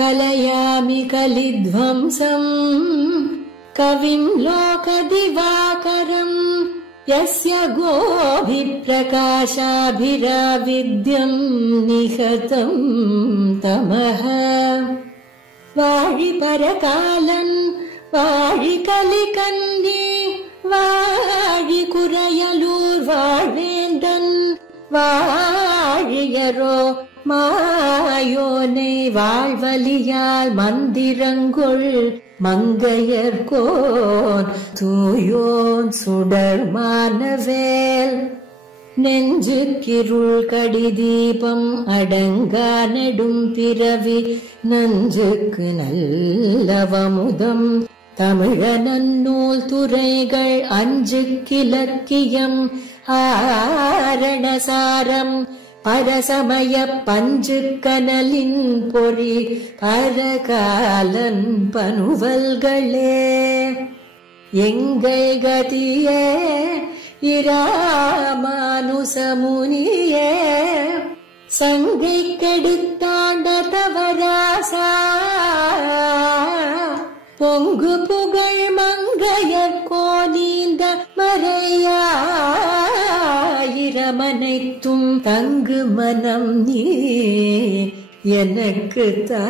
कलयामि कलिध्वंसं कविं लोकदिवाकरं यस्य गोभिप्रकाशाभिराविद्यं निहतं तमः वाळि परकालन् वाळि कलिकन्ये वाळि कुरयलूर् वाळ्वेन्दन् वाழியரோ மாயோனை வாழ்வலியால் மந்திரங்கொள் மங்கையர்கோன் தூயோன் சுடர் மானவேல் நெஞ்சுக்கிருள் கடிதீபம் அடங்கா நெடும் பிறவி நஞ்சுக்கு நல்லவமுதம் தமிழ நன்னூல் துறைகள் அஞ்சுக்கிலக்கியம் ஆரணசாரம் பரசமய பஞ்சு கனலின் பொறி பரகாலன் பனுவல்களே எங்கள் கதியே இராமானுசமுனியே சங்கை கெடுத்தாண்ட தவராசா பொங்கு புகழ் மங்கையர் கோலீந்த மறையாயிரமனைத்தும் தங்கு மனம் நீ எனக்கு தா.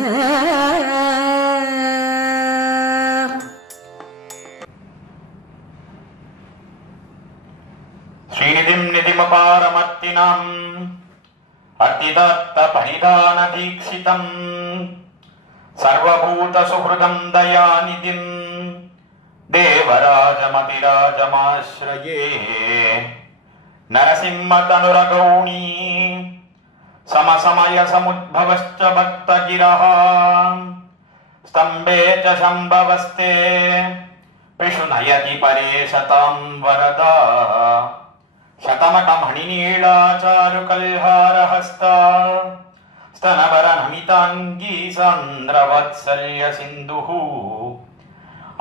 ஸ்ரீநிதிம் நிதிமபாரமர்த்தினம் அத்திதத்த பரிதான தீக்ஷிதம் சர்வபூத சுஹ்ருதம் தயாநிதிம் தேவராஜமதிராஜமாஸ்ரயே நரசிம்ம தனுரகௌணி சமசமய சமுத்பவஸ்ச பக்தகிரஹ ஸ்தம்பே ச சம்பவஸ்தே பிஷுநயதி பரேஷதாம் வரதா शतमकमणिनीलाचारु कल्हारहस्ता स्तनवरनमिताङ्गी सान्द्रवत्सल्य सिन्धुः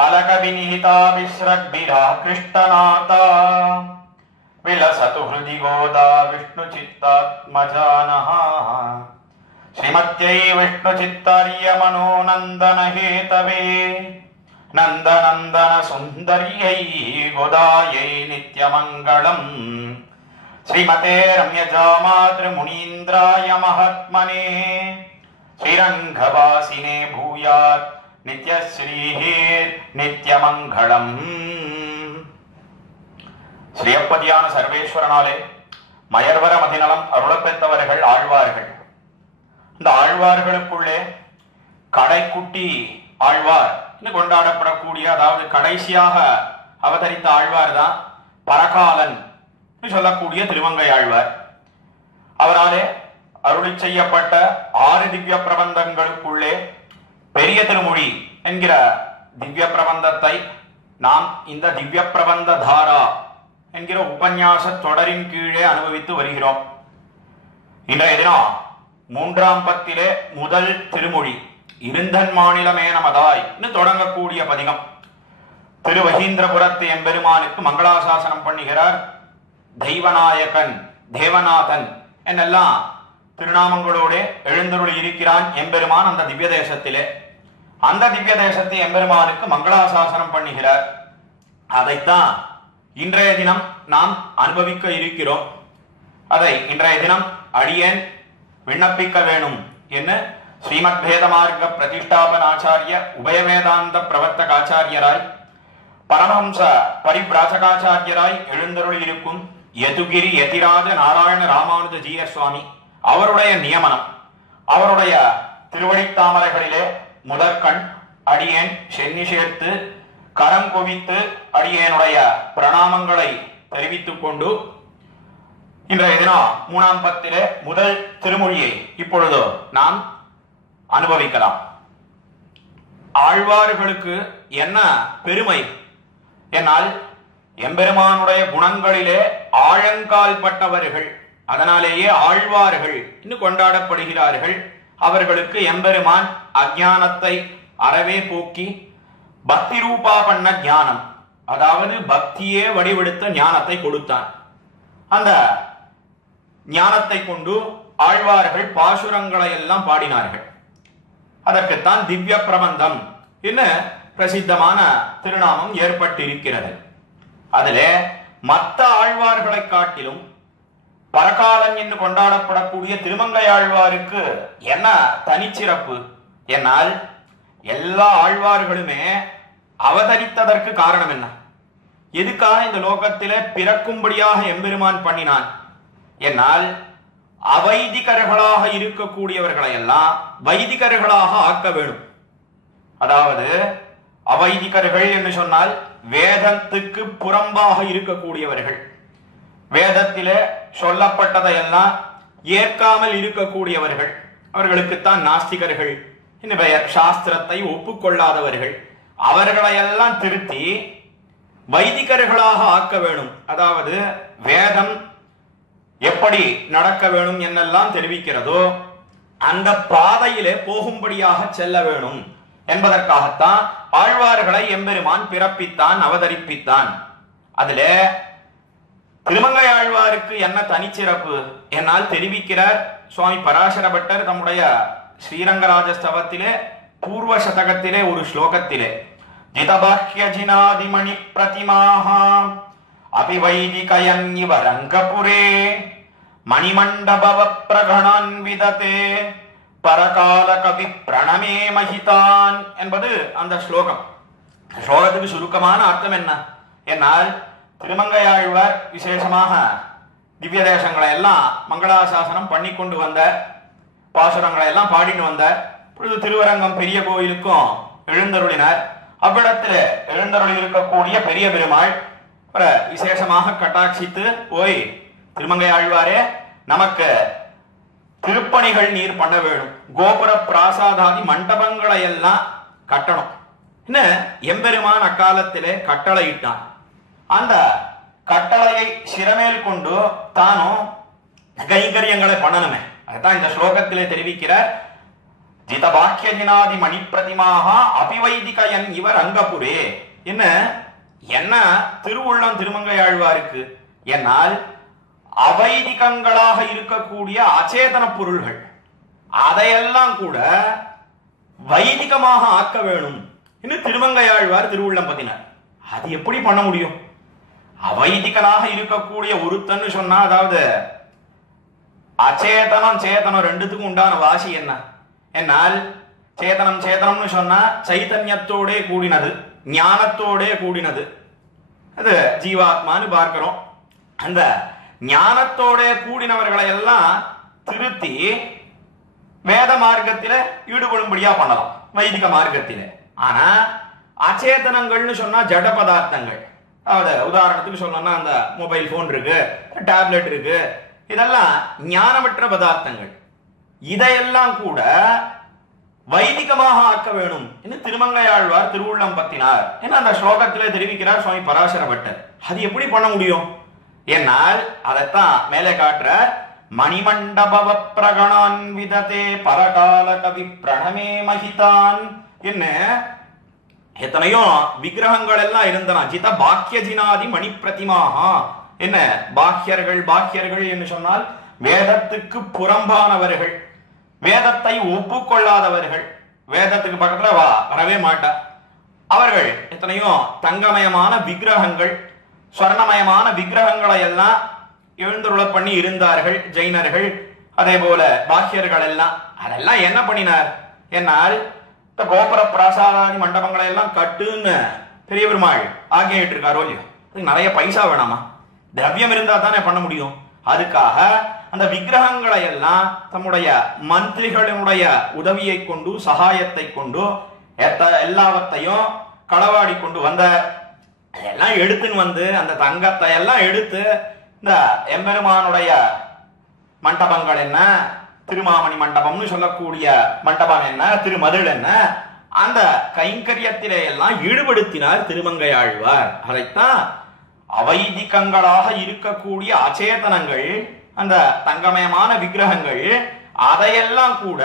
अलकविनिहिता विस्रग्भिराकृष्टनाता विलसतु हृदि गोदा विष्णुचित्तात्मजानः श्रीमत्यै विष्णुचित्तार्यमनोनन्दनहेतवे नन्दनन्दन सुन्दर्यै गोदायै नित्यमङ्गलम् श्रीमते रम्यजामातृमुनीन्द्राय महात्मने श्रीरङ्गवासिने भूयात् नित्यश्रीः नित्यमङ्गलम्. ஸ்ரீயப்பதியான சர்வேஸ்வரனாலே மயர்வர மதிநலம் அருளப்பெற்றவர்கள் ஆழ்வார்கள். இந்த ஆழ்வார்களுக்குள்ளே கடைக்குட்டி ஆழ்வார் கொண்டாடப்படக்கூடிய, அதாவது கடைசியாக அவதரித்த ஆழ்வார் தான் பரகாலன் சொல்லக்கூடிய திருமங்கை ஆழ்வார். அவராலே அருளி செய்யப்பட்ட 6 திவ்ய பிரபந்தங்களுக்குள்ளே பெரிய திருமொழி என்கிற திவ்ய பிரபந்தத்தை நாம் இந்த திவ்ய பிரபந்த தாரா என்கிற உபன்யாச தொடரின் கீழே அனுபவித்து வருகிறோம். இன்றைய தினம் 3ஆம் பத்திலே முதல் திருமொழி இருந்தன் மாநிலமே நமதாய் தொடங்கக்கூடிய பதிகம். திருவகீந்திரபுரத்து எம்பெருமானுக்கு மங்களாசாசனம் பண்ணுகிறார். தெய்வநாயகன், தேவநாதன் என்னெல்லாம் திருநாமங்களோடு எழுந்தருளி இருக்கிறான் எம்பெருமான் அந்த திவ்ய தேசத்திலே. அந்த திவ்ய தேசத்தை எம்பெருமானுக்கு மங்களாசாசனம் பண்ணுகிறார். அதைத்தான் இன்றைய தினம் நாம் அனுபவிக்க இருக்கிறோம். அதை இன்றைய தினம் அடியேன் விண்ணப்பிக்க வேணும் என்ன ஸ்ரீமத் வேத மார்க்க பிரதிஷ்டாபன ஆச்சாரிய உபயவேதாந்த பிரவர்த்தக ஆச்சாரியராய் பரமஹம்ச பரிபிராஜகாச்சாரியராய் எழுந்தருளி இருக்கும் யதுகிரி யதிராஜ நாராயண ராமானுஜ ஜீயர் சுவாமி அவருடைய நியமனம், அவருடைய திருவடித்தாமரைகளிலே முதற்கண் அடியேன் சென்னி சேர்த்து கரம் குவித்து அடியேனுடைய பிரணாமங்களை தெரிவித்துக் கொண்டு இன்றைய தினம் 3ஆம் பத்திலே முதல் திருமொழியை இப்பொழுது நாம் அனுபவிக்கலாம். ஆழ்வார்களுக்கு என்ன பெருமை என்னால் எம்பெருமானுடைய குணங்களிலே ஆழங்கால் பட்டவர்கள், அதனாலேயே ஆழ்வார்கள் இன்னும் கொண்டாடப்படுகிறார்கள். அவர்களுக்கு எம்பெருமான் அஞ்ஞானத்தை அறவே போக்கி பக்தி ரூபா பண்ண ஞானம், அதாவது பக்தியே வடிவெடுத்த ஞானத்தை கொடுத்தான். அந்த ஞானத்தை கொண்டு ஆழ்வார்கள் பாசுரங்களை எல்லாம் பாடினார்கள். அதற்குத்தான் திவ்ய பிரபந்தம் என்ன பிரசித்தமான திருநாமம் ஏற்பட்டிருக்கிறது. அதிலே மற்ற ஆழ்வார்களை காட்டிலும் பரகாலம் என்று கொண்டாடப்படக்கூடிய திருமங்கையாழ்வாருக்கு என்ன தனிச்சிறப்பு என்னால், எல்லா ஆழ்வார்களுமே அவதரித்ததற்கு காரணம் என்ன? எதுக்காக இந்த லோகத்திலே பிறக்கும்படியாக எம்பெருமான் பண்ணினான் என்னால், அவைதிகர்களாக இருக்கக்கூடியவர்களை எல்லாம் வைதிகர்களாக ஆக்க வேணும். அதாவது அவைதிகர்கள் என்று சொன்னால் வேதத்துக்கு புறம்பாக இருக்கக்கூடியவர்கள், வேதத்திலே சொல்லப்பட்டதையெல்லாம் ஏற்காமல் இருக்கக்கூடியவர்கள், அவர்களுக்குத்தான் நாஸ்திகர்கள் என்று பெயர். சாஸ்திரத்தை ஒப்புக்கொள்ளாதவர்கள், அவர்களையெல்லாம் திருத்தி வைதிகர்களாக ஆக்க வேணும். அதாவது வேதம் எப்படி நடக்க வேணும் என்னெல்லாம் தெரிவிக்கிறதோ அந்த பாதையிலே போகும்படியாக செல்ல வேணும் என்பதற்காகத்தான் ஆழ்வார்களை எம்பெருமான் பிறப்பித்தான், அவதரிப்பித்தான். அதுல திருமங்கை ஆழ்வாருக்கு என்ன தனிச்சிறப்பு என்னால் தெரிவிக்கிறார் சுவாமி பராசர பட்டர் தம்முடைய ஸ்ரீரங்கராஜஸ்தவத்திலே பூர்வ சதகத்திலே ஒரு ஸ்லோகத்திலே, ஜிதபாஹ்ய ஜினாதிமணி பிரதிமாஹ அபி வைதிகயன் இவ ரங்கபுரே மணிமண்டபவ பிரகணான் விததே பரகால கவி பிரணமே மகிதான் என்பது அந்த ஸ்லோகம். ஸ்லோகத்துக்கு சுருக்கமான அர்த்தம் என்ன என்னால், திருமங்கையாழ்வார் விசேஷமாக திவ்ய தேசங்களை எல்லாம் மங்களாசாசனம் பண்ணி கொண்டு வந்த, பாசுரங்களை எல்லாம் பாடிட்டு வந்த, இப்பொழுது திருவரங்கம் பெரிய கோயிலுக்கும் எழுந்தருளினார். அவ்விடத்தில் எழுந்தருளி இருக்கக்கூடிய பெரிய பெருமாள் விசேஷமாக கட்டாட்சித்து, ஓய் திருமங்கை ஆழ்வாரே, நமக்கு திருப்பணிகள் நீர் பண்ண வேணும், கோபுர பிராசாதாதி மண்டபங்களை எல்லாம் கட்டணும் என்ன எம்பெருமான் அக்காலத்திலே கட்டளையிட்டான். அந்த கட்டளையை சிறமேல் கொண்டு தானும் கைங்கரியங்களை பண்ணணுமே. அதுதான் இந்த ஸ்லோகத்திலே தெரிவிக்கிறார். ஜிதபாக்கிய ஜினாதி மணி பிரதிமாக அபிவைதிகயன் இவர் ரங்கபுரே. என்ன திருவுள்ளம் திருமங்கை ஆழ்வாருக்கு என்னால், அவைதிகங்களாக இருக்கக்கூடிய அச்சேதன பொருள்கள் அதையெல்லாம் கூட வைதிகமாக ஆக்க வேணும் இன்னும் திருமங்கையாழ்வார் திருவுள்ளம் பத்தினார். அது எப்படி பண்ண முடியும்? அவைதிகனாக இருக்கக்கூடிய ஒருத்தன்னு சொன்னா, அதாவது அச்சேதனம் சேதனம் ரெண்டுத்துக்கும் உண்டான வாசி என்ன என்னால், சேதனம் சேதனம்னு சொன்னா சைத்தன்யத்தோட கூடினது, ஞானத்தோட கூடினது. அது ஜீவாத்மான்னு பார்க்கிறோம். அந்த ஞானத்தோட கூடினவர்களை எல்லாம் திருத்தி வேத மார்க்கத்தில ஈடுபடும்படியா பண்ணலாம் வைதிக மார்க்கத்தில. ஆனா அச்சேதனங்கள்னு சொன்னா ஜட பதார்த்தங்கள், அதாவது உதாரணத்துக்கு சொன்னோம்னா அந்த மொபைல் போன் இருக்கு, டேப்லெட் இருக்கு, இதெல்லாம் ஞானமற்ற பதார்த்தங்கள். இதையெல்லாம் கூட வைதிகமாக ஆக்க வேணும் என்று திருமங்கையாழ்வார் திருவுள்ளம் பத்தினார் என்ன அந்த ஸ்லோகத்திலே தெரிவிக்கிறார் சுவாமி பராசர பட்டர். அது எப்படி பண்ண முடியும் என்னால், அதைத்தான் மேலே காட்டுற. மணிமண்டபவ பிரகணான் விததே பரகால கவி பிரணமே மகிதான். என்ன எத்தனையோ விக்கிரகங்கள் எல்லாம் இருந்தன. ஜித பாக்கிய ஜினாதி மணி பிரதிமாக. என்ன பாக்கியர்கள்? பாக்கியர்கள் என்று சொன்னால் வேதத்துக்கு புறம்பானவர்கள், வேதத்தை ஒப்புக்கொள்ளாதவர்கள், வேதத்துக்கு பக்கத்துல வரவே மாட்டா. அவர்கள் எத்தனையோ தங்கமயமான விக்கிரகங்கள், ஸ்வர்ணமயமான விக்கிரகங்களை எல்லாம் எழுந்துருள பண்ணி இருந்தார்கள் ஜெயினர்கள். அதே போல பாக்கியர்கள் எல்லாம் அதெல்லாம் என்ன பண்ணினார் என்னால், கோபுர பிராசாதாதி மண்டபங்களை எல்லாம் கட்டுன்னு பெரிய பெருமாள் ஆகிட்டு இருக்காரோ இல்லையோ. நிறைய பைசா வேணாமா? திரவியம் இருந்தா தானே பண்ண முடியும். அதுக்காக அந்த விக்கிரகங்களை எல்லாம் தம்முடைய மந்திரிகளினுடைய உதவியை கொண்டு, சகாயத்தை கொண்டு எல்லாவற்றையும் களவாடி கொண்டு வந்த எல்லாம் எடுத்துன்னு வந்து அந்த தங்கத்தை எல்லாம் எடுத்து இந்த எம்பெருமானுடைய மண்டபங்கள் என்ன, திருமாமணி மண்டபம்னு சொல்லக்கூடிய மண்டபம் என்ன, திருமதில் என்ன, அந்த கைங்கரியத்திலே எல்லாம் ஈடுபடுத்தினார் திருமங்கை ஆழ்வார். அதைத்தான் அவைதிகங்களாக இருக்கக்கூடிய அச்சேதனங்கள், அந்த தங்கமயமான விக்கிரகங்கள், அதையெல்லாம் கூட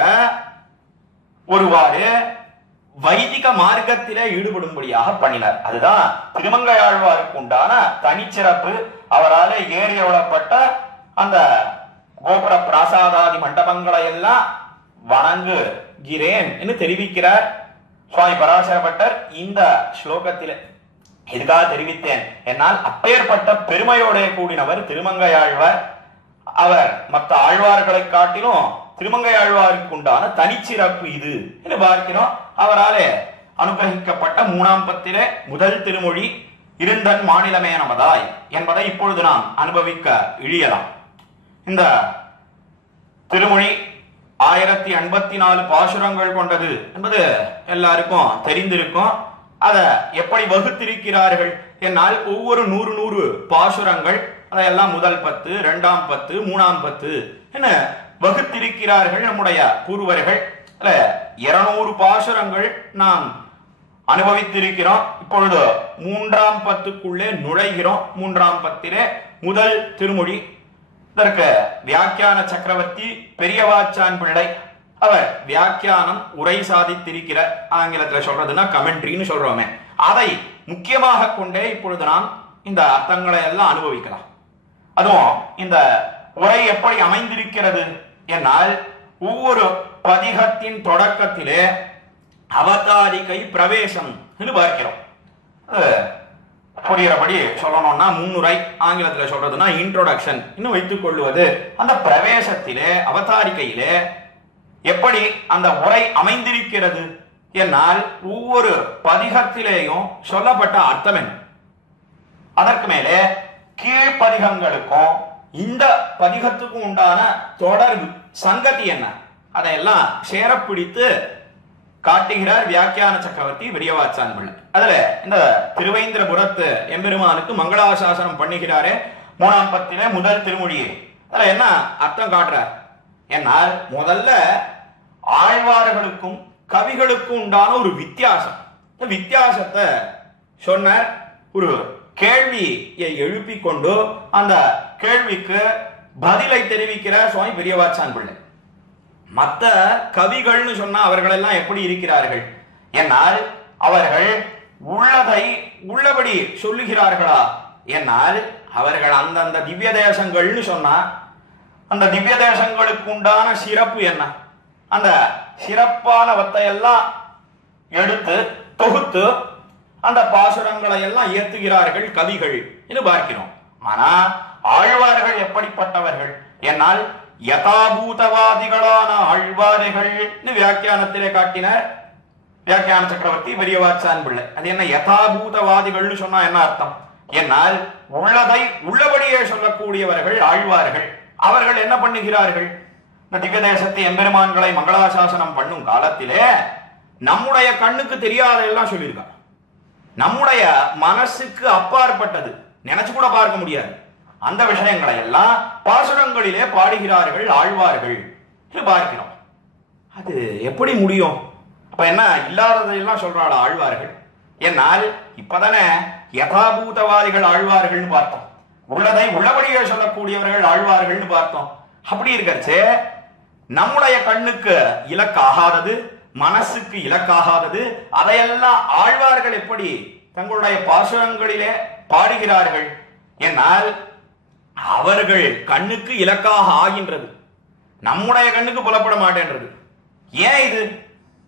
ஒருவாறு வைதிக மார்க்கத்திலே ஈடுபடும்படியாக பண்ணினார். அதுதான் திருமங்கையாழ்வாருக்கு உண்டான தனிச்சிறப்பு. அவரால் ஏறி எவ்வளப்பட்ட அந்த கோபுர பிராசாதாதி மண்டபங்களை எல்லாம் வணங்குகிறேன் என்று தெரிவிக்கிறார் சுவாமி பராசரப்பட்டர் இந்த ஸ்லோகத்திலே. இதுக்காக தெரிவித்தேன் என்னால் அப்பேற்பட்ட பெருமையோட கூடினவர் திருமங்கையாழ்வார். அவர் மற்ற ஆழ்வார்களை காட்டிலும் திருமங்கையாழ்வாருக்கு உண்டான தனிச்சிறப்பு இது என்று பார்க்கிறோம். அவராலே அனுகிரகிக்கப்பட்ட 3ஆம் பத்திலே முதல் திருமொழி இருந்தன் மாநிலமே நமதாய் என்பதை இப்பொழுது நாம் அனுபவிக்க இழியலாம். இந்த திருமொழி 1084 பாசுரங்கள் கொண்டது என்பது எல்லாருக்கும் தெரிந்திருக்கும். அதை எப்படி வகுத்திருக்கிறார்கள் என்னால் ஒவ்வொரு 100 பாசுரங்கள் அதையெல்லாம் முதல் 10, 2ஆம் 10, 3ஆம் 10 என வகுத்திருக்கிறார்கள் நம்முடைய பூர்வர்கள். 200 பாசுரங்கள் நாம் அனுபவித்திருக்கிறோம். இப்பொழுது 3ஆம் 10க்குள்ளே நுழைகிறோம். 3ஆம் 10 முதல் திருமொழி. இதற்கு வியாக்கியான சக்கரவர்த்தி பெரியவாச்சான் பிள்ளை அவர் வியாக்கியானம் உரை சாதித்திருக்கிற, ஆங்கிலத்துல சொல்றதுன்னா கமெண்ட்ரின்னு சொல்றோமே, அதை முக்கியமாக கொண்டே இப்பொழுது நாம் இந்த அர்த்தங்களை எல்லாம் அனுபவிக்கலாம். அதுவும் இந்த உரை எப்படி அமைந்திருக்கிறது என்னால் ஒவ்வொரு பதிகத்தின் தொடக்கத்திலே அவதாரிகை பிரவேசம் பார்க்கிறோம். புரிகிறபடி சொல்லணும்னா முன்னுரை, ஆங்கிலத்தில் சொல்றதுன்னா இன்ட்ரோடக்ஷன் இன்னும் வைத்துக் கொள்வது. அந்த பிரவேசத்திலே அவதாரிகையிலே எப்படி அந்த உரை அமைந்திருக்கிறது என்னால் ஒவ்வொரு பதிகத்திலேயும் சொல்லப்பட்ட அர்த்தம் என்ன, அதற்கு மேலே கீழ்பதிகங்களுக்கும் இந்த பதிகத்துக்கும் உண்டான தொடர்பு சங்கதி என்ன, அதையெல்லாம் சேரப்பிடித்து காட்டுகிறார் வியாக்கியான சக்கரவர்த்தி பெரியவாச்சான் பிள்ளை. அதுல இந்த திருவேந்திரபுரத்து எம்பெருமானுக்கு மங்களாசாசனம் பண்ணுகிறாரே 3ஆம் 10 முதல் திருமொழியே, அதுல என்ன அர்த்தம் காட்டுறார் என்னால் முதல்ல ஆழ்வார்களுக்கும் கவிகளுக்கும் உண்டான ஒரு வித்தியாசம், வித்தியாசத்தை சொன்னார். ஒரு கேள்வியை எழுப்பி கொண்டு அந்த கேள்விக்கு பதிலை தெரிவிக்கிறார் சுவாமி பெரியவாச்சான் பிள்ளை. மற்ற கவிகள்னு சொன்னா அவர்கள் எல்லாம் எப்படி இருக்கிறார்கள் என்னால் அவர்கள் உள்ளதை உள்ளபடி சொல்லுகிறார்களா என்னால் அவர்கள் அந்தந்த திவ்ய தேசங்கள்னு சொன்னா அந்த திவ்ய தேசங்களுக்கு உண்டான சிறப்பு என்ன, அந்த சிறப்பானவற்றையெல்லாம் எடுத்து தொகுத்து அந்த பாசுரங்களை எல்லாம் ஏத்துகிறார்கள் கவிகள் என்று பார்க்கிறோம். ஆனா ஆழ்வார்கள் எப்படிப்பட்டவர்கள் என்னால் யதாபூதவாதிகளான ஆழ்வார்கள் வியாக்கியானத்திலே காட்டினார் வியாக்கியான சக்கரவர்த்தி பெரியவாச்சான் பிள்ளை. அது என்ன யதாபூதவாதிகள்னு சொன்னா என்ன அர்த்தம் என்னால் உள்ளதை உள்ளபடியே சொல்லக்கூடியவர்கள் ஆழ்வார்கள். அவர்கள் என்ன பண்ணுகிறார்கள், இந்த திவ்ய தேசத்தை எம்பெருமான்களை மங்களாசாசனம் பண்ணும் காலத்திலே நம்முடைய கண்ணுக்கு தெரியாதெல்லாம் சொல்லியிருக்கார், நம்முடைய மனசுக்கு அப்பாற்பட்டது, நினைச்சு கூட பார்க்க முடியாது அந்த விஷயங்களை எல்லாம் பாசுரங்களிலே பாடுகிறார்கள் ஆழ்வார்கள் பார்க்கிறோம். அது எப்படி முடியும்? அப்ப என்ன இல்லாததையெல்லாம் சொல்றாள் ஆழ்வார்கள் என்னால் இப்பதானே யதாபூதவாதிகள் ஆழ்வார்கள்னு பார்த்தோம், உள்ளதை உள்ளபடியே சொல்லக்கூடியவர்கள் ஆழ்வார்கள்னு பார்த்தோம். அப்படி இருக்கச்சே நம்முடைய கண்ணுக்கு இலக்காகாதது, மனசுக்கு இலக்காகாதது, அதையெல்லாம் ஆழ்வார்கள் எப்படி தங்களுடைய பாசுரங்களிலே பாடுகிறார்கள் என்னால் அவர்கள் கண்ணுக்கு இலக்காக ஆகின்றது, நம்முடைய கண்ணுக்கு புலப்பட மாட்டேன்றது. ஏன் இது,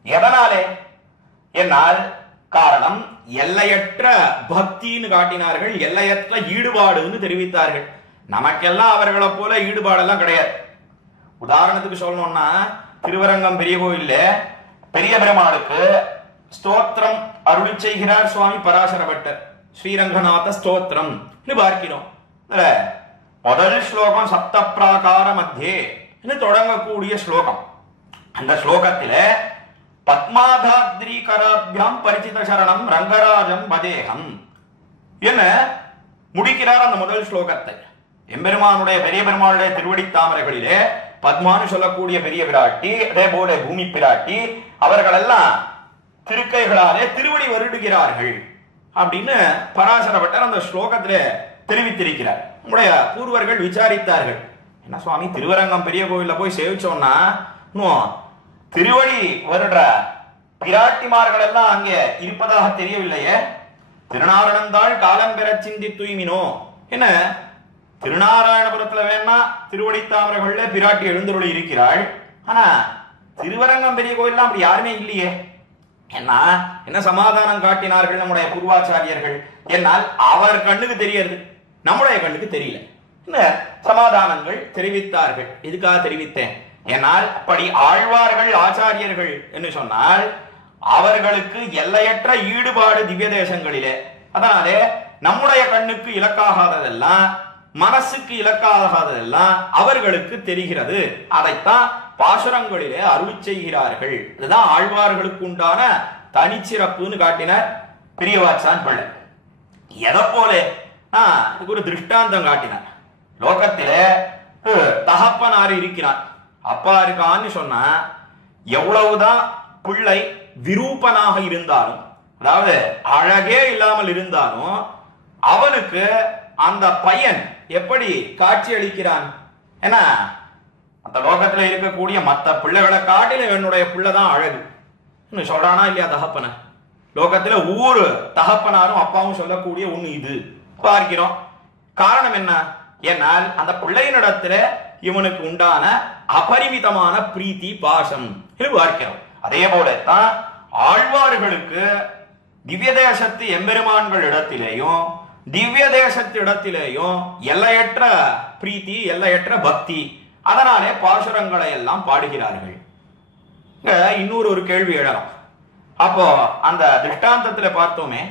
எதனாலே என்னால் காரணம் எல்லையற்ற பக்தின்னு காட்டினார்கள், எல்லையற்ற ஈடுபாடுன்னு தெரிவித்தார்கள். நமக்கெல்லாம் அவர்களை போல ஈடுபாடெல்லாம் கிடையாது. உதாரணத்துக்கு சொல்லணும்னா திருவரங்கம் பெரிய கோயில்ல பெரிய பெருமாளுக்கு ஸ்தோத்திரம் அருளி செய்கிறார் சுவாமி பராசரப்பட்டர். ஸ்ரீரங்கநாத ஸ்தோத்திரம் பார்க்கிறோம். முதல் ஸ்லோகம் சப்த பிராகார மத்தியே தொடங்கக்கூடிய ஸ்லோகம். அந்த ஸ்லோகத்தில பத்மாதாத்ரீகராபியாம் பரிச்சித சரணம் ரங்கராஜம் பதேகம் என்ன முடிக்கிறார் அந்த முதல் ஸ்லோகத்தை. எம்பெருமானுடைய பெரிய பெருமாளுடைய திருவடி தாமரைகளிலே பத்மானு சொல்லக்கூடிய பெரிய பிராட்டி, அதே போல பூமி பிராட்டி, அவர்கள் எல்லாம் திருக்கைகளாலே திருவடி வருடுகிறார்கள் அப்படின்னு பராசரப்பட்டர் அந்த ஸ்லோகத்திலே தெரிவித்திருக்கிறார். நம்முடைய பூர்வர்கள் விசாரித்தார்கள், என்ன சுவாமி திருவரங்கம் பெரிய கோவில்ல போய் சேவிச்சோம்னா திருவடி வருடுற பிராட்டிமார்கள் எல்லாம் அங்கே இருப்பதாக தெரியவில்லையே, திருநாரணந்தாள் காலம் பெற சிந்தி தூய்மினோ என்ன திருநாராயணபுரத்துல வேணா திருவடி தாமரைகள்ல பிராட்டி எழுந்தருளி இருக்கிறாள், ஆனா திருவரங்கம் பெரிய கோயில்லாம் அப்படி யாருமே இல்லையே. என்ன சமாதானம் காட்டினார்கள் நம்முடைய பூர்வாச்சாரியர்கள்? என்னால் அவர் கண்ணுக்கு தெரியறது, நம்முடைய கண்ணுக்கு தெரியல. என்ன சமாதானங்கள் தெரிவித்தார்கள். எதுக்காக தெரிவித்தேன்? என்னால் அப்படி ஆழ்வார்கள் ஆச்சாரியர்கள் என்று சொன்னால் அவர்களுக்கு எல்லையற்ற ஈடுபாடு திவ்ய தேசங்களிலே. அதனாலே நம்முடைய கண்ணுக்கு இலக்காகாததெல்லாம், மனசுக்கு இலக்காகாததெல்லாம் அவர்களுக்கு தெரிகிறது. அதைத்தான் பாசுரங்களிலே அருளி செய்கிறார்கள். இதுதான் ஆழ்வார்களுக்கு உண்டான தனிச்சிறப்புன்னு காட்டினார் பெரியவாச்சான் பிள்ளை. எதை போல இதுக்கு ஒரு திருஷ்டாந்தம் காட்டினார். லோகத்திலே தகப்பனார் இருக்கிறார், அப்பா இருக்கான்னு சொன்னா எவ்வளவுதான் பிள்ளை விரூபனாக இருந்தாலும், அதாவது அழகே இல்லாமல் இருந்தாலும், அவனுக்கு அந்த பையன் எப்படி காட்சி அளிக்கிறான்? ஏன்னா அந்த லோகத்துல இருக்கக்கூடிய மற்ற பிள்ளைகளை காட்டில என்னுடைய பிள்ளைதான் அழகு சொல்றானா இல்லையா தகப்பன? லோகத்துல ஒவ்வொரு தகப்பனாரும் அப்பாவும் சொல்லக்கூடிய ஒண்ணு இது பார்க்கிறோம். காரணம் என்ன? ஏன்னால் அந்த பிள்ளையினிடத்துல இவனுக்கு உண்டான அபரிமிதமான பிரீத்தி பாசம் பார்க்கிறோம். அதே போலத்தான் ஆழ்வார்களுக்கு திவ்ய தேசத்து எம்பெருமான்கள் இடத்திலேயும் திவ்ய தேசத்து இடத்திலேயும் எல்லையற்ற பிரீத்தி, எல்லையற்ற பக்தி. அதனாலே பாசுரங்களை எல்லாம் பாடுகிறார்கள். இன்னொரு ஒரு கேள்வி எழலாம். அப்போ அந்த திருஷ்டாந்தத்துல பார்த்தோமே,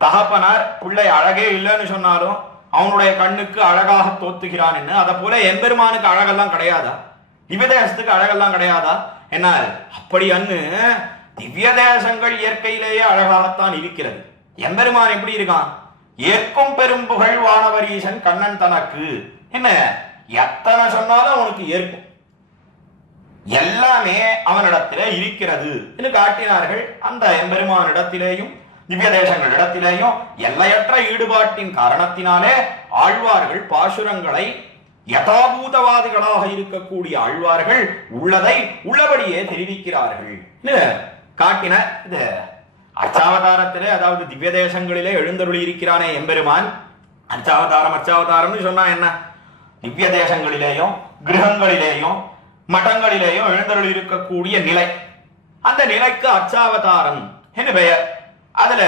தகப்பனார் பிள்ளை அழகே இல்லைன்னு சொன்னாலும் அவனுடைய கண்ணுக்கு அழகாக தோத்துகிறான். அதை போல எம்பெருமானுக்கு அழகெல்லாம் கிடையாதா? திவ்ய தேசத்துக்கு அழகெல்லாம் கிடையாதா? என்ன அப்படி அன்னு திவ்ய தேசங்கள் இயற்கையிலேயே அழகாகத்தான் இருக்கிறது. எம்பெருமான் எப்படி இருக்கான்? ஏற்கும் பெரும் புகழ் வானவரீசன் கண்ணன் தனக்கு. என்ன எத்தனை சொன்னாலும் அவனுக்கு ஏற்கும், எல்லாமே அவனிடத்திலே இருக்கிறது என்று காட்டினார்கள். அந்த எம்பெருமானிடத்திலேயும் திவ்ய தேசங்கள் இடத்திலேயும் எல்லையற்ற ஈடுபாட்டின் காரணத்தினாலே ஆழ்வார்கள் பாசுரங்களை, யதாபூதவாதிகளாக இருக்கக்கூடிய ஆழ்வார்கள் உள்ளதை உள்ளபடியே தெரிவிக்கிறார்கள் காட்டின. இது அர்ச்சாவதாரத்திலே, அதாவது திவ்ய தேசங்களிலே எழுந்தருளி இருக்கிறானே எம்பெருமான். அர்ச்சாவதாரம் சொன்னா என்ன? திவ்ய தேசங்களிலேயும் கிரகங்களிலேயும் மட்டங்களிலேயும் எழுந்தருளி இருக்கக்கூடிய நிலை, அந்த நிலைக்கு அர்ச்சாவதாரம் என்று பெயர். அதுல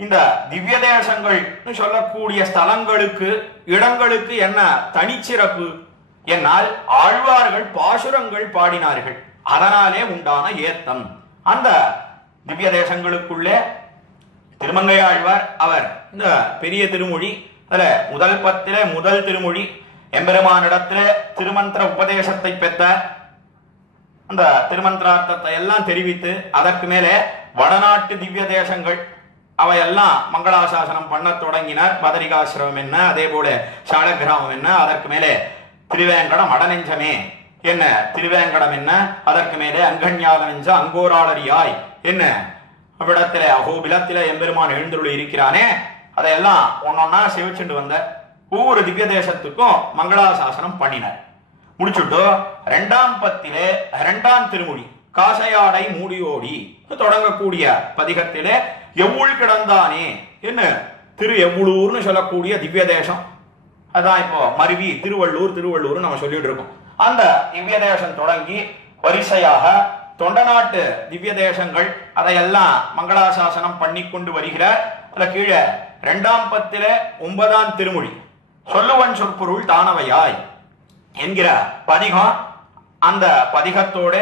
இந்த திவ்ய தேசங்கள் சொல்லக்கூடிய ஸ்தலங்களுக்கு, இடங்களுக்கு என்ன தனிச்சிறப்பு? என்னால் ஆழ்வார்கள் பாசுரங்கள் பாடினார்கள், அதனாலே உண்டான ஏத்தம். அந்த திவ்ய தேசங்களுக்குள்ளே திருமங்கை ஆழ்வார் அவர் இந்த பெரிய திருமொழி, அதுல முதல் பத்திலே முதல் திருமொழி எம்பெருமானிடத்திலே திருமந்திர உபதேசத்தை பெற்ற அந்த திருமந்திரார்த்தத்தை எல்லாம் தெரிவித்து, அதற்கு மேலே வடநாட்டு திவ்ய தேசங்கள் அவையெல்லாம் மங்களாசாசனம் பண்ண தொடங்கினார். பதரிகாசிரமம் என்ன, அதே போல சாலக்கிராமம் என்ன, அதற்கு மேலே திருவேங்கடம் அடநெஞ்சமே என்ன, திருவேங்கடம் என்ன, அதற்கு மேலே அங்கண்யால நெஞ்ச அங்கோராளரியாய் என்ன, அவ்விடத்திலே அகோபிலத்திலே எம்பெருமான் எழுந்துள்ளி இருக்கிறானே, அதையெல்லாம் ஒன்னொன்னா சிவச்சுண்டு வந்த ஒவ்வொரு திவ்ய தேசத்துக்கும் மங்களாசாசனம் பண்ணினார். முடிச்சுட்டு இரண்டாம் பத்திலே இரண்டாம் திருமொழி காசையாடை மூடியோடி தொடங்கக்கூடிய பதிகத்திலே எவ்வுள் கிடந்தானே என்ன, திரு எவ்வளூர்னு சொல்லக்கூடிய திவ்ய தேசம். அதான் இப்போ மருவி திருவள்ளூர் நம்ம சொல்லிட்டு இருக்கோம். அந்த திவ்ய தேசம் தொடங்கி வரிசையாக தொண்டநாட்டு திவ்ய தேசங்கள் அதையெல்லாம் மங்களாசாசனம் பண்ணி கொண்டு வருகிறார். அதுல கீழே இரண்டாம் பத்திலே 9ஆம் திருமொழி சொல்லுவன் சொற்பொருள் தானவையாய் என்கிற பதிகம். அந்த பதிகத்தோட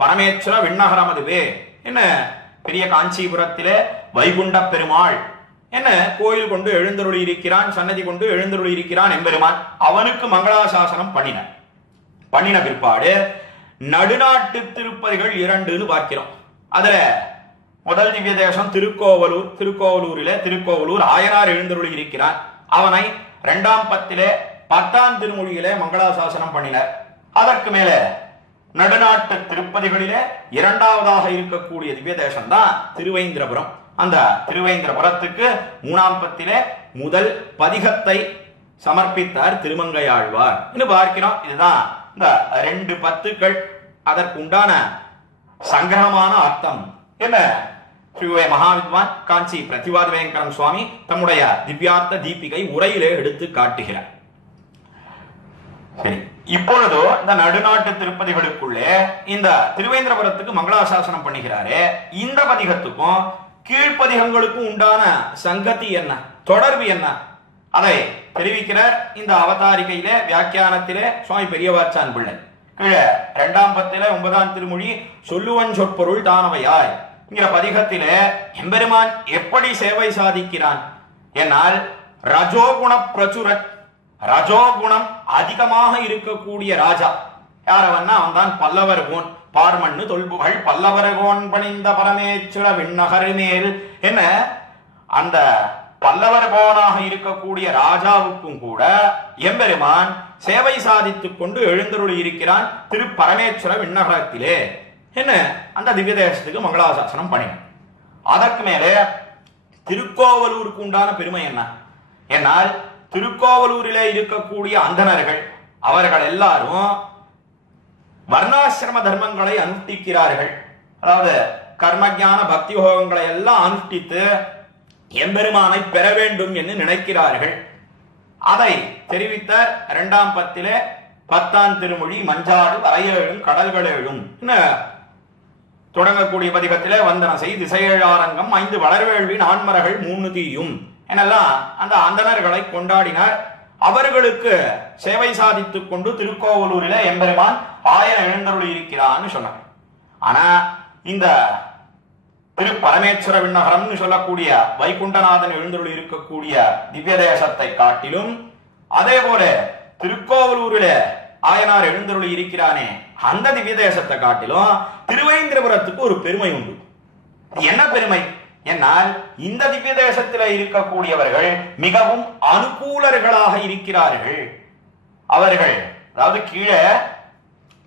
பரமேஸ்வர விண்ணகரமதுவே என்ன, பெரிய காஞ்சிபுரத்திலே வைகுண்ட பெருமாள் என்ன கோயில் கொண்டு எழுந்தருளி இருக்கிறான், சன்னதி கொண்டு எழுந்தருளி இருக்கிறான் எம்பெருமான். அவனுக்கு மங்களாசாசனம் பண்ணின பிற்பாடு நடுநாட்டு திருப்பதிகள் 2ன்னு பார்க்கிறோம். அதுல முதல் திவ்ய தேசம் திருக்கோவலூரிலே திருக்கோவலூர் ஆயனார் எழுந்தருளி இருக்கிறார். அவனை இரண்டாம் பத்திலே 10ஆம் திருமொழியிலே மங்களாசாசனம் பண்ணினர். அதற்கு மேலே நடுநாட்டு திருப்பதிகளிலே 2வதாக இருக்கக்கூடிய திவ்ய தேசம் தான் திருவேந்திரபுரம். அந்த திருவேந்திரபுரத்துக்கு 3ஆம் பத்திலே முதல் பதிகத்தை சமர்ப்பித்தார் திருமங்கையாழ்வார் என்று பார்க்கிறோம். இதுதான் இந்த 2 பத்துக்கள், அதற்கு உண்டான சங்கிரகமான அர்த்தம் என்ன ஸ்ரீ மகாவித்வான் காஞ்சி பிரதிவாத வெங்கடம் சுவாமி தம்முடைய திவ்யார்த்த தீபிகை உரையிலே எடுத்து காட்டுகிறார். சரி, இப்பொழுது இந்த நடுநாட்டு திருப்பதிகளுக்குள்ளே இந்த திருவேந்திரபுரத்துக்கு மங்களாசாசனம் பண்ணுகிறாரு. இந்த பதிகத்துக்கும் கீழ்ப்பதிகங்களுக்கும் உண்டான சங்கதி என்ன, தொடர்பு என்ன, அதை தெரிவிக்கிறார் இந்த அவதாரிகையிலே வியாக்கியானத்திலே சுவாமி பெரியவாச்சான் பிள்ளை. கீழே 2ஆம் பத்திலே 9ஆம் திருமொழி சொல்லுவன் சொற்பொருள் தானவையாய் என்கிற பதிகத்திலே எம்பெருமான் எப்படி சேவை சாதிக்கிறான் என்னால் ரஜோகுண பிரச்சுரன், ரஜோகுணம் அதிகமாக இருக்கக்கூடிய ராஜா யாரவன்னா அவன் தான் பல்லவர்கோன். பார்மண்ணு தொல்புகள் பல்லவர்கோன் பணிந்த பரமேச்சுர விண்ணகருமேல் என்ன அந்த பல்லவர்கோனாக இருக்கக்கூடிய ராஜாவுக்கும் கூட எம்பெருமான் சேவை சாதித்துக் கொண்டு எழுந்தருளி இருக்கிறான் திரு பரமேச்சுர விண்ணகரத்திலே என்ன அந்த திவ்ய தேசத்துக்கு மங்களாசாசனம் பண்ணினான். அதற்கு மேலே திருக்கோவலூருக்கு உண்டான பெருமை என்ன என்னால் திருக்கோவலூரிலே இருக்கக்கூடிய அந்தணர்கள் அவர்கள் எல்லாரும் வர்ணாசிரம தர்மங்களை அனுஷ்டிக்கிறார்கள். அதாவது கர்மஞான பக்தி யோகங்களை எல்லாம் அனுஷ்டித்து எம்பெருமானை பெற வேண்டும் என்று நினைக்கிறார்கள். அதை தெரிவித்த 2ஆம் பத்திலே 10ஆம் திருமொழி மஞ்சாடு வரையேழும் கடல்களேழும் தொடங்கக்கூடிய பதிகத்திலே வந்தன செய் திசையேழாரங்கம் 5 வளர்வேள்வி 4 மரகள் 3 தீயும் என்னெல்லாம் அந்த அந்தணர்களை கொண்டாடினார். அவர்களுக்கு சேவை சாதித்துக் கொண்டு திருக்கோவலூரிலே எம்பெருமான் ஆயன எழுந்தருளி இருக்கிறான்னு சொன்னார். ஆனா இந்த திரு பரமேஸ்வர விண்ணகரம்னு சொல்லக்கூடிய வைகுண்டநாதன் எழுந்தருளி இருக்கக்கூடிய திவ்ய தேசத்தை காட்டிலும் அதே போல திருக்கோவலூரில ஆயனார் எழுந்தருளி இருக்கிறானே அந்த திவ்ய தேசத்தை காட்டிலும் திருவேந்திரபுரத்துக்கு ஒரு பெருமை உண்டு. என்ன பெருமை என்னால் இந்த திவ்ய தேசத்தில் இருக்கக்கூடியவர்கள் மிகவும் அனுகூலர்களாக இருக்கிறார்கள். அவர்கள் அதாவது கீழே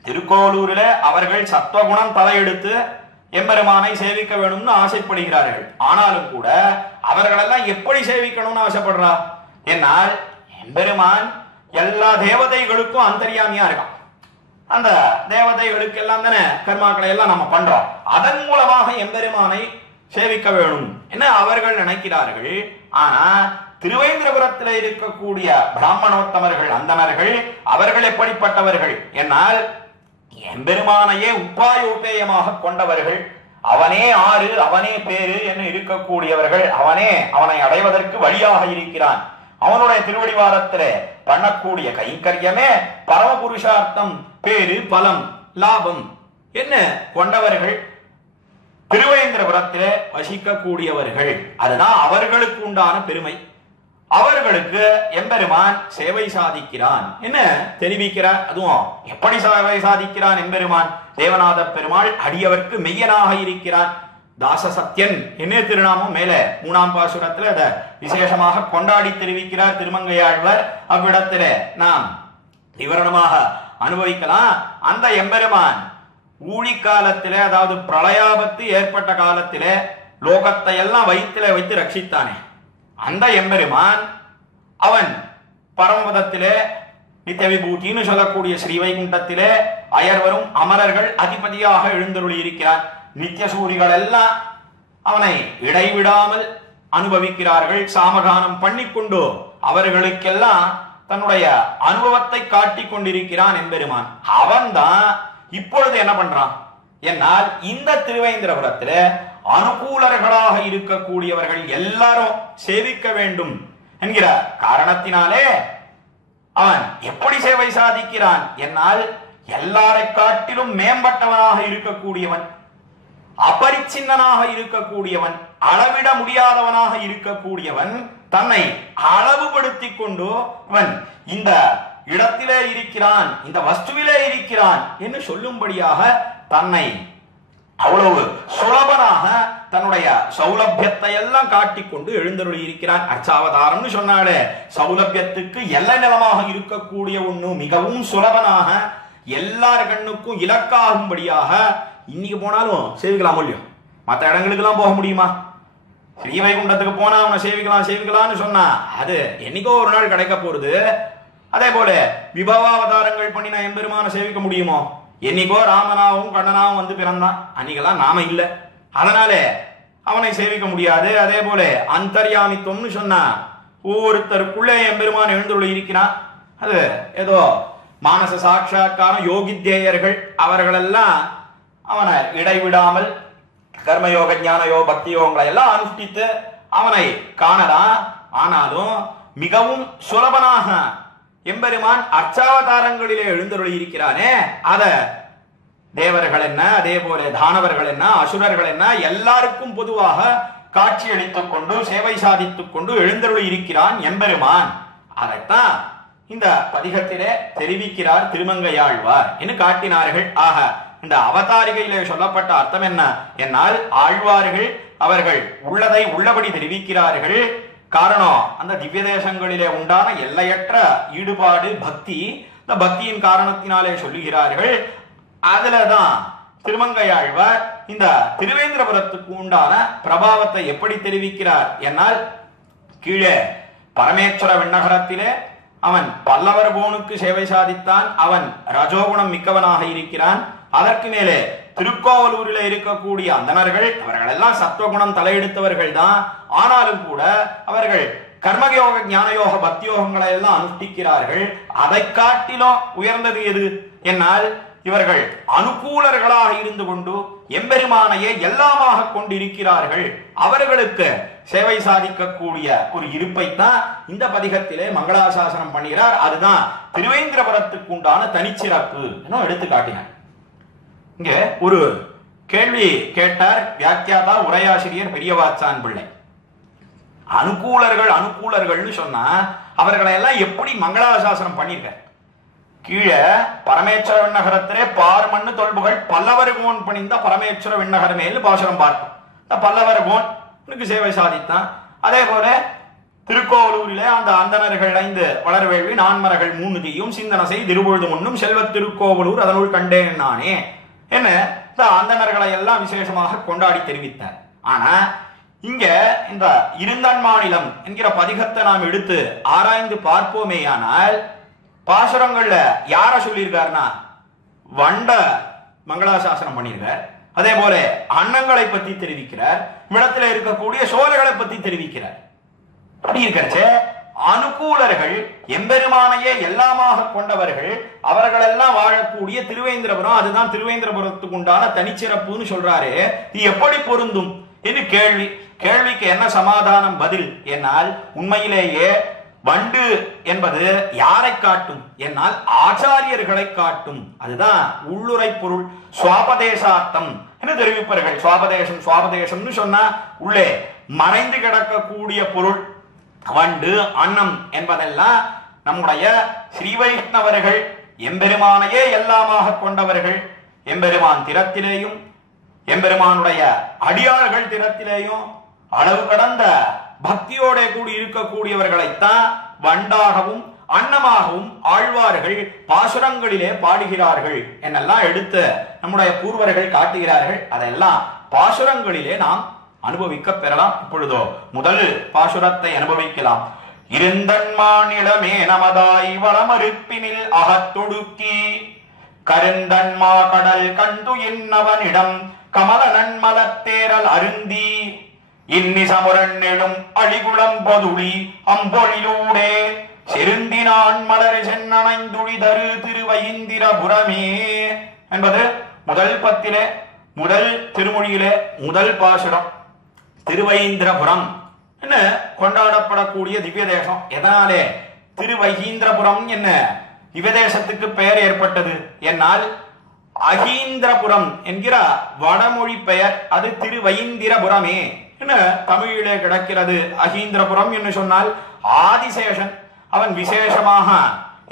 திருக்கோவலூரில அவர்கள் சத்துவகுணம் தலையெடுத்து எம்பெருமானை சேவிக்க வேணும்னு ஆசைப்படுகிறார்கள். ஆனாலும் கூட அவர்களெல்லாம் எப்படி சேவிக்கணும்னு ஆசைப்படுறா என்னால் எம்பெருமான் எல்லா தேவதைகளுக்கும் அந்தர்யாமியா இருக்கான். அந்த தேவதைகளுக்கு எல்லாம் தானே கர்மாக்களை எல்லாம் நம்ம பண்றோம். அதன் மூலமாக எம்பெருமானை சேவிக்க வேணும் என்ன அவர்கள் நினைக்கிறார்கள். ஆனா திருவேந்திரபுரத்தில் இருக்கக்கூடிய பிராமணோத்தமர்கள் அந்தணர்கள் அவர்கள் எப்படிப்பட்டவர்கள் என்னால் எம்பெருமானையே உபாயோபேயமாக கொண்டவர்கள். அவனே ஆறு அவனே பேரு என்று இருக்கக்கூடியவர்கள். அவனை அடைவதற்கு வழியாக இருக்கிறான். அவனுடைய திருவடிவாரத்திலே பண்ணக்கூடிய கைங்கரியமே பரமபுருஷார்த்தம் பேரு பலம் லாபம் என்ன கொண்டவர்கள் திருவேந்திரபுரத்திலே வசிக்கக்கூடியவர்கள். அதுதான் அவர்களுக்கு உண்டான பெருமை. அவர்களுக்கு எம்பெருமான் சேவை சாதிக்கிறான் என்ன தெரிவிக்கிறார். அதுவும் எப்படி சேவை சாதிக்கிறான் எம்பெருமான் தேவநாத பெருமாள் அடியவர்க்கு மெய்யனாக இருக்கிறான். தாச சத்யன் என்ன திருநாமம் மேல 3ஆம் பாசுரத்துல அதை விசேஷமாக கொண்டாடி தெரிவிக்கிறார் திருமங்கையாழ்வார். அவ்விடத்திலே நாம் விவரணமாக அனுபவிக்கலாம். அந்த எம்பெருமான் ஊழி காலத்திலே அதாவது பிரளயாபத்து ஏற்பட்ட காலத்திலே லோகத்தை எல்லாம் வயிற்றிலே வைத்து ரட்சித்தானே அந்த எம்பெருமான் அவன் பரமபதத்திலே நித்திய விபூதின்னு சொல்லக்கூடிய ஸ்ரீவைகுண்டத்திலே அயர்வரும் அமரர்கள் அதிபதியாக எழுந்தருளி இருக்கிறார். நித்திய சூரிகள் எல்லாம் அவனை இடைவிடாமல் அனுபவிக்கிறார்கள். சாமகானம் பண்ணிக்கொண்டு அவர்களுக்கெல்லாம் தன்னுடைய அனுபவத்தை காட்டிக் கொண்டிருக்கிறான் எம்பெருமான். அவன் தான் இப்பொழுது என்ன பண்றான் என்னால் இந்த திருவேந்திரபுரத்துல அனுகூலர்களாக இருக்கக்கூடியவர்கள் எல்லாரும் சேவிக்க வேண்டும் என்கிற காரணத்தினாலே அவன் எப்படி சேவை சாதிக்கிறான் என்னால் எல்லாரை காட்டிலும் மேம்பட்டவனாக இருக்கக்கூடியவன், அபரிச்சின்னனாக இருக்கக்கூடியவன், அளவிட முடியாதவனாக இருக்கக்கூடியவன், தன்னை அளவுபடுத்திக் கொண்டு அவன் இந்த இடத்திலே இருக்கிறான் இந்த வஸ்துவிலே இருக்கிறான் என்று சொல்லும்படியாக தன்னை அவ்வளவு சுலபனாக தன்னுடைய சௌலபியத்தை எல்லாம் காட்டிக்கொண்டு எழுந்தருளி இருக்கிறான். அர்ச்சாவதாரம்னு சொன்னாலே சௌலபியத்துக்கு எல்லை நிலமாக இருக்கக்கூடிய ஒண்ணு மிகவும் சுலபனாக எல்லார் கண்ணுக்கும் இலக்காகும்படியாக இன்னைக்கு போனாலும் சேவிக்கலாம் இல்லையோ, மற்ற இடங்களுக்கெல்லாம் போக முடியுமா? ஸ்ரீவைகுண்டத்துக்கு போனா அவனை சேவிக்கலாம்னு சொன்னா அது என்னைக்கோ ஒரு நாள் கிடைக்க போறது. அதே போல விபவாவதாரங்கள் பண்ணி நான் எம்பெருமான சேவிக்க முடியுமோ? என்னைக்கோ ராமனாவும் கண்ணனாவும் வந்து பிறந்தான், அன்னைக்கெல்லாம் நாம இல்ல, அதனால அவனை சேவிக்க முடியாது. அதே போல அந்தர்யாமித்துவம்னு சொன்னா ஒவ்வொருத்தருக்குள்ளே எம்பெருமான் எழுந்துள்ள இருக்கிறான். அது ஏதோ மானச சாட்சாக்கான யோகித்தேயர்கள் அவர்களெல்லாம் அவனை இடைவிடாமல் கர்மயோக ஞானயோ பக்தி யோகங்களை எல்லாம் அனுஷ்டித்து அவனை காணலாம். ஆனாலும் மிகவும் சுலபனாக எம்பெருமான் அர்ச்சாவதாரங்களிலே எழுந்தருளி இருக்கிறானே, அத தேவர்கள் என்ன, அதே போல தானவர்கள் என்ன, அசுரர்கள் என்ன, எல்லாருக்கும் பொதுவாக காட்சி அளித்துக் கொண்டு சேவை சாதித்துக் கொண்டு எழுந்தருளி இருக்கிறான் எம்பெருமான். அதைத்தான் இந்த பதிகத்திலே தெரிவிக்கிறார் திருமங்கையாழ்வார் என்று காட்டினார்கள். ஆக இந்த அவதாரிகையிலே சொல்லப்பட்ட அர்த்தம் என்ன என்னால், ஆழ்வார்கள் அவர்கள் உள்ளதை உள்ளபடி தெரிவிக்கிறார்கள். காரணம், அந்த திவ்ய தேசங்களிலே உண்டான எல்லையற்ற ஈடுபாடு பக்தி, இந்த பக்தியின் காரணத்தினாலே சொல்லுகிறார்கள். அதுலதான் திருமங்கையாழ்வார் இந்த திருவேந்திரபுரத்துக்கு உண்டான பிரபாவத்தை எப்படி தெரிவிக்கிறார் என்னால், கீழே பரமேஸ்வர விண்ணகரத்திலே அவன் பல்லவர் போனுக்கு சேவை சாதித்தான். அவன் ரஜோகுணம் மிக்கவனாக இருக்கிறான். அதற்கு மேலே திருக்கோவலூரில் இருக்கக்கூடிய அந்தணர்கள் அவர்கள் எல்லாம் சத்துவகுணம் தலையெடுத்தவர்கள் தான். ஆனாலும் கூட அவர்கள் கர்மயோக ஞானயோக பக்தியோகங்களை எல்லாம் அனுஷ்டிக்கிறார்கள். அதை காட்டிலும் உயர்ந்தது எது என்னால், இவர்கள் அனுகூலர்களாக இருந்து கொண்டு எம்பெருமானையே எல்லாமாக கொண்டிருக்கிறார்கள். அவர்களுக்கு சேவை சாதிக்கக்கூடிய ஒரு இருப்பைத்தான் இந்த பதிகத்திலே மங்களாசாசனம் பண்ணுகிறார். அதுதான் திருவேந்திரபுரத்துக்கு உண்டான தனிச்சிறப்பு எடுத்து காட்டினார். இங்க ஒரு கேள்வி கேட்டார் வியாக்கியாதா உரையாசிரியர் பெரியவாச்சான் பிள்ளை. அனுகூலர்கள்னு சொன்னா அவர்களை எல்லாம் எப்படி மங்களாசாசனம் பண்ணிருக்க? கீழே பரமேஸ்வர விண்ணகரத்திலே பார் மண்ணு தொல்புகள் பல்லவர் கோன் பணிந்த பரமேஸ்வர விண்ணகர மேல் பாசுரம் பார்த்தோம். பல்லவர் கோன் சேவை சாதித்தான். அதே போல திருக்கோவலூரிலே அந்த அந்தணர்கள் 5 வளர்வேள்வி 4 மரங்கள் 3 தீயும் சிந்தனசை திருபொழுது முன்னும் செல்வ திருக்கோவலூர் அதனுள் கண்டேன் நானே என்ன இந்த அந்தணர்களை எல்லாம் விசேஷமாக கொண்டாடி தெரிவித்தார். ஆனா இங்க இந்த இருந்தன் மாநிலம் என்கிற பதிகத்தை நாம் எடுத்து ஆராய்ந்து பார்ப்போமேயானால், பாசுரங்கள்ல யார சொல்லியிருக்காருன்னா வண்ட மங்களாசாசனம் பண்ணியிருக்கார். அதே போல அன்னங்களை பத்தி தெரிவிக்கிறார். இடத்துல இருக்கக்கூடிய சோழர்களை பத்தி தெரிவிக்கிறார். அப்படி இருக்கிறச்ச அனுகூலர்கள் எம்பெருமானையே எல்லாமாக கொண்டவர்கள் அவர்கள் எல்லாம் வாழக்கூடிய திருவேந்திரபுரம், அதுதான் திருவேந்திரபுரத்துக்கு உண்டான தனிச்சிறப்புன்னு சொல்றாரு. இது எப்படி பொருந்தும் என்று கேள்விக்கு என்ன சமாதானம் பதில் என்னால், உண்மையிலேயே வண்டு என்பது யாரை காட்டும் என்னால் ஆச்சாரியர்களை காட்டும். அதுதான் உள்ளுரை பொருள். சுவாபதேசார்த்தம் என்று தெரிவிப்பார்கள். சுவாபதேசம்னு சொன்னா உள்ளே மறைந்து கிடக்கக்கூடிய பொருள். வண்டு அன்னம் என்பதெல்லாம் நம்முடைய ஸ்ரீ வைஷ்ணவர்கள் எம்பெருமானையே எல்லாமாக கொண்டவர்கள். எம்பெருமான் திறத்திலேயும் எம்பெருமானுடைய அடியார்கள் திறத்திலேயும் அளவு கடந்த பக்தியோட கூடி இருக்கக்கூடியவர்களைத்தான் வண்டாகவும் அன்னமாகவும் ஆழ்வார்கள் பாசுரங்களிலே பாடுகிறார்கள் என்னெல்லாம் எடுத்து நம்முடைய பூர்வர்கள் காட்டுகிறார்கள். அதெல்லாம் பாசுரங்களிலே நாம் அனுபவிக்க பெறலாம். இப்பொழுதோ முதல் பாசுரத்தை அனுபவிக்கலாம். இருந்தன்மானிடமே நமதாய் வளமறுப்பினில் அகத்தொடுக்கி கருந்தன்மா கடல் கண்டு என்னவனிடம் கமல நன்மலத்தேரல் அருந்தி இன்னிசமுரண்ணெழும் அழிகுளம் பொதுளி அம்பொழிலூடே செருந்தினான் மலர் சென்னணைந்துழி தரு திருவயிந்திரபுரமே என்பது முதல் பத்திலே முதல் திருமொழியிலே முதல் பாசுரம். திருவயிந்திரபுரம் என்ன கொண்டாடப்படக்கூடிய திவ்ய தேசம். எதனாலே திருவயிந்திரபுரம் என்ன திவ்ய தேசத்துக்கு பெயர் ஏற்பட்டது என்னால், அகீந்திரபுரம் என்கிற வடமொழி பெயர் அது திருவயிந்திரபுரமே என்ன தமிழிலே கிடக்கிறது. அகீந்திரபுரம் என்று சொன்னால் ஆதிசேஷன் அவன் விசேஷமாக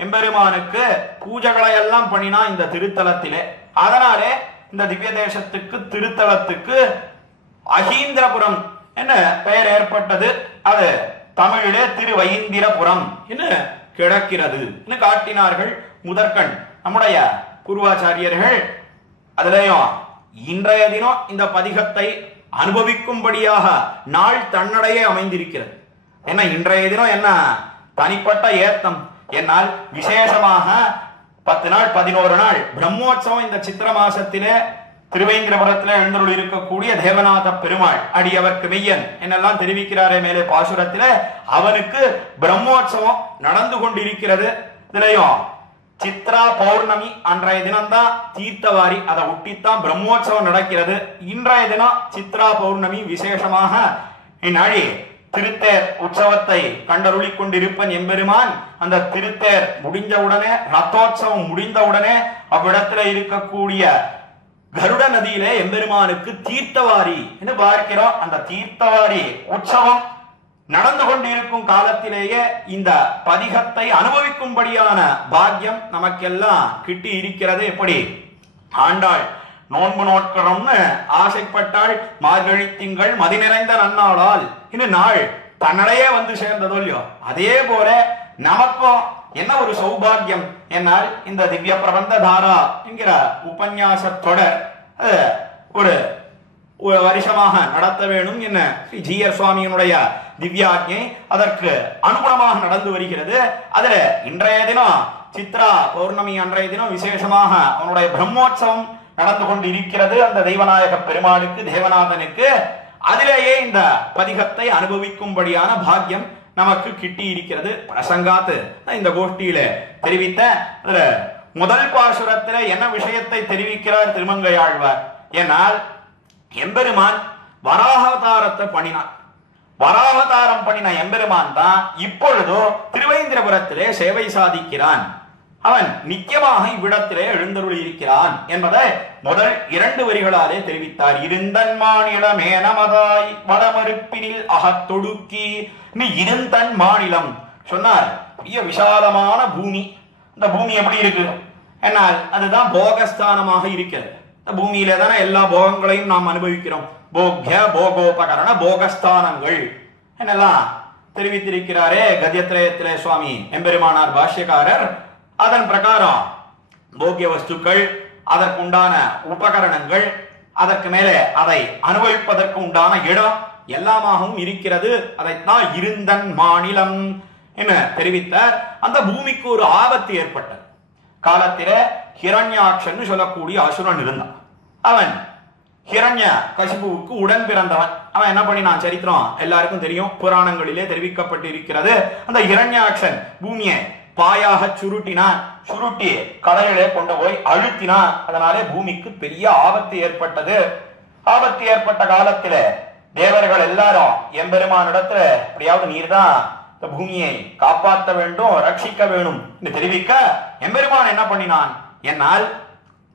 எம்பெருமானுக்கு பூஜைகளை எல்லாம் பண்ணினா இந்த திருத்தலத்திலே. அதனாலே இந்த திவ்ய தேசத்துக்கு திருத்தலத்துக்கு அகீந்திரபுரம் என்ன பெயர் ஏற்பட்டது. அது தமிழிலே திருவயிந்திரபுரம் என்று கிடக்கிறது என்று காட்டினார்கள் முதற்கண் நம்முடைய பூர்வாச்சாரியர்கள். அதுலயும் இன்றைய தினம் இந்த பதிகத்தை அனுபவிக்கும்படியாக நாள் தன்னடையே அமைந்திருக்கிறது. என்ன இன்றைய தினம் என்ன தனிப்பட்ட ஏத்தம் என்னால் விசேஷமாக 10 நாள் 11 நாள் பிரம்மோற்சவம் இந்த சித்திர மாசத்திலே திருவேந்திரபுரத்திலே எழுந்தருள் இருக்கக்கூடிய தேவநாத பெருமாள் அடியவர்க்கு மெய்யன் என்னெல்லாம் தெரிவிக்கிறாரே மேலே பாசுரத்திலே, அவனுக்கு பிரம்மோற்சவம் நடந்து கொண்டிருக்கிறது. இதுலயும் சித்ரா பௌர்ணமி அன்றைய தினம்தான் தீர்த்தவாரி, அதை ஒட்டித்தான் பிரம்மோற்சவம் நடக்கிறது. இன்றைய தினம் சித்ரா பௌர்ணமி. விசேஷமாக இந்நாளி திருத்தேர் உற்சவத்தை கண்டருளி கொண்டிருப்பன் எம்பெருமான். அந்த திருத்தேர் முடிஞ்சவுடனே, ரத்தோற்சவம் முடிந்தவுடனே அவ்விடத்துல இருக்கக்கூடிய கருட நதியிலே எம்பெருமானுக்கு தீர்த்தவாரி என்று பார்க்கிறோம். அந்த தீர்த்தவாரி உற்சவம் நடந்து கொண்டிருக்கும் காலத்திலேயே இந்த பதிகத்தை அனுபவிக்கும்படியான பாக்கியம் நமக்கெல்லாம் கிட்டி இருக்கிறது. எப்படி ஆண்டாள் நோன்பு நோட்கிறோம்னு ஆசைப்பட்டாள். மார்கழி திங்கள் மதி நிறைந்த நன்னாளால் இன்னும் நாள் தன்னடையே வந்து சேர்ந்ததோ இல்லையோ, அதே போல நமக்கும் என்ன ஒரு சௌபாகியம் என்னால் இந்த திவ்ய பிரபந்த தாரா என்கிற உபன்யாச தொடர் ஒரு வருஷமாக நடத்த வேண்டும் என்ன ஸ்ரீ ஜீயர் சுவாமியினுடைய திவ்யாஜ்ஞை அதற்கு அனுகுணமாக நடந்து வருகிறது. அதுல இன்றைய தினம் சித்ரா பௌர்ணமி அன்றைய தினம் விசேஷமாக அவனுடைய பிரம்மோற்சவம் நடந்து கொண்டு இருக்கிறது. அந்த தெய்வநாயக பெருமாளுக்கு, தேவநாதனுக்கு அதிலேயே இந்த பதிகத்தை அனுபவிக்கும்படியான பாக்கியம் நமக்கு கிட்டி இருக்கிறது. பிரசங்காத்து இந்த கோஷ்டியில தெரிவித்த அதுல முதல் பாசுரத்துல என்ன விஷயத்தை தெரிவிக்கிறார் திருமங்கையாழ்வார் என்னால், எம்பெருமான் வராகவதாரத்தை பண்ணினான். வராகவதாரம் பண்ணின எம்பெருமான் தான் இப்பொழுதோ திருவேந்திரபுரத்திலே சேவை சாதிக்கிறான். அவன் நிச்சயமாக இவ்விடத்திலே எழுந்தருளி இருக்கிறான் என்பதை முதல் 2 வரிகளாலே தெரிவித்தார். இருந்தன் மாநிலம் ஏனமதாய் வடமறுப்பினில் அகத்தொடுக்கி. நீ இருந்தன் மாநிலம் சொன்னார். பெரிய விசாலமான பூமி. இந்த பூமி எப்படி இருக்கு என்னால் அதுதான் போகஸ்தானமாக இருக்கிறது. இந்த பூமியில தானே எல்லா போகங்களையும் நாம் அனுபவிக்கிறோம். போக்ய போகோபகரண போகஸ்தானங்கள் என்னெல்லாம் தெரிவித்திருக்கிறாரே கத்யத்ரயத்திலே சுவாமி எம்பெருமானார் பாஷ்யக்காரர். அதன் பிரகாரம் போக்கிய வஸ்துக்கள், அதற்குண்டான உபகரணங்கள், அதற்கு மேலே அதை அனுபவிப்பதற்கு உண்டான இடம் எல்லாமாகவும் இருக்கிறது. அதைத்தான் இருந்தன் மாநிலம் என தெரிவித்தார். அந்த பூமிக்கு ஒரு ஆபத்து ஏற்பட்டது காலத்தில ஹிரண்யாட்சன் சொல்லக்கூடிய அசுரன் இருந்தான். அவன் ஹிரண்ய கசிபுவுக்கு உடன் பிறந்தவன். அவன் என்ன பண்ணினான் சரித்திரம் எல்லாருக்கும் தெரியும், புராணங்களிலே தெரிவிக்கப்பட்டு இருக்கிறது. அந்த ஹிரண்யாட்சன் பூமியை பாயாக சுருட்டினான். சுருட்டி கடலிலே கொண்டு போய் அழுத்தினான். அதனாலே பூமிக்கு பெரிய ஆபத்து ஏற்பட்டது. ஆபத்து ஏற்பட்ட காலத்தில தேவர்கள் எல்லாரும் எம்பெருமானிடத்துல எப்படியாவது நீர்தான் இந்த பூமியை காப்பாற்ற வேண்டும், ரட்சிக்க வேண்டும் என்று தெரிவிக்க எம்பெருமான் என்ன பண்ணினான் என்னால்,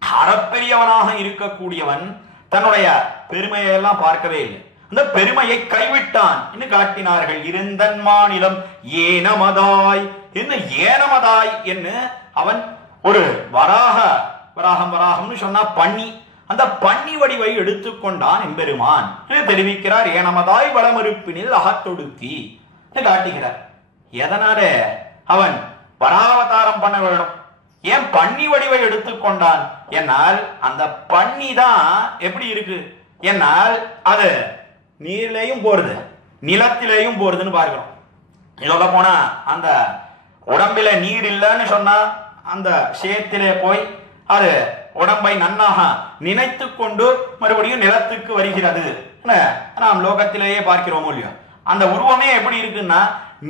அறப்பெரியவனாக இருக்கக்கூடியவன் தன்னுடைய பெருமையை எல்லாம் பார்க்கவே இல்லை. அந்த பெருமையை கைவிட்டான் என்று காட்டினார்கள். இருந்தன் மாநிலம் ஏனமதாய் என்ன, ஏனமதாய் என்ன, அவன் ஒரு வராகம்னு சொன்னா பண்ணி, அந்த பண்ணி வடிவை எடுத்துக்கொண்டான் எம்பெருமான் என்று தெரிவிக்கிறார். ஏனமதாய் வளமறுப்பினில் அகத்தொடுக்கி காட்டுகிறார். எதனால அவன் வராவதாரம் பண்ண வேணும், ஏன் பண்ணி வடிவை எடுத்துக்கொண்டான் என்னால், அந்த பண்ணி தான் எப்படி இருக்கு என்னால் அது நீரிலேயும் போறது நிலத்திலேயும் போறதுன்னு பார்க்கிறோம். சொல்ல போனா அந்த உடம்பில நீர் இல்லைன்னு சொன்னா அந்த சேத்திலே போய் அது உடம்பை நன்னாக நினைத்து கொண்டு மறுபடியும் நிலத்துக்கு வருகிறது. நாம் லோகத்திலேயே பார்க்கிறோமோ இல்லையோ, அந்த உருவமே எப்படி இருக்குன்னா,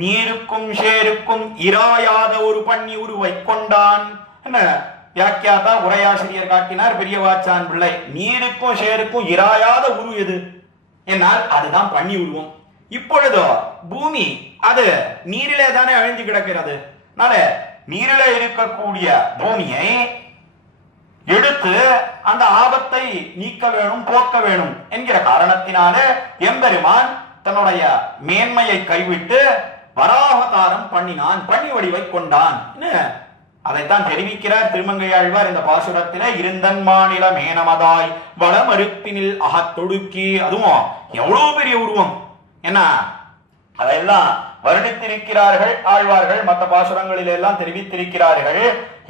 நீருக்கும் ஷேருக்கும் இராயாத ஒரு பண்ணி உருவை கொண்டான் என்ன வியாக்கியாதா உரையாசிரியர் காட்டினார் பெரியவாச்சான் பிள்ளை. நீருக்கும் ஷேருக்கும் இராயாத உரு எது என்னால் அதுதான் பண்ணி உருவம். இப்பொழுதோ பூமி அது நீரிலே தானே அழிஞ்சு கிடக்கிறது. நீரிலே இருக்கக்கூடிய பூமியை எடுத்து அந்த ஆபத்தை நீக்க வேணும், போக்க வேணும் என்கிற காரணத்தினாலே எம்பெருமான் தன்னுடைய மேன்மையை கைவிட்டு வராவதாரம் பண்ணினான், பண்ணி வடிவை கொண்டான். அதைத்தான் தெரிவிக்கிறார் திருமங்கையாழ்வார் இந்த பாசுரத்திலே. இருந்தன் மாநிலம் ஏனமதாய் வளமறுப்பினில் அகத்தொடுக்கி. அதுவும் எவ்வளவு பெரிய உருவம் என்ன, அதையெல்லாம் வருணித்திருக்கிறார்கள் ஆழ்வார்கள். மற்ற பாசுரங்களில் எல்லாம் தெரிவித்திருக்கிறார்கள்.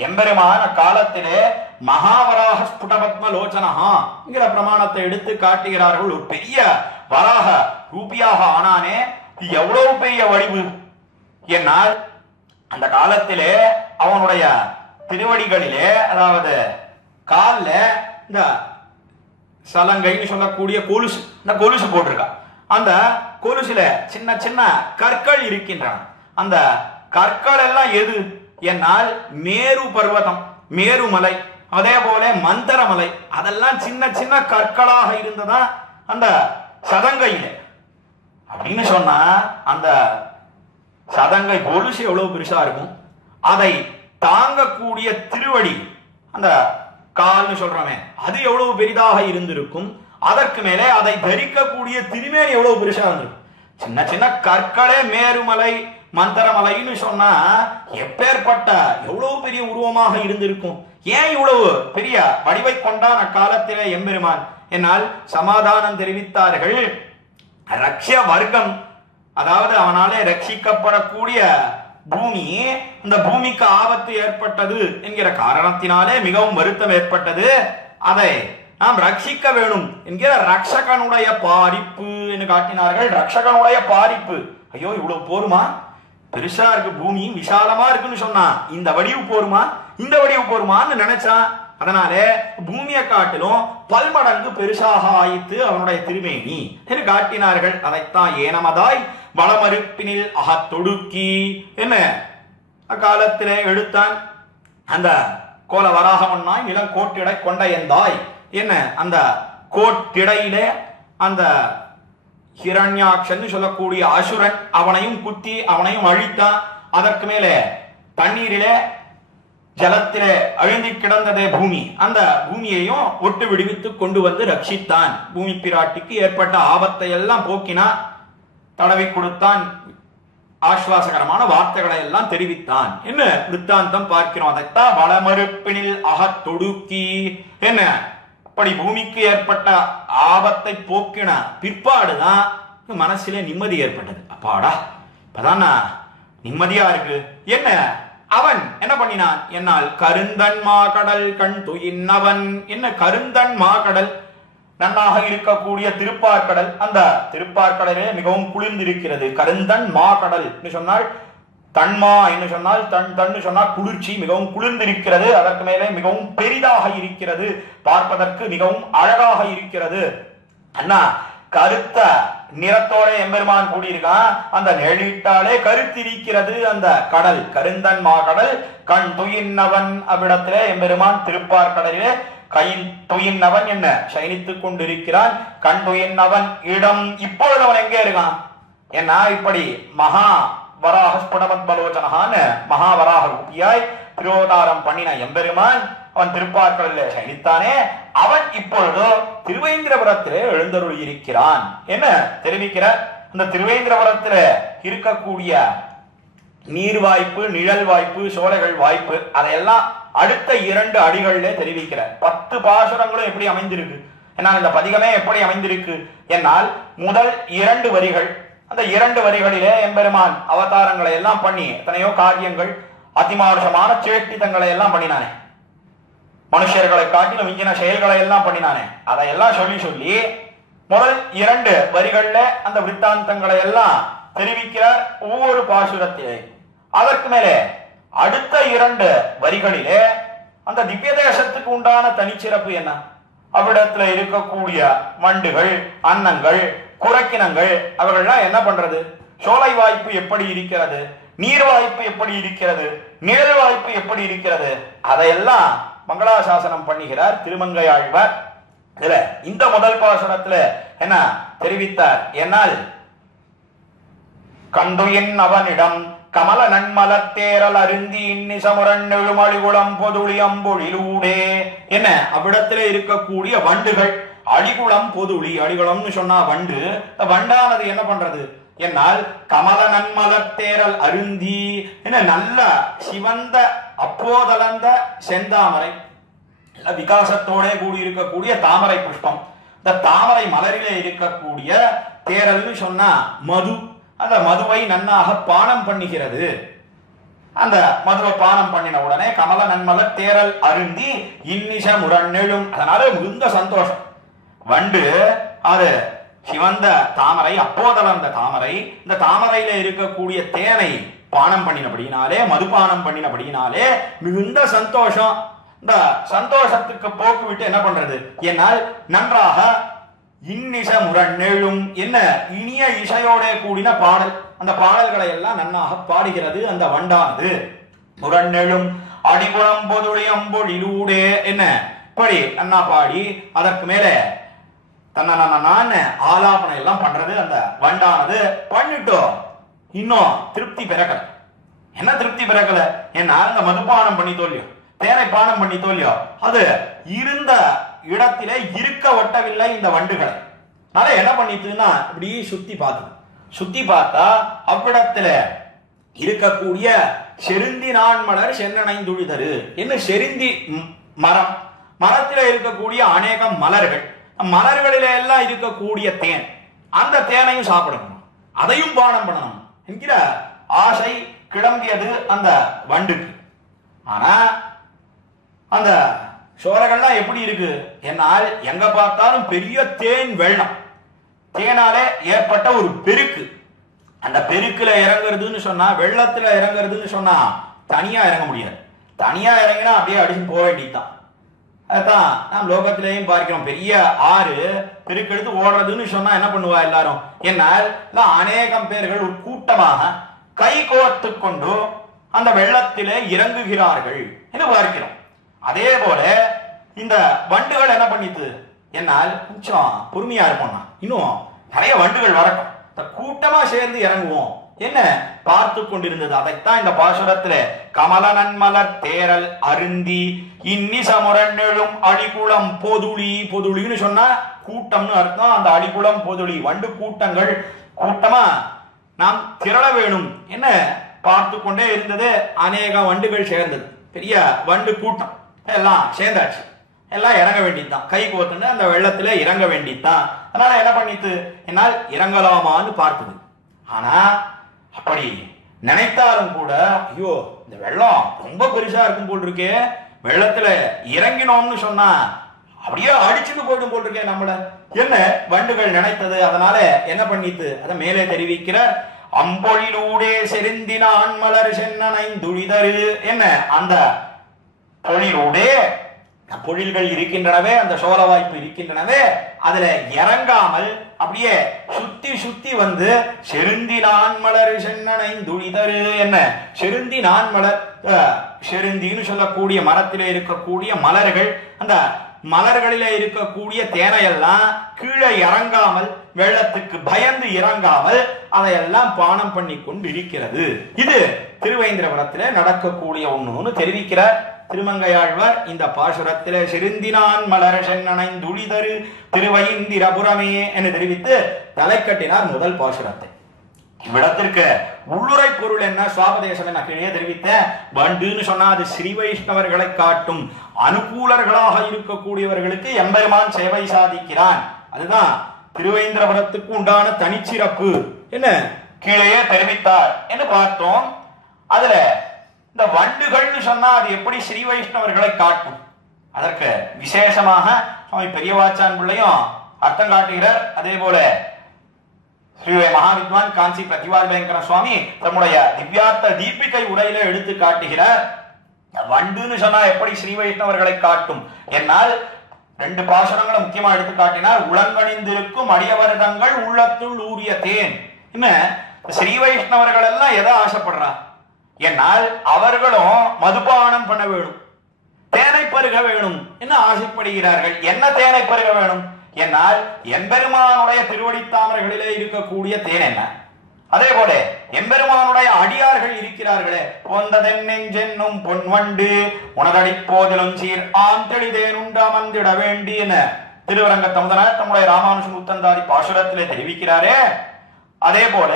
எம்பெருமான காலத்திலே மகாவராக ஸ்புடபத்ம லோச்சனஹா என்கிற பிரமாணத்தை எடுத்து காட்டுகிறார்கள். ஒரு பெரிய வராக ரூபியாக ஆனானே, எவ்வளவு பெரிய வடிவு என்னால் அந்த காலத்திலே அவனுடைய திருவடிகளிலே, அதாவது கால்ல இந்த சலங்கைன்னு சொல்லக்கூடிய கொலுசு, இந்த கொலுசு போட்டிருக்கா. அந்த கொலுசுல சின்ன சின்ன கற்கள் இருக்கின்றன. அந்த கற்கள் எல்லாம் எது என்னால் மேரு பர்வதம், மேருமலை, அதே போல மந்தரமலை, அதெல்லாம் சின்ன சின்ன கற்களாக இருந்ததா அந்த சதங்கையில. அப்படின்னு சொன்னா அந்த சதங்கை கொலுசு எவ்வளவு பெருசா இருக்கும், அதை தாங்கக்கூடிய திருவடி, அந்த கால்னு சொல்றோமே, அது எவ்வளவு பெரிதாக இருந்திருக்கும். அதற்கு மேலே அதை தரிக்கக்கூடிய திருமேனி எவ்வளவு பெருசா இருந்திருக்கும். சின்ன சின்ன கற்களே மேருமலை மந்தரமலைன்னு சொன்னா எப்பேற்பட்ட எவ்வளவு பெரிய உருவமாக இருந்திருக்கும். ஏன் இவ்வளவு பெரிய வடிவை கொண்டான் அக்காலத்திலே எம்பெருமான் என்னால் சமாதானம் தெரிவித்தார்கள். ரக்ஷ வர்க்கம், அதாவது அவனாலே ரட்சிக்கப்படக்கூடிய பூமி, அந்த பூமிக்கு ஆபத்து ஏற்பட்டது என்கிற காரணத்தினாலே மிகவும் வருத்தம் ஏற்பட்டது. அதை நாம் ரட்சிக்க வேணும் என்கிற ரக்ஷகனுடைய பாரிப்பு என்று காட்டினார்கள். ரக்ஷகனுடைய பாரிப்பு, ஐயோ இவ்வளவு போருமா, பெருசா இருக்கு பூமி, விசாலமா இருக்குன்னு சொன்னா இந்த வடிவு போருமா, இந்த வடிவு போருமான்னு நினைச்சான். அதனாலே பூமியை காட்டிலும் பல்மடங்கு பெருசாக ஆயித்து அவனுடைய திருமேனி என்று காட்டினார்கள். அதைத்தான் ஏனமதாய் வளமறுப்பினில் அகத்தொடுக்கி என்ன அக்காலத்திலே எடுத்தான். அந்த கோல வராகமன்னாய் நிலம் கோட்டிடை கொண்ட எந்தாய் என்ன அந்த கோட்டிடையிலே அந்த ஹிரண்யாக்ஷன் சொல்லக்கூடிய அசுரன் அவனையும் குத்தி அவனையும் அழித்தான். அதற்கு மேலே தண்ணீரிலே ஜலத்திலே அழுந்தி கிடந்ததே பூமி, அந்த பூமியையும் ஒட்டு விடுவித்து கொண்டு வந்து ரட்சித்தான். பூமி பிராட்டிக்கு ஏற்பட்ட ஆபத்தை எல்லாம் போக்கினான், தடவி கொடுத்தான், ஆஸ்வாசகரமான வார்த்தைகளை எல்லாம் தெரிவித்தான் என்ன வித்தாந்தம் பார்க்கிறோம். அதைத்தான் வளமறுப்பினில் அகத்தொடுக்கி என்ன அப்படி பூமிக்கு ஏற்பட்ட ஆபத்தை போக்கின பிற்பாடுதான் மனசிலே நிம்மதி ஏற்பட்டது. அப்பாடா இப்பதான் நிம்மதியா இருக்கு. என்ன அவன் என்ன பண்ணினான் என்னால் கருந்தன் மாகடல் கண் துயின்னவன் என்ன கருந்தன் மாகடல் நன்னாக இருக்கக்கூடிய திருப்பார்கடல், அந்த திருப்பார்கடலே மிகவும் குளிர்ந்திருக்கிறது. கருந்தன் மாகடல் என்று சொன்னால் தன்மா என்று சொன்னால் தன்னு சொன்னால் குளிர்ச்சி, மிகவும் குளிர்ந்திருக்கிறது. அதற்கு மேலே மிகவும் பெரிதாக இருக்கிறது, பார்ப்பதற்கு மிகவும் அழகாக இருக்கிறது. அண்ணா கருத்த நிறத்தோட எம்பெருமான் கூடியிருக்கான், அந்த நெழிட்டாலே கருத்திருக்கிறது அந்த கடல். கருந்தன் மாகடல் கண் துயின்னவன் அவ்விடத்திலே எம்பெருமான் திருப்பார்கடலிலே கையில் துயின்னவன் என்ன சயனித்துக் கொண்டிருக்கிறான். கண் துயின்னவன் இடம் இப்பொழுது அவன் எங்கே இருக்கான் என்ன இப்படி மகா வராக ஸ்புடமத்பலோச்சனகான மகாவராக ரூபியாய் திரோதாரம் பண்ணின எம்பெருமான் அவன் திருப்பார்கடலில் சயனித்தானே, அவன் இப்பொழுது திருவேந்திரபுரத்திலே எழுந்தருள் இருக்கிறான் என்ன தெரிவிக்கிறார். அந்த திருவேந்திரபுரத்திலே இருக்கக்கூடிய நீர் வாய்ப்பு, நிழல் வாய்ப்பு, சோலைகள் வாய்ப்பு, அதையெல்லாம் அடுத்த 2 அடிகளிலே தெரிவிக்கிறார். 10 பாசுரங்களும் எப்படி அமைந்திருக்கு என்னால் இந்த பதிகமே எப்படி அமைந்திருக்கு என்னால் முதல் 2 வரிகள், அந்த 2 வரிகளிலே எம்பெருமான் அவதாரங்களை எல்லாம் பண்ணி எத்தனையோ காரியங்கள் அதிமானுஷமான சேஷ்டிதங்களை எல்லாம் பண்ணினானே, மனுஷர்களை காட்டிலும் விஞ்சின செயல்களை எல்லாம் பண்ணினானே, அதையெல்லாம் சொல்லி சொல்லி முதல் 2 வரிகள்ல அந்த விருத்தாந்தங்களை எல்லாம் தெரிவிக்கிறார் ஒவ்வொரு பாசுரத்திலே. அதற்கு மேலே அடுத்த 2 வரிகளிலே அந்த திவ்ய தேசத்துக்கு உண்டான தனிச்சிறப்பு என்ன, அவ்விடத்துல இருக்கக்கூடிய வண்டுகள், அன்னங்கள், குரக்கினங்கள், அவர்கள்லாம் என்ன பண்றது, சோலை வாய்ப்பு எப்படி இருக்கிறது, நீர் வாய்ப்பு எப்படி இருக்கிறது, நிழல் வாய்ப்பு எப்படி இருக்கிறது, அதையெல்லாம் மங்களாசாசனம் பண்ணுகிறார் திருமங்கையாழ்வார். இதுல இந்த முதல் பாசுரத்துல என்ன தெரிவித்தார் என்னால் கண்டுயின் அவனிடம் கமல நன்மலத்தேரல் அருந்தி இன்னிசமுரன் எழுமழிகுளம் பொதுளி அம்பொழிலூடே என்ன அவ்விடத்திலே இருக்கக்கூடிய வண்டுகள், அழிகுளம் பொதுளி, அழிகுளம்னு சொன்னா வண்டு, வண்டானது என்ன பண்றது என்னால் கமல நன்மலத்தேரல் அருந்தி என்ன நல்ல சிவந்த அப்போதலந்த செந்தாமரை, விகாசத்தோட கூடி இருக்கக்கூடிய தாமரை புஷ்பம், இந்த தாமரை மலரிலே இருக்கக்கூடிய தேரல்னு சொன்னா மது, அந்த மதுவை நன்னாக பானம் பண்ணுகிறது. அந்த மதுவை பானம் பண்ணின உடனே கமல நன்மலர் தேரல் அருந்தி இன்னிச முரண்ணெழும், அதனால மிகுந்த சந்தோஷம். வண்டு அது சிவந்த தாமரை, அப்போதலந்த தாமரை, இந்த தாமரையில இருக்கக்கூடிய தேனை பானம் பண்ணினபடினாலே, மதுபானம் பண்ணினபடினாலே மிகுந்த சந்தோஷம். இந்த சந்தோஷத்துக்கு போக்கு விட்டு என்ன பண்றது என்னால் நன்றாக இன்னிச முரண்ணெழும் என்ன இனிய இசையோட கூடின பாடல், அந்த பாடல்களை எல்லாம் நன்னாக பாடுகிறது அந்த வண்டானது. முரண்ணெழும் அடிகுளம் பொதுளி அம்பொழிலூடே என்ன இப்படி அண்ணா பாடி அதற்கு மேல தன்ன ஆலாபனை எல்லாம் பண்றது அந்த வண்டானது பண்ணிட்டோம். இன்னும் திருப்தி பிறக்கல. என்ன திருப்தி பிறக்கல? ஏன்னா அந்த மதுபானம் பண்ணி தோல்லியோ, தேனை பானம் பண்ணி தோல்லியோ, அது இருந்த இடத்திலே இருக்க ஒட்டவில்லை இந்த வண்டுகளை. அதனால என்ன பண்ணிட்டுன்னா இப்படி சுத்தி பார்த்தா அவ்விடத்துல இருக்கக்கூடிய செருந்தி நான்மலர் சென்னனைந்துழிதரு என்ன செருந்தி மரத்தில இருக்கக்கூடிய அநேகம் மலர்கள், மலர்களில எல்லாம் இருக்கக்கூடிய தேன், அந்த தேனையும் சாப்பிடணும், அதையும் பானம் பண்ணணும் என்கிற ஆசை கிளம்பியது அந்த வண்டுக்கு. ஆனா அந்த சோழர்கள்லாம் எப்படி இருக்கு என்னால் எங்க பார்த்தாலும் பெரிய தேன் வெள்ளம், தேனாலே ஏற்பட்ட ஒரு பெருக்கு. அந்த பெருக்குல இறங்குறதுன்னு சொன்னா, வெள்ளத்துல இறங்குறதுன்னு சொன்னா தனியா இறங்க முடியாது. தனியா இறங்கினா அப்படியே அடிச்சு போக வேண்டியதுதான். அதான் நாம் லோகத்திலேயும் பார்க்கிறோம். பெரிய ஆறு பெருக்கெடுத்து ஓடுறதுன்னு சொன்னா என்ன பண்ணுவா எல்லாரும்? என்னால் அநேகம் பேர்கள் ஒரு கூட்டமாக கை கோர்த்து கொண்டு அந்த வெள்ளத்திலே இறங்குகிறார்கள் என்று பார்க்கிறோம். அதே போல இந்த வண்டுகள் என்ன பண்ணிட்டு என்னால் கொஞ்சம் பொறுமையா இருப்போம்னா இன்னும் நிறைய வண்டுகள் வரட்டும், கூட்டமா சேர்ந்து இறங்குவோம் என்ன பார்த்து கொண்டிருந்தது. அதைத்தான் இந்த பாசுரத்துல கமல நன்மலர் தேரல் அருந்தி இன்னிசமுரண்ணெழும் அடிகுளம் பொதுளி, பொதுளின்னு சொன்னா கூட்டம்னு அர்த்தம். அந்த அடிகுளம் பொதுளி வண்டு கூட்டங்கள் கூட்டமா நாம் திரள வேணும் என்ன பார்த்து கொண்டே இருந்தது. அநேக வண்டுகள் சேர்ந்தது, பெரிய வண்டு கூட்டம் எல்லாம் சேர்ந்தாச்சு. எல்லாம் இறங்க வேண்டியதுதான், கை கோத்துன்னு அந்த வெள்ளத்துல இறங்க வேண்டியதுதான். அதனால என்ன பண்ணிட்டு என்னால் இறங்கலாமான்னு பார்த்தது. ஆனா அப்படி நினைத்தாலும் கூட ஐயோ இந்த வெள்ளம் ரொம்ப பெருசா இருக்கும் போல் இருக்கே, வெள்ளத்துல இறங்கினோம்னு சொன்னா அப்படியே அடிச்சுட்டு போயிடும் போல் இருக்கே நம்மள என்ன வண்டுகள் நினைத்தது. அதனால என்ன பண்ணிட்டு அதை மேலே தெரிவிக்கிற அம்பொழிலூடே செருந்தினான் மலர் சென்னனைந்துழிதரு என்ன அந்த பொழிலூடே பொழில்கள் இருக்கின்றனவே, அந்த சோழ வாய்ப்பு இருக்கின்றனவே, அதுல இறங்காமல் அப்படியே சுத்தி வந்து செருந்தி நான்மலர் சென்னனைந்துழிதரு என்ன செருந்தி நான்மலர், செருந்தின்னு சொல்லக்கூடிய மரத்திலே இருக்கக்கூடிய மலர்கள், அந்த மலர்களிலே இருக்கக்கூடிய தேனையெல்லாம் கீழே இறங்காமல், வெள்ளத்துக்கு பயந்து இறங்காமல் அதையெல்லாம் பானம் பண்ணி கொண்டு இருக்கிறது. இது திருவேந்திரபுரத்திலே நடக்கக்கூடிய ஒண்ணுன்னு தெரிவிக்கிறார் திருமங்கையாழ்வார் இந்த பாசுரத்திலே. செருந்தினான் மலர் சென்னனைந்துழிதரு திருவைந்திரபுரமே என்று தெரிவித்து தலை கட்டினார் முதல் பாசுரத்தை. இவ்விடத்திற்கு உள்ளுரை பொருள் என்ன, சுவாபதேசம் என்ன கீழே தெரிவித்த. வண்டுன்னு சொன்னா அது ஸ்ரீ வைஷ்ணவர்களை காட்டும் அனுகூலர்களாக இருக்கக்கூடியவர்களுக்கு எம்பெருமான் சேவை சாதிக்கிறான். அதுதான் திருவேந்திரபுரத்துக்கு உண்டான தனிச்சிறப்பு என்ன கீழே தெரிவித்தார் என்று பார்த்தோம். அதுல இந்த வண்டுகள்னு சொன்னா அது எப்படி ஸ்ரீ வைஷ்ணவர்களை காட்டும், அதற்கு விசேஷமாக சுவாமி பெரியவாச்சான் பிள்ளையும் அர்த்தம் காட்டுகிறார். அதே போல ஸ்ரீ மகாவித்வான் காஞ்சி பிரதிவால் பயங்கர சுவாமி தம்முடைய திவ்யார்த்த தீபிகை உரையில எடுத்து காட்டுகிறார். வண்டுன்னு சொன்னா எப்படி ஸ்ரீ வைஷ்ணவர்களை காட்டும் என்னால் ரெண்டு பாசுரங்களை முக்கியமா எடுத்து காட்டினார். உளங்கணிந்திருக்கும் அடியவர்தங்கள் உள்ளத்துள் ஊறிய தேன். என்ன ஸ்ரீ வைஷ்ணவர்கள் எல்லாம் எதை ஆசைப்படுறா என்னால் அவர்களும் மதுபானம் பண்ண வேணும், தேனை பருக வேணும் என்ன ஆசைப்படுகிறார்கள். என்ன தேனை பருக வேணும் என்னால் எம்பெருமானுடைய திருவடித்தாமர்களிலே இருக்கக்கூடிய தேன் என்ன. அதே போல எம்பெருமானுடைய அடியார்கள் இருக்கிறார்களே, பொந்ததென்னெஞ்சென்னும் பொன்வண்டு உனதடி போதிலும் சீர் ஆம் தெளிதேனுண்டு அமர்ந்திட வேண்டி என திருவரங்கத்தமுதனார் தம்முடைய ராமானுஜ முத்தந்தாதி பாசுரத்திலே தெரிவிக்கிறாரே. அதே போல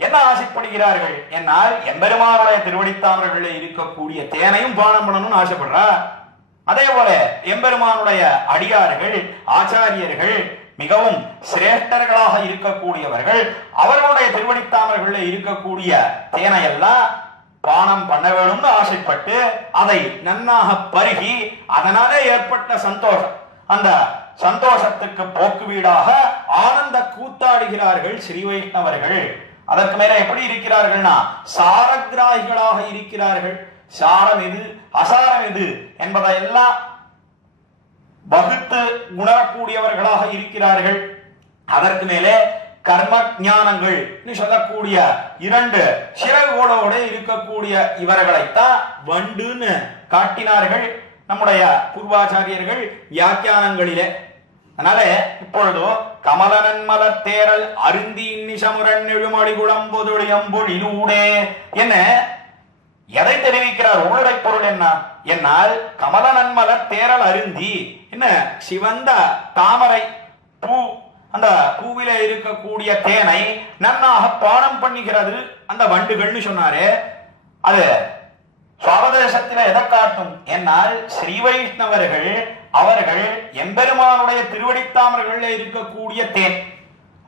என்ன ஆசைப்படுகிறார்கள் என்னால் எம்பெருமானுடைய திருவடித்தாமர்களிலே இருக்கக்கூடிய தேனையும் பானம் பண்ணணும்னு ஆசைப்படுறா. அதே போல எம்பெருமானுடைய அடியார்கள் ஆச்சாரியர்கள் மிகவும் சிரேஷ்டர்களாக இருக்கக்கூடியவர்கள், அவர்களுடைய திருவடித்தாமர்களில் இருக்கக்கூடிய தேனையெல்லாம் பானம் பண்ண வேணும்னு ஆசைப்பட்டு அதை நன்னாக பருகி அதனாலே ஏற்பட்ட சந்தோஷம், அந்த சந்தோஷத்துக்கு போக்கு வீடாக ஆனந்த கூத்தாடுகிறார்கள் ஸ்ரீ வைஷ்ணவர்கள். அதற்கு மேல எப்படி இருக்கிறார்கள்னா சாரகிராகிகளாக இருக்கிறார்கள். சாரம் எது அசாரம் எது என்பதையெல்லாம் வகுத்து உணரக்கூடியவர்களாக இருக்கிறார்கள். அதற்கு மேலே கர்ம ஞானங்கள் சொல்லக்கூடிய இரண்டு சிறகுகளோட இருக்கக்கூடிய இவர்களைத்தான் வண்டுன்னு காட்டினார்கள் நம்முடைய பூர்வாச்சாரியர்கள் வியாக்கியானங்களிலே. அதனால இப்பொழுதோ கமலனன் மலர் தேரல் அருந்தி நிசமுரன் எழுமடி குளம்பொதுளியம்பொழிலூடே என்ன எதை தெரிவிக்கிறார்? உள்ளடை பொருள் என்ன என்னால் கமலனன் மலர் தேரல் அருந்தி என்ன சிவந்த தாமரை பூ, அந்த பூவில இருக்கக்கூடிய தேனை நன்னாக பானம் பண்ணுகிறது அந்த வண்டுகள்னு சொன்னாரு. அது சுவாபதேசத்தில எதை காட்டும் என்னால் ஸ்ரீ வைஷ்ணவர்கள் அவர்கள் எம்பெருமானுடைய திருவடித்தாமர்கள் இருக்கக்கூடிய தேன்,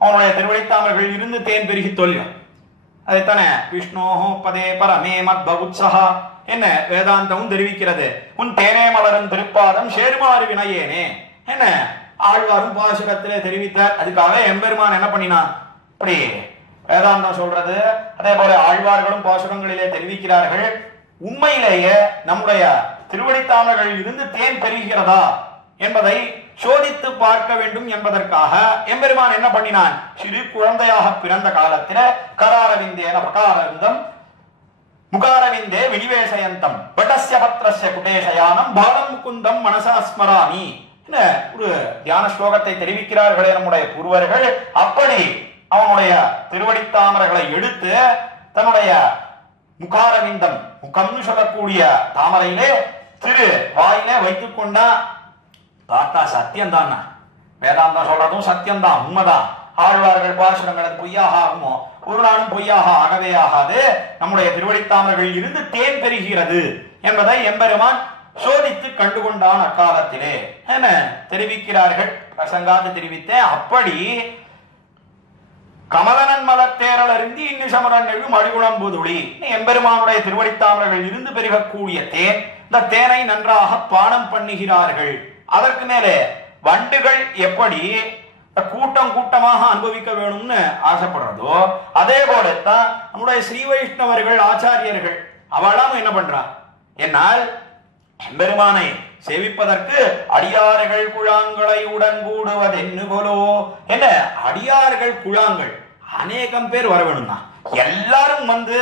அவனுடைய திருவடித்தாமர்கள் இருந்து தேன் பெருகி தொல்லும். அதைத்தானே விஷ்ணோஹோ பதே பரமே மத் பகுத்ஸஹா என்ன வேதாந்தமும் தெரிவிக்கிறது. உன் தேனே மலரும் திருப்பாதம் சேருமாறு வினையேனே என்ன ஆழ்வாரும் பாசுரத்திலே தெரிவித்தார். அதுக்காக எம்பெருமான் என்ன பண்ணினான் இப்படி வேதாந்தம் சொல்றது. அதே போல ஆழ்வார்களும் பாசுரங்களிலே தெரிவிக்கிறார்கள். உண்மையிலேயே நம்முடைய திருவடித்தாமர்கள் இருந்து தேன் பெறுகிறதா என்பதை சோதித்து பார்க்க வேண்டும் என்பதற்காக எம்பெருமான் என்ன பண்ணினான்? சிறு குழந்தையாக பிறந்த காலத்தில கராரவிந்தேன பிரகாரவிந்தம் முகாரவிந்தே வினிவேசயந்தம் வடஸ்ய பத்ரஸ்ய குடேசயானம் பாலம் முகுந்தம் மனசா ஸ்மராமி ஒரு தியான ஸ்லோகத்தை தெரிவிக்கிறார்களே நம்முடைய பூர்வர்கள். அப்படி அவனுடைய திருவடித்தாமர்களை எடுத்து தன்னுடைய முகாரவிந்தம், முகம்னு சொல்லக்கூடிய தாமரையிலே திரு வாயிலே வைத்துக் கொண்டா. பார்த்தா சத்தியம்தான், வேதாந்தம் சொல்றதும் சத்தியம்தான், உண்மைதான். ஆழ்வார்கள் பாசுரங்கள் பொய்யாக ஆகுமோ? ஒரு நாளும் பொய்யாக ஆகவே ஆகாது. நம்முடைய திருவடித்தாமர்கள் இருந்து தேன் பெறுகிறது என்பதை எம்பெருமான் சோதித்து கண்டுகொண்டான் அக்காலத்திலே என்ன தெரிவிக்கிறார்கள். பிரசங்காத்து தெரிவித்தேன். அப்படி கமலனன் மலர் தேரல் அருந்தி இன்னிசமரன் எழும் அடிகுளம்புதுளி எம்பெருமானுடைய திருவடித்தாமர்கள் இருந்து பெருகக்கூடிய தேன், இந்த தேனை நன்றாக பானம் பண்ணுகிறார்கள். அதற்கு மேலே வண்டுகள் எப்படி கூட்டம் கூட்டமாக அனுபவிக்க வேணும்னு ஆசைப்படுறதோ அதே போலத்தான் நம்முடைய ஸ்ரீ வைஷ்ணவர்கள் ஆச்சாரியர்கள் அவளும் என்ன பண்றா என்னால் எம்பெருமானை சேவிப்பதற்கு அடியார்கள் குழாங்களை உடன் கூடுவது என்னுகோலோ என்ன அடியார்கள் குழாங்கள் அநேகம் பேர் வர வேணும்னா எல்லாரும் வந்து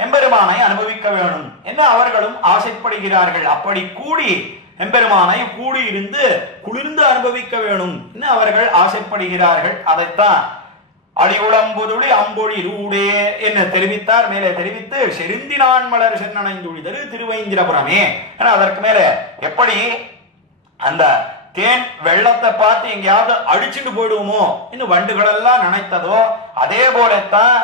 எம்பெருமானை அனுபவிக்க வேணும் என்ன அவர்களும் ஆசைப்படுகிறார்கள். அப்படி கூடி எம்பெருமானை கூடி இருந்து குளிர்ந்து அனுபவிக்க வேணும் என்ன அவர்கள் ஆசைப்படுகிறார்கள். அதைத்தான் அடிகுளம்புதுளி அம்பொழிலூடே என்ன தெரிவித்தார். மேலே தெரிவித்து செருந்தினான் மலர் சென்னணைந்துழிதரு திருவைந்திரபுரமே. அதற்கு மேலே எப்படி அந்த தேன் வெள்ளத்தை பார்த்து எங்கேயாவது அடிச்சுட்டு போயிடுவோமோ இன்னும் வண்டுகள் எல்லாம் நினைத்ததோ அதே போலத்தான்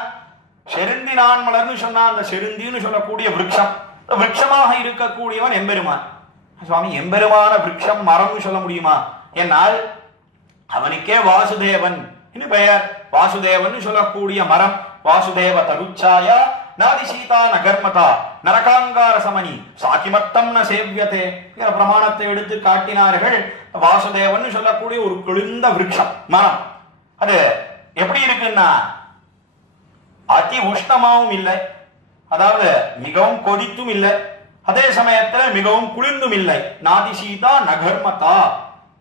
செருந்தினான் மலர்னு சொன்னா அந்த செருந்தின்னு சொல்லக்கூடிய விருட்சம், விருட்சமாக இருக்கக்கூடியவன் எம்பெருமான். சுவாமி எம்பெருமான விருட்சம் மரம்னு சொல்ல முடியுமா என்னால் அவனுக்கே வாசுதேவன் பெயர். வாசுதேவன் சொல்லக்கூடிய மரம் வாசுதேவ தருச்சாயா நாதி சீதா நகர்மதா நரகாங்கார சமணி சாக்கிமத்தம் ந சேவியதே பிரமாணத்தை எடுத்து காட்டினார்கள். வாசுதேவன் சொல்லக்கூடிய ஒரு குளிர்ந்த விருட்சம் மரம். அது எப்படி இருக்குன்னா அதி உஷ்ணமாவும் இல்லை, அதாவது மிகவும் கொதித்தும் இல்லை, அதே சமயத்தில் மிகவும் குளிர்ந்தும் இல்லை. நாதி சீதா நகர்மதா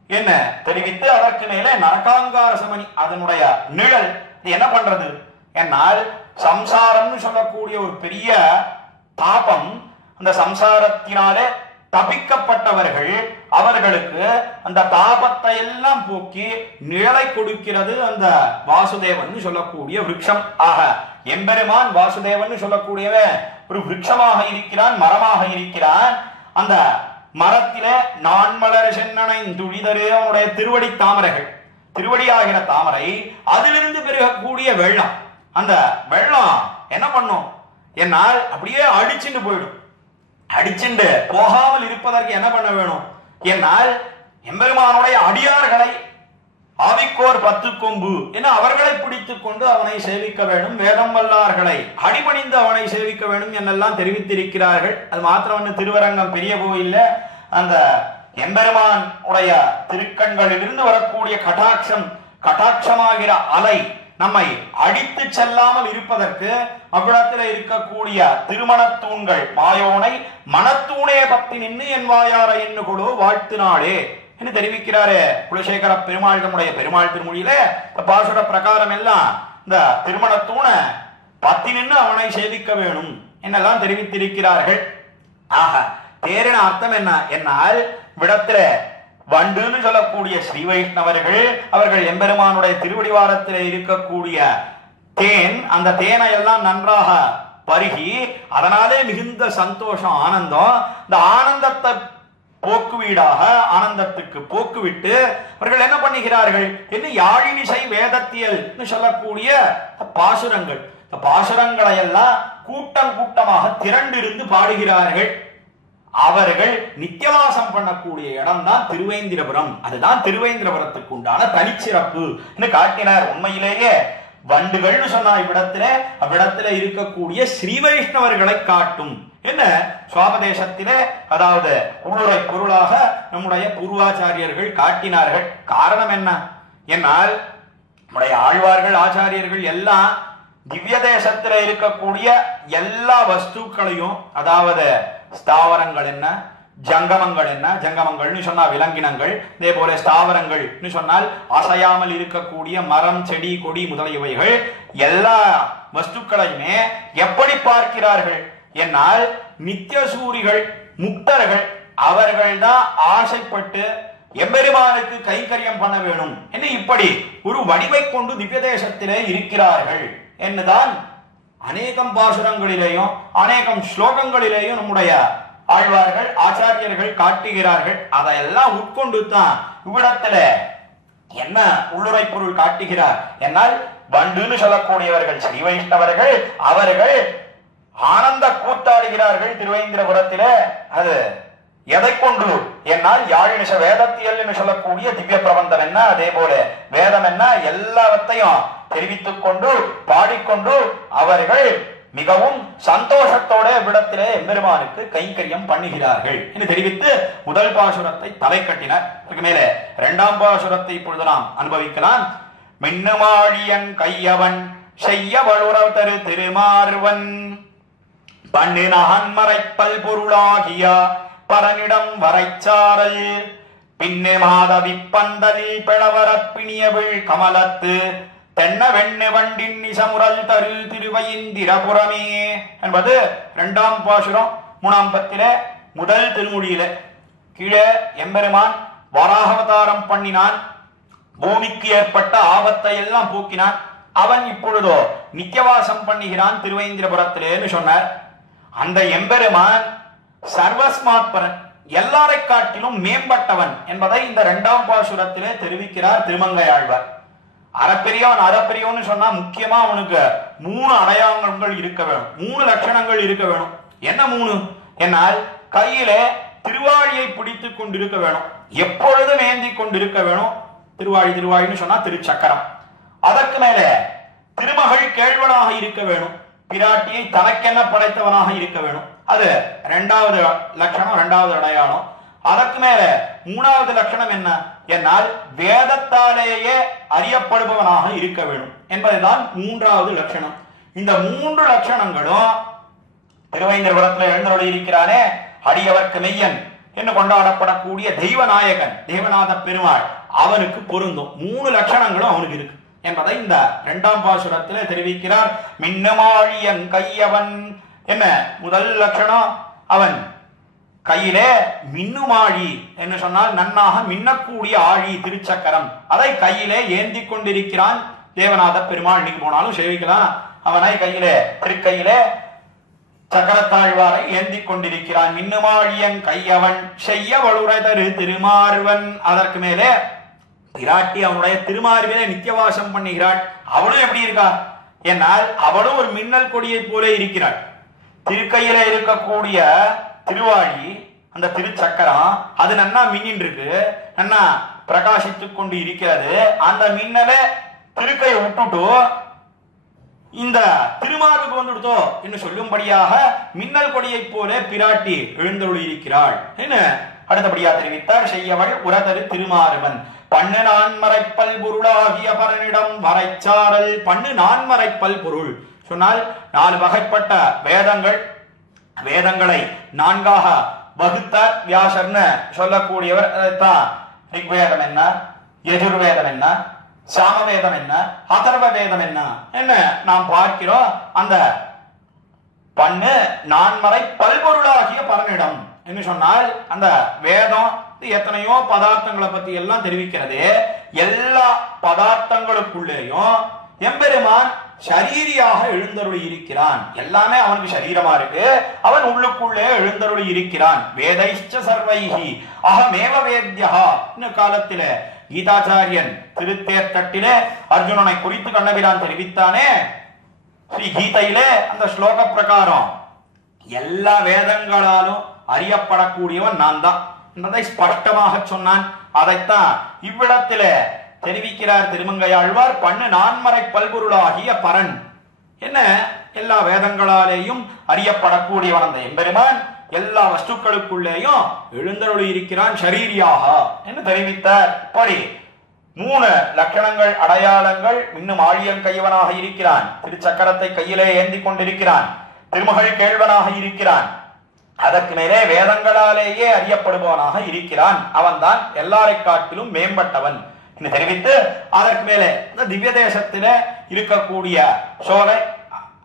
என்ன தெரிவித்து அதற்கு மேலே நரகாங்கார சமணி அதனுடைய நிழல் என்ன பண்றது என்னால் சம்சாரம்னு சொல்லக்கூடிய ஒரு பெரிய தாபம், அந்த சம்சாரத்தினாலே தபிக்கப்பட்டவர்கள் அவர்களுக்கு அந்த தாபத்தை எல்லாம் போக்கி நிழலை கொடுக்கிறது அந்த வாசுதேவன் சொல்லக்கூடிய விருட்சம். ஆக எம்பெருமான் வாசுதேவன் சொல்லக்கூடியவன் ஒரு விருட்சமாக இருக்கிறான், மரமாக இருக்கிறான். அந்த மரத்திலே நான் மலர் சென்னணைந்துழிதரு அவனுடைய திருவடி தாமரைகள், திருவடியாகிற தாமரை அதிலிருந்து பெருகக்கூடிய வெள்ளம். அந்த வெள்ளம் என்ன பண்ணும் என்னால் அப்படியே அடிச்சுட்டு போயிடும். அடிச்சுண்டு போகாமல் இருப்பதற்கு என்ன பண்ண வேணும் என்னால் எம்பெருமானுடைய அடியார்களை ஆவிக்கோர் 10 கொம்பு என அவர்களை பிடித்துக் கொண்டு அவனை சேவிக்க வேண்டும். வேதம் வல்லார்களை அடிபணிந்து அவனை சேவிக்க வேண்டும் என்னெல்லாம் தெரிவித்திருக்கிறார்கள். அது மாத்திரம் திருவரங்கம் பெரிய கோயில்ல அந்த எம்பெருமான் உடைய திருக்கண்களிலிருந்து வரக்கூடிய கட்டாட்சமாகிற அலை நம்மை அடித்து செல்லாமல் இருப்பதற்கு அவ்விடத்தில் இருக்கக்கூடிய திருமணத்தூண்கள் மாயோனை மனத்தூணே பத்தி நின்று என் வாயார எண்ணுகொடோ வாழ்த்து நாளே என்று தெரிவிக்கிறாரு குலசேகர பெருமாள் நம்முடைய பெருமாள் திருமொழியில. பாசுர பிரகாரம் எல்லாம் இந்த திருமணத்தூண பத்தி நின்று அவனை சேவிக்க வேணும் என்னெல்லாம் தெரிவித்திருக்கிறார்கள். ஆக தேரின அர்த்தம் என்ன என்னால் விடத்தில வண்டுன்னு சொல்லக்கூடிய ஸ்ரீ வைஷ்ணவர்கள் அவர்கள் எம்பெருமானுடைய திருவடிவாரத்தில் இருக்கக்கூடிய தேன், அந்த தேனை எல்லாம் நன்றாக பருகி அதனாலே மிகுந்த சந்தோஷம் ஆனந்தம், இந்த ஆனந்தத்தை போக்குவீடாக ஆனந்தத்துக்கு போக்குவிட்டு அவர்கள் என்ன பண்ணுகிறார்கள் என்று யாழினிசை வேதத்தியல் சொல்லக்கூடிய பாசுரங்கள், இந்த பாசுரங்களை எல்லாம் கூட்டம் கூட்டமாக திரண்டிருந்து பாடுகிறார்கள். அவர்கள் நித்தியவாசம் பண்ணக்கூடிய இடம் தான் திருவேந்திரபுரம். அதுதான் திருவேந்திரபுரத்துக்கு உண்டான தனிச்சிறப்பு என்று காட்டினார். உண்மையிலேயே வண்டுகள்னு சொன்ன அவ்விடத்திலே இருக்கக்கூடிய ஸ்ரீ வைஷ்ணவர்களை காட்டும் என்ன சுவாபதேசத்திலே, அதாவது உள்ளுரை பொருளாக நம்முடைய பூர்வாச்சாரியர்கள் காட்டினார்கள். காரணம் என்ன என்னால் நம்முடைய ஆழ்வார்கள் ஆச்சாரியர்கள் எல்லாம் திவ்ய தேசத்துல இருக்கக்கூடிய எல்லா வஸ்துக்களையும், அதாவது ஸ்தாவரங்கள் என்ன, ஜங்கமங்கள் என்ன, ஜங்கமங்கள்னு சொன்னா விலங்கினங்கள், இதே போல ஸ்தாவரங்கள் சொன்னால் அசையாமல் இருக்கக்கூடிய மரம் செடி கொடி முதலியவைகள் எல்லா வஸ்துக்களையுமே எப்படி பார்க்கிறார்கள் என்னால் நித்தியசூரிகள் முக்தர்கள் அவர்கள் தான் ஆசைப்பட்டு எம்பெருமானுக்கு கைங்கரியம் பண்ண வேணும் என்று இப்படி ஒரு வடிவை கொண்டு திவ்ய தேசத்திலே இருக்கிறார்கள் என்னுதான் அநேகம் பாசுரங்களிலேயும் அநேகம் ஸ்லோகங்களிலேயும் நம்முடைய ஆழ்வார்கள் ஆச்சாரியர்கள் காட்டுகிறார்கள். அதையெல்லாம் உட்கொண்டு தான் இவ்விடத்துல என்ன உள்ளுரை பொருள் காட்டுகிறார் என்னால் வண்டுன்னு சொல்லக்கூடியவர்கள் ஸ்ரீ வைஷ்ணவர்கள் அவர்கள் ஆனந்த கூத்தாடுகிறார்கள் திருவேந்திரபுரத்திலே. அது எதை கொண்டு என்னால் யாழினிச வேதத்தியல் என்று சொல்லக்கூடிய திவ்ய பிரபந்தம் என்ன, அதே போல வேதம் என்ன எல்லாவற்றையும் தெரிவித்துக் கொண்டு பாடிக்கொண்டு அவர்கள் மிகவும் சந்தோஷத்தோட விடத்திலே எம்பெருமானுக்கு கைங்கரியம் பண்ணுகிறார்கள் என்று தெரிவித்து முதல் பாசுரத்தை தலை கட்டினார். அதுக்கு மேலே இரண்டாம் பாசுரத்தை இப்பொழுது நாம் அனுபவிக்கலாம். மின்னுமாழியன் கையவன் செய்ய வலுறவு தரு திருமார்வன் பண்ணினான் மறைப்பல் பொருளாகிய பரனிடம் வரைச்சாரல் பின்னே மாதவி பந்தலில் பிளவரப் பிணியவிழ் கமலத்து தென்ன வெண்ணு வண்டின் நிசமுரல் தரு திருவையிந்திரபுரமே என்பது இரண்டாம் பாசுரம். மூணாம் பத்திலே முதல் திருமொழியில கீழே எம்பெருமான் வராகவதாரம் பண்ணினான், பூமிக்கு ஏற்பட்ட ஆபத்தை எல்லாம் போக்கினான். அவன் இப்பொழுதோ நித்தியவாசம் பண்ணுகிறான் திருவேந்திரபுரத்திலேன்னு சொன்னார். அந்த எம்பெருமான் சர்வஸ்மாத்பரன், எல்லாரை காட்டிலும் மேம்பட்டவன் என்பதை இந்த இரண்டாம் பாசுரத்திலே தெரிவிக்கிறார் திருமங்கை ஆழ்வார். அறப்பெரியவன் அறப்பெரியவன் சொன்னா முக்கியமா அவனுக்கு 3 அடையாளங்கள் இருக்க வேணும், 3 லட்சணங்கள் இருக்க வேணும். என்ன 3 என்னால் கையிலே திருவாழியை பிடித்துக் கொண்டிருக்க வேணும், எப்பொழுதும் ஏந்தி கொண்டிருக்க வேணும். திருவாழின்னு சொன்னா திருச்சக்கரம். அதற்கு மேல திருமகள் கேழ்வனாக இருக்க வேணும், பிராட்டியை தனக்கென்ன படைத்தவனாக இருக்க வேணும். அது 2வது லட்சணம், 2வது அடையாளம். அதற்கு மேல 3வது லட்சணம் என்ன என்னால் வேதத்தாலேயே அறியப்படுபவனாக இருக்க வேணும் என்பதுதான் 3வது லட்சணம். இந்த 3 லட்சணங்களும் திருவேந்திரபுரத்தில் எழுந்தருளி இருக்கிறானே அடியவர்க்கு மெய்யன் என்று கொண்டாடப்படக்கூடிய தெய்வநாயகன் தேவநாத பெருமாள் அவனுக்கு பொருந்தும். 3 லட்சணங்களும் அவனுக்கு இருக்கு என்பதை இந்த இரண்டாம் பாசுரத்திலே தெரிவிக்கிறார். மின்னமாழியன் கையவன் என்ன முதல் லட்சணம், அவன் கையிலே மின்னுமாழி என்று சொன்னால் நன்னாக மின்னக்கூடிய ஆழி திருச்சக்கரம், அதை கையிலே ஏந்தி கொண்டிருக்கிறான் தேவநாத பெருமாள். இன்னைக்கு போனாலும் சேவிக்கலாம் அவனை கையிலே திருக்கையிலே சக்கரத்தாழ்வாரை ஏந்தி கொண்டிருக்கிறான். மின்னுமாழியன் கையவன் செய்ய வலுரை தரு திருமார்வன். அதற்கு மேலே பிராட்டி அவனுடைய திருமார்பிலே நித்தியவாசம் பண்ணுகிறாள். அவளும் எப்படி இருக்கா என்னால் அவளும் ஒரு மின்னல் கொடியை போல இருக்கிறாள். திருக்கையில இருக்கக்கூடிய திருவாழி அந்த திருச்சக்கரம் அது நன்னா மின்னின் இருக்கு, நன்னா பிரகாசித்துக் கொண்டு இருக்கிறது. அந்த மின்னலை திருக்கையை விட்டுட்டு இந்த திருமார்புக்கு வந்துடுதோ என்று சொல்லும்படியாக மின்னல் கொடியை போல பிராட்டி எழுந்தருளி இருக்கிறாள் என்ன அடுத்தபடியா தெரிவித்தார். செய்யவள் உரதரு திருமார்வன் பண்ணு நான்மறைப்பல் பொருளாகிய பரனிடம் வரைச்சாரல். பண்ணு நான்மறைப்பல் பொருள் சொன்னால் 4 வகைப்பட்ட வேதங்கள், வேதங்களை 4ஆக வகுத்தார் வியாசர்னு சொல்லக்கூடியவர். அதைத்தான் ரிக்வேதம் என்ன, யஜுர்வேதம் என்ன, சாமவேதம் என்ன, அதர்வ வேதம் என்ன என்ன நாம் பார்க்கிறோம். அந்த பண்ணு நான்மறை பல்பொருளாகிய பரனிடம் என்று சொன்னால் அந்த வேதம் எத்தனையோ பதார்த்தங்களை பத்தி எல்லாம் தெரிவிக்கிறது. எல்லா பதார்த்தங்களுக்குள்ளேயும் எம்பெருமான் ஷரீரியாக எழுந்தருளி இருக்கிறான். எல்லாமே அவனுக்கு சரீரமா இருக்கு, அவன் உள்ளுக்குள்ளே எழுந்தருளி இருக்கிறான். வேதைஷ்ச சர்வைஹி அகமேவ வேத்யா காலத்தில கீதாச்சாரியன் திருத்தேர்த்தட்டிலே அர்ஜுனனை குறித்து கண்ணபிரான் தெரிவித்தானே. ஸ்ரீ கீதையிலே அந்த ஸ்லோக பிரகாரம் எல்லா வேதங்களாலும் அறியப்படக்கூடியவன் நான் தான் என்பதை ஸ்பஷ்டமாக சொன்னான். அதைத்தான் இவ்விடத்திலே தெரிவிக்கிறார் திருமங்கையாழ்வார். பண்ணு நான்மறை பல்பொருளாகிய பரன் என்ன, எல்லா வேதங்களாலேயும் அறியப்படக்கூடியவன் அந்த எம்பெருமான் எல்லா வஸ்துக்களுக்குள்ளேயும் எழுந்தருளி இருக்கிறான் ஷரீரியாக என்று தெரிவித்தார். இப்படி 3 லட்சணங்கள் அடையாளங்கள். இன்னும் ஆழியங்கைவனாக இருக்கிறான், திருச்சக்கரத்தை கையிலே ஏந்தி கொண்டிருக்கிறான், திருமகள் கேள்வனாக இருக்கிறான், அதற்கு மேலே வேதங்களாலேயே அறியப்படுபவனாக இருக்கிறான். அவன் தான் எல்லாரை காட்டிலும் மேம்பட்டவன் என்று தெரிவித்து அதற்கு மேலே இந்த திவ்ய தேசத்தில இருக்கக்கூடிய சோலை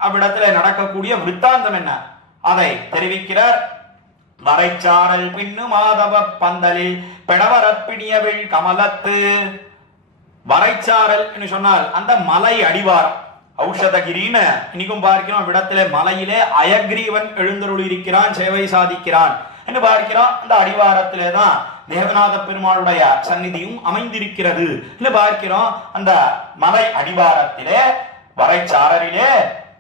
அவ்விடத்திலே நடக்கக்கூடிய விருத்தாந்தம் என்ன அதை தெரிவிக்கிறார். வரைச்சாரல் பின்னு மாதவ பந்தலில் பெடவரப்பிணியவிழ் கமலத்து. வரைச்சாரல் என்று சொன்னால் அந்த மலை அடிவாரம் ஔஷதகிரின்னு இன்னைக்கும் பார்க்கிறோம். விடத்திலே மலையிலே அயக்ரீவன் எழுந்தருளி இருக்கிறான், சேவை சாதிக்கிறான் என்று பார்க்கிறோம். அந்த அடிவாரத்திலே தான் தேவநாத பெருமாளுடைய சந்நிதியும் அமைந்திருக்கிறது என்று பார்க்கிறோம். அந்த மலை அடிவாரத்திலே வரைச்சாரலிலே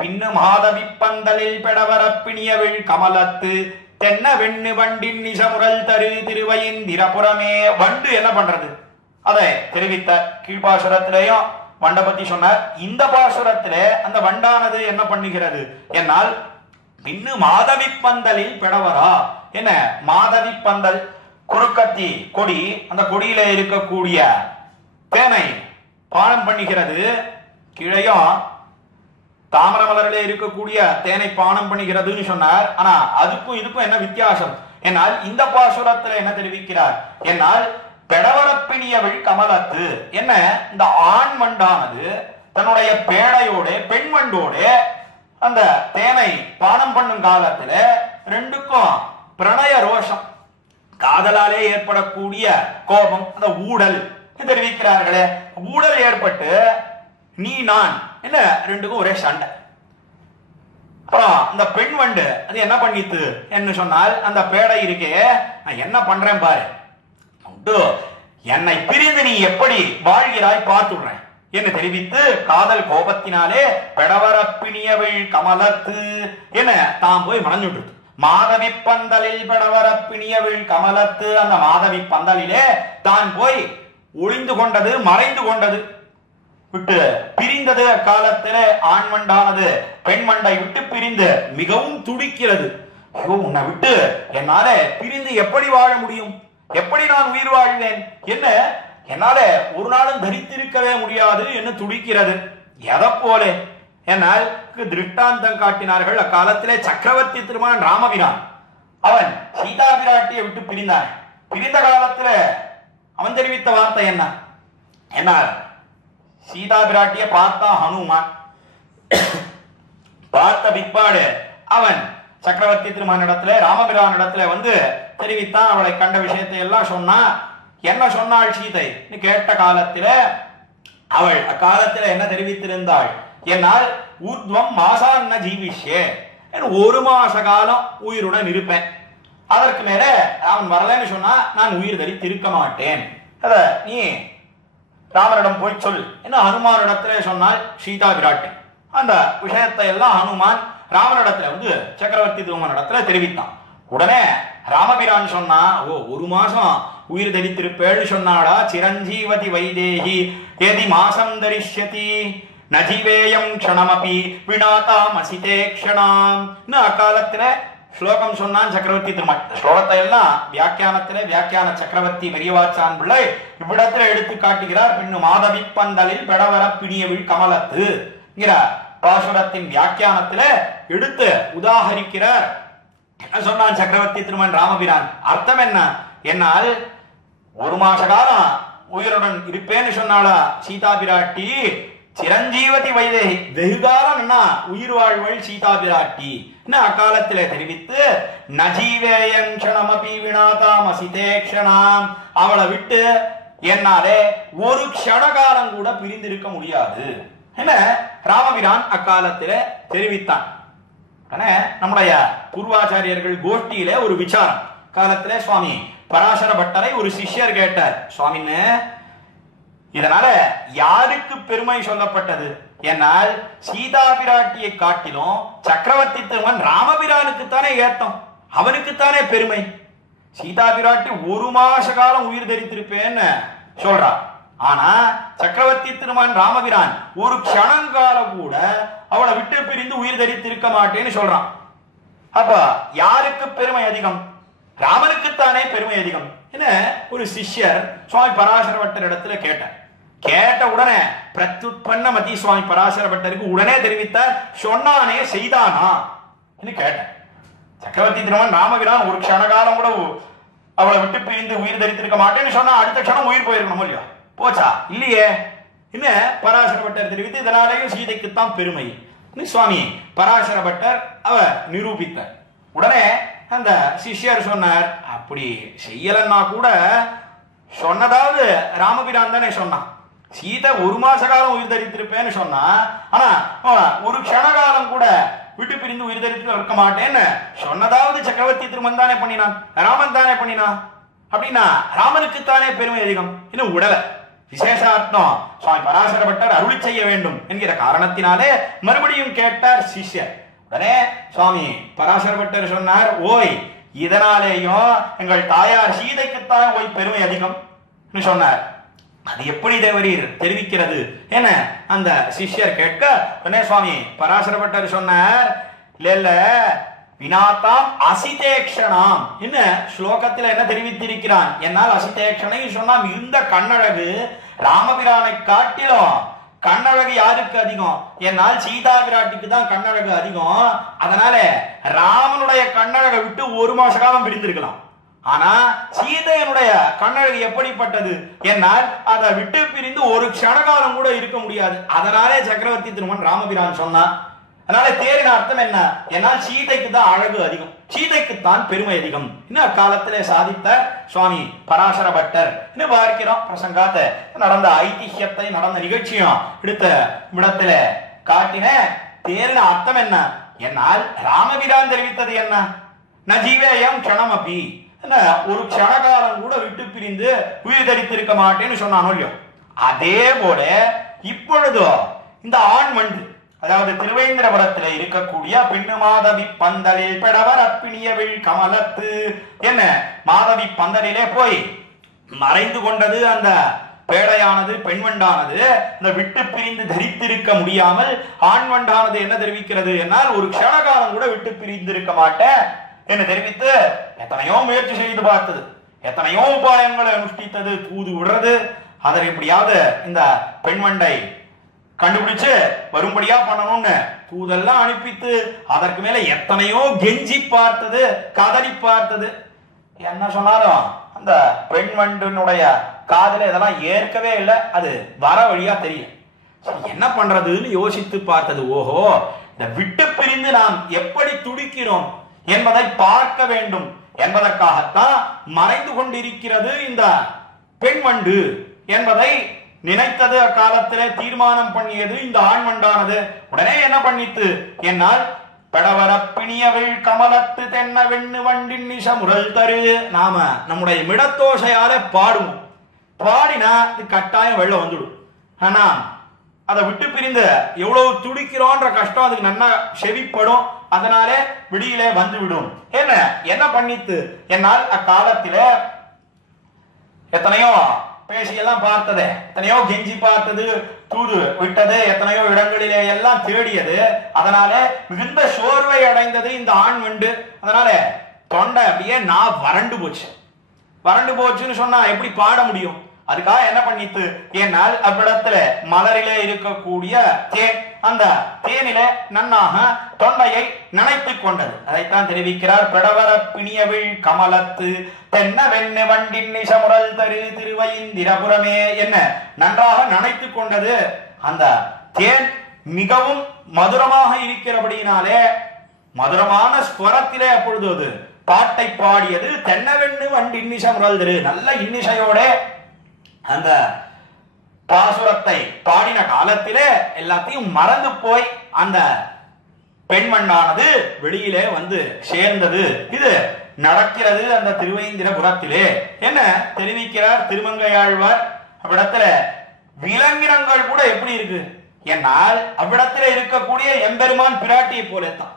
பின்னு மாதவி பந்தலில் பெடவரப்பிணியவிழ் கமலத்து தென்ன வெண்ணு வண்டின் நிசமுரல் தரு திருவயிந்திரபுரமே. வண்டு என்ன பண்றது அதை தெரிவித்த கீழ்பாசுரத்திலேயும் வண்டை பத்தி சொன்னார். இந்த பாசுரத்திலே அந்த வண்டானது என்ன பண்ணுகிறது என்னால் பின்னு மாதவி பந்தலில் பெடவரா என்ன, மாதவி பந்தல் குறுக்கத்தி கொடி, அந்த கொடியில இருக்கக்கூடிய தேனை பானம் பண்ணுகிறது. கீழையும் தாமர மலரிலே இருக்கக்கூடிய தேனை பானம் பண்ணுகிறதுன்னு சொன்னார். ஆனா அதுக்கும் இதுக்கும் என்ன வித்தியாசம் என்னால் இந்த பாசுரத்துல என்ன தெரிவிக்கிறார் என்னால் பெடவரப்பிணியவிழ் கமலத்து என்ன, இந்த ஆண் வண்டானது தன்னுடைய பேடையோட பெண் வண்டோட அந்த தேனை பானம் பண்ணும் காலத்துல ரெண்டுக்கும் பிரணய ரோஷம், காதலாலே ஏற்படக்கூடிய கோபம், அந்த ஊடல் தெரிவிக்கிறார்களே. ஊடல் ஏற்பட்டு நீ நான் என்ன ரெண்டுக்கும் ஒரே சண்டை. அப்புறம் அந்த பெண் வண்டு அது என்ன பண்ணித்து என்று சொன்னால் அந்த பேடை இருக்கே, நான் என்ன பண்றேன் பாரு, என்னை பிரிந்து நீ எப்படி வாழ்கிறாய் பார்த்துடுறேன் என்று தெரிவித்து காதல் கோபத்தினாலே பெடவரப்பிணியவிழ் கமலத்து என தாம் போய் மணஞ்சுட்டு மாதவி பந்தலில் பெடவரப்பிணியவிழ் கமலத்து. அந்த மாதவி பந்தலிலே தான் போய் ஒளிந்து கொண்டது, மறைந்து கொண்டது, விட்டு பிரிந்தது. காலத்திலே ஆண் வண்டானது பெண் வண்டை விட்டு பிரிந்து மிகவும் துடிக்கிறது. ஐயோ, உன்னை விட்டு என்னால பிரிந்து எப்படி வாழ முடியும், எப்படி நான் உயிர் வாழ்வேன், என்ன என்னால ஒரு நாளும் தரித்திருக்கவே முடியாது என்று துடிக்கிறது. எதை போல என்னால் திருஷ்டாந்தம் காட்டினார்கள். அக்காலத்திலே சக்கரவர்த்தி திருமகன் ராமபிரான் அவன் சீதா பிராட்டியை விட்டு பிரிந்தான். பிரிந்த காலத்துல அவன் தெரிவித்த வார்த்தை என்ன என்னால் சீதா பிராட்டிய பார்த்தா ஹனுமான். பார்த்த பிற்பாடு அவன் சக்கரவர்த்தி திருமகனிடத்துல ராமபிரான் இடத்துல வந்து தெரிவித்தான். அவளை கண்ட விஷயத்தை எல்லாம் சொன்னா. என்ன சொன்னாள் சீதை கேட்ட காலத்தில அவள் அக்காலத்தில என்ன தெரிவித்திருந்தாள் என்னால் ஊர்த்வம் மாசான்ன ஜீவிஷே, ஒரு மாச காலம் உயிருடன் இருப்பேன், அதற்கு மேல அவன் வரலன்னு சொன்னா நான் உயிர் தரித்திருக்க மாட்டேன், அத நீ ராமனிடம் போய் சொல் என்ன ஹனுமானிடத்திலே சொன்னால் சீதா பிராட்டி. அந்த விஷயத்தை எல்லாம் ஹனுமான் ராமனிடத்துல வந்து சக்கரவர்த்தி திருமகனிடத்துல தெரிவித்தான். உடனே ராமபிரான் சொன்னா, ஓ ஒரு மாசம் உயிர் தரித்திருப்பேள் சொன்னாடா. சிரஞ்சீவதி வைதேகி ஏதி மாசம் தரிஷ்யதி நஜிவேயம் க்ஷணமபி வினாதாம் அசிதே க்ஷணாம். அக்காலத்துல ஸ்லோகம் சொன்னான் சக்கரவர்த்தி திருமகன். ஸ்லோகத்தை எல்லாம் வியாக்கியானத்திலே வியாக்கியான சக்கரவர்த்தி பெரியவாச்சான் பிள்ளை இவ்விடத்துல எடுத்து காட்டுகிறார். பின்னு மாதவி பந்தலில் பெடவர பிணியவிழ் கமலத்து பாசுரத்தின் வியாக்கியானத்தில எடுத்து உதாகரிக்கிறார். என்ன சொன்னான் சக்கரவர்த்தி திருமகன் ராமபிரான்? அர்த்தம் என்ன என்னால் ஒரு மாச காலம் உயிருடன் இருப்பேன்னு சொன்னாளா சீதா பிராட்டி. சிரஞ்சீவதி வைதேகி, வெகுகாலம் என்ன உயிர் வாழ்வள் சீதா பிராட்டி அக்காலத்திலே தெரிவித்து, நஜீவேயம் க்ஷணமபி வினாதாம் அசிதே க்ஷணாம், அவளை விட்டு என்னாலே ஒரு க்ஷணகாலம் கூட பிரிந்திருக்க முடியாது என்ன ராமபிரான் அக்காலத்திலே தெரிவித்தான். நம்முடைய பூர்வாச்சாரியர்கள் கோஷ்டியிலே ஒரு விசாரம் காலத்திலே சுவாமி பராசர பட்டரை ஒரு சிஷ்யர் கேட்டார், சுவாமின்னு இதனால யாருக்கு பெருமை சொல்லப்பட்டது? என்னால் சீதா பிராட்டியை காட்டிலும் சக்கரவர்த்தி திருமன் ராமபிரானுக்குத்தானே ஏத்தம், அவனுக்குத்தானே பெருமை. சீதா பிராட்டி ஒரு மாச காலம் உயிர் தரித்திருப்பேன்னு சொல்றா. ஆனா சக்கரவர்த்தி திருமன் ராமபிரான் ஒரு க்ஷணங்காலம் கூட அவளை விட்டு பிரிந்து உயிர் தரித்திருக்க மாட்டேன்னு சொல்றான். அப்ப யாருக்கு பெருமை அதிகம்? ராமனுக்குத்தானே பெருமை அதிகம் என்ன ஒரு சிஷ்யர் சுவாமி பராசர பட்டர் இடத்துல கேட்டார். கேட்ட உடனே பிரத்யுத்பன்ன மதி சுவாமி பராசர பட்டருக்கு உடனே தெரிவித்தார், சொன்னானே செய்தானா கேட்டார். சக்கரவர்த்தி திருமன் ராமபிரான் ஒரு க்ஷணகாலம் கூட அவளை விட்டு பிரிந்து உயிர் தரித்திருக்க மாட்டேன்னு சொன்னா அடுத்த க்ஷணம் உயிர் போயிருக்கணும் இல்லையா? போச்சா? இல்லையே. என்ன பராசர பட்டர் தெரிவித்து, இதனாலேயும் சீதைக்குத்தான் பெருமை சுவாமி பராசர பட்டர் அவ நிரூபித்தார். உடனே அந்த சிஷ்யர் சொன்னார், அப்படி செய்யலன்னா கூட சொன்னதாவது ராமபிரான் தானே சொன்னான். சீதை ஒரு மாச காலம் உயிர் தரித்திருப்பேன்னு சொன்னா, ஆனா ஒரு க்ஷணகாலம் கூட விட்டு பிரிந்து உயிர் தரித்து இருக்க மாட்டேன்னு சொன்னதாவது சக்கரவர்த்தி திருமன் தானே பண்ணினான், ராமன் தானே பண்ணினான். அப்படின்னா ராமனுக்குத்தானே பெருமை அதிகம். இன்னும் உடல விசேஷார்த்தம் சுவாமி பராசர பட்டர் அருளி செய்ய வேண்டும் என்கிற காரணத்தினாலே மறுபடியும் கேட்டார் சிஷ்யர். உடனே சுவாமி பராசர பட்டர் சொன்னார், ஓய் இதனாலேயும் எங்கள் தாயார் சீதைக்குத்தான் ஓய் பெருமை அதிகம் சொன்னார். அது எப்படி தேவரீர் தெரிவிக்கிறது என அந்த சிஷ்யர் கேட்க, உடனே சுவாமி பராசர பட்டர் சொன்னார், இல்ல வினாத்தாம் அசிதேக்ஷணாம் என்ன ஸ்லோகத்தில் என்ன தெரிவித்திருக்கிறான். என்னால் அசிதேக்ஷனை சொன்னா மிகுந்த கண்ணழகு ராமபிரானை காட்டிலும் கண்ணழகு யாருக்கு அதிகம்? என்னால் சீதா பிராட்டிக்கு தான் கண்ணழகு அதிகம். அதனால ராமனுடைய கண்ணழகை விட்டு ஒரு மாச காலம் பிரிந்திருக்கலாம். ஆனா சீதையனுடைய கண்ணழகு எப்படிப்பட்டது? என்னால் அதை விட்டு பிரிந்து ஒரு க்ஷணகாலம் கூட இருக்க முடியாது. அதனாலே சக்கரவர்த்தி திருமன் ராமபிரான் சொன்னான். அதனால தேரின் அர்த்தம் என்ன? என்னால் சீதைக்கு தான் அழகு அதிகம், சீதைக்குத்தான் பெருமை அதிகம் இன்னும் காலத்திலே சாதித்த சுவாமி பராசர பட்டர் இன்னும் பார்க்கிறோம். பிரசங்காத்த நடந்த ஐதிஹ்யத்தை நடந்த நிகழ்ச்சியும் எடுத்த இடத்துல காட்டின தேரின் அர்த்தம் என்ன? என்னால் ராமபிரான் தெரிவித்தது என்ன? நஜீவேயம் க்ஷணமபி என்ன ஒரு க்ஷணகாலம் கூட விட்டு பிரிந்து உயிர் தரித்திருக்க மாட்டேன்னு சொன்னானோ இல்லையோ, அதே போல இப்பொழுதோ இந்த ஆண் வண்டு, அதாவது திருவேந்திரபுரத்தில் இருக்கக்கூடிய பெண்ணு மாதவி பந்தலில் பெடவர் அப்பிணியவில் கமலத்து என்ன மாதவி பந்தலிலே போய் மறைந்து கொண்டது அந்த பேடையானது, பெண்வண்டானது இந்த விட்டு பிரிந்து தரித்திருக்க முடியாமல் ஆண் வண்டானது என்ன தெரிவிக்கிறது? என்னால் ஒரு க்ஷணகாலம் கூட விட்டு பிரிந்து இருக்க மாட்டேன் என்று தெரிவித்து எத்தனையோ முயற்சி செய்து பார்த்தது, எத்தனையோ உபாயங்களை அனுஷ்டித்தது, தூது விடுறது, அதை எப்படியாவது இந்த பெண்வண்டை கண்டுபிடிச்சு வரும்படியா பண்ணணும்னு தூதெல்லாம் அனுப்பித்து அதற்கு மேல எத்தனையோ கெஞ்சி பார்த்தது, கதறி பார்த்தது. என்ன சொன்னாலும் அந்த பெண்வண்டினுடைய காதல இதெல்லாம் ஏற்கவே இல்லை. அது வர வழியா தெரியும். என்ன பண்றதுன்னு யோசித்து பார்த்தது. ஓஹோ, இந்த விட்டு பிரிந்து நாம் எப்படி துடிக்கிறோம் என்பதை பார்க்க வேண்டும் என்பதற்காகத்தான் மறைந்து கொண்டிருக்கிறது இந்த பெண்வண்டு என்பதை நினைத்தது. அக்காலத்திலே தீர்மானம் பண்ணியது இந்த ஆண்வண்டானது. உடனே என்ன பண்ணித்து? என்னால் பெடவர பிணியவில் கமலத்து தென்ன வெண்ணு வண்டின் நிஷ முரல் தரு. நாம நம்முடைய மிடத்தோசையால பாடுவோம். பாடினா கட்டாயம் வெள்ளம் வந்துடும். ஆனா அதை விட்டு பிரிந்து எவ்வளவு துடிக்கிறோன்ற கஷ்டம் அதுக்கு நல்லா செவிப்படும். அதனாலே விடியிலே வந்து விடும். என்ன பண்ணித்து? என்னால் அக்காலத்திலே எத்தனையோ பேசியெல்லாம் பார்த்தது, எத்தனையோ கெஞ்சி பார்த்தது, தூது விட்டது, எத்தனையோ இடங்களிலே எல்லாம் தேடியது. அதனால மிகுந்த சோர்வை அடைந்தது இந்த ஆண் வண்டு. அதனால தொண்டை அப்படியே நான் வறண்டு போச்சு. வறண்டு போச்சுன்னு சொன்னா எப்படி பாட முடியும்? அதுக்காக என்ன பண்ணித்து ஏனால் அவ்விடத்துல மலரிலே இருக்கக்கூடிய தேன், அந்த தேனிலே நன்னாக தொண்டையை நனைத்துக் கொண்டது. அதைத்தான் தெரிவிக்கிறார். பெடவர பிணியவிழ் கமலத்து தென்ன வெண்ணு வண்டின் நிசமுரல் தரு திருவைந்திரபுரமே. என்ன நன்றாக நனைத்துக் கொண்டது. அந்த தேன் மிகவும் மதுரமாக இருக்கிறபடியினாலே மதுரமான ஸ்வரத்திலே அப்பொழுது அது பாட்டை பாடியது. தென்னவெண்ணு வண்டி இன்னிசமுரல் தரு, நல்ல இன்னிசையோட அந்த பாசுரத்தை பாடின காலத்திலே எல்லாத்தையும் மறந்து போய் அந்த பெண்மண்ணானது வெளியிலே வந்து சேர்ந்தது. இது நடக்கிறது அந்த திருவைந்திரபுரத்திலே. என்ன தெரிவிக்கிறார் திருமங்கையாழ்வார். அவ்விடத்துல விலங்கினங்கள் கூட எப்படி இருக்கு என்னால் அவ்விடத்துல இருக்கக்கூடிய எம்பெருமான் பிராட்டியை போலத்தான்.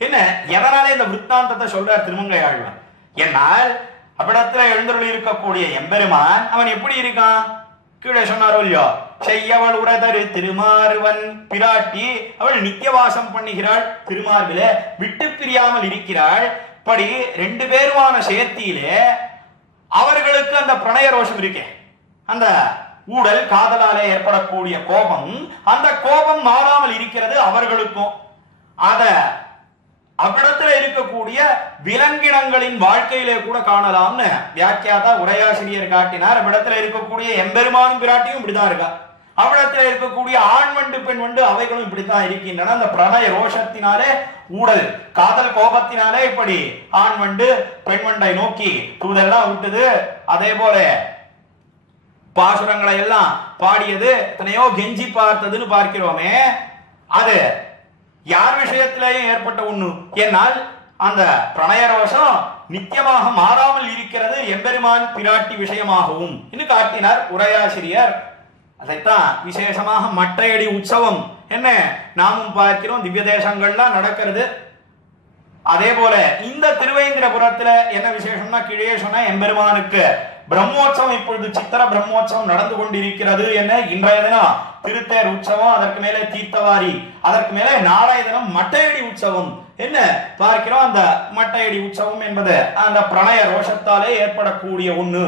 என்ன எதனாலே இந்த விற்த்தாந்தத்தை சொல்றார் திருமங்கையாழ்வார் என்னால் அவ்விடத்துல எழுந்தருளி இருக்கக்கூடிய எம்பெருமான் அவன் எப்படி இருக்கான் கீழே சொன்னாரோ இல்லையோ, செய்யவள் உரதரு திருமாறுவன் பிராட்டி அவள் நித்தியவாசம் பண்ணுகிறாள், திருமார்பிலே விட்டு பிரியாமல் இருக்கிறாள். படி ரெண்டு பேருமான சேர்த்தியிலே அவர்களுக்கு அந்த பிரணய ரோஷம் இருக்கே, அந்த ஊடல் காதலாலே ஏற்படக்கூடிய கோபம், அந்த கோபம் மாறாமல் இருக்கிறது அவர்களுக்கும். அத அவ்விடத்துல இருக்கக்கூடிய விலங்கினங்களின் வாழ்க்கையிலே கூட காணலாம்னு வியாக்கியாதா உரையாசிரியர் காட்டினார். அவ்விடத்துல இருக்கக்கூடிய எம்பெருமானும் பிராட்டியும் இப்படிதான் இருக்கா. அவ்விடத்துல இருக்கக்கூடிய ஆண் வண்டு பெண் வண்டு அவைகளும் இப்படித்தான் இருக்கின்றன. அந்த பிரணய ரோஷத்தினாலே ஊடல் காதல் கோபத்தினாலே இப்படி ஆண் வண்டு பெண் வண்டை நோக்கி தூதெல்லாம் விட்டது. அதே போல பாசுரங்களை எல்லாம் பாடியது, எத்தனையோ கெஞ்சி பார்த்ததுன்னு பார்க்கிறோமே, அது யார் விஷயத்திலேயும் ஏற்பட்ட ஒண்ணு. என்னால் அந்த பிரணய ரோஷம் நித்தியமாக மாறாமல் இருக்கிறது எம்பெருமான் பிராட்டி விஷயமாகவும் இன்னும் காட்டினார் உரையாசிரியர். அதைத்தான் விசேஷமாக மட்டையடி உற்சவம் என்ன நாமும் பார்க்கிறோம், திவ்ய தேசங்கள்லாம் நடக்கிறது. அதே போல இந்த திருவேந்திரபுரத்துல என்ன விசேஷம்னா, கீழே சொன்ன எம்பெருமானுக்கு பிரம்மோற்சவம், இப்பொழுது சித்திர பிரம்மோற்சவம் நடந்து கொண்டிருக்கிறது. என்ன இன்றைய தினம் திருத்தேர் உற்சவம், அதற்கு மேலே தீர்த்தவாரி, அதற்கு மேலே நாளைய தினம் மட்டையடி உற்சவம் என்ன பார்க்கிறோம். அந்த மட்டையடி உற்சவம் என்பது அந்த பிரணய ரோஷத்தாலே ஏற்படக்கூடிய ஒண்ணு.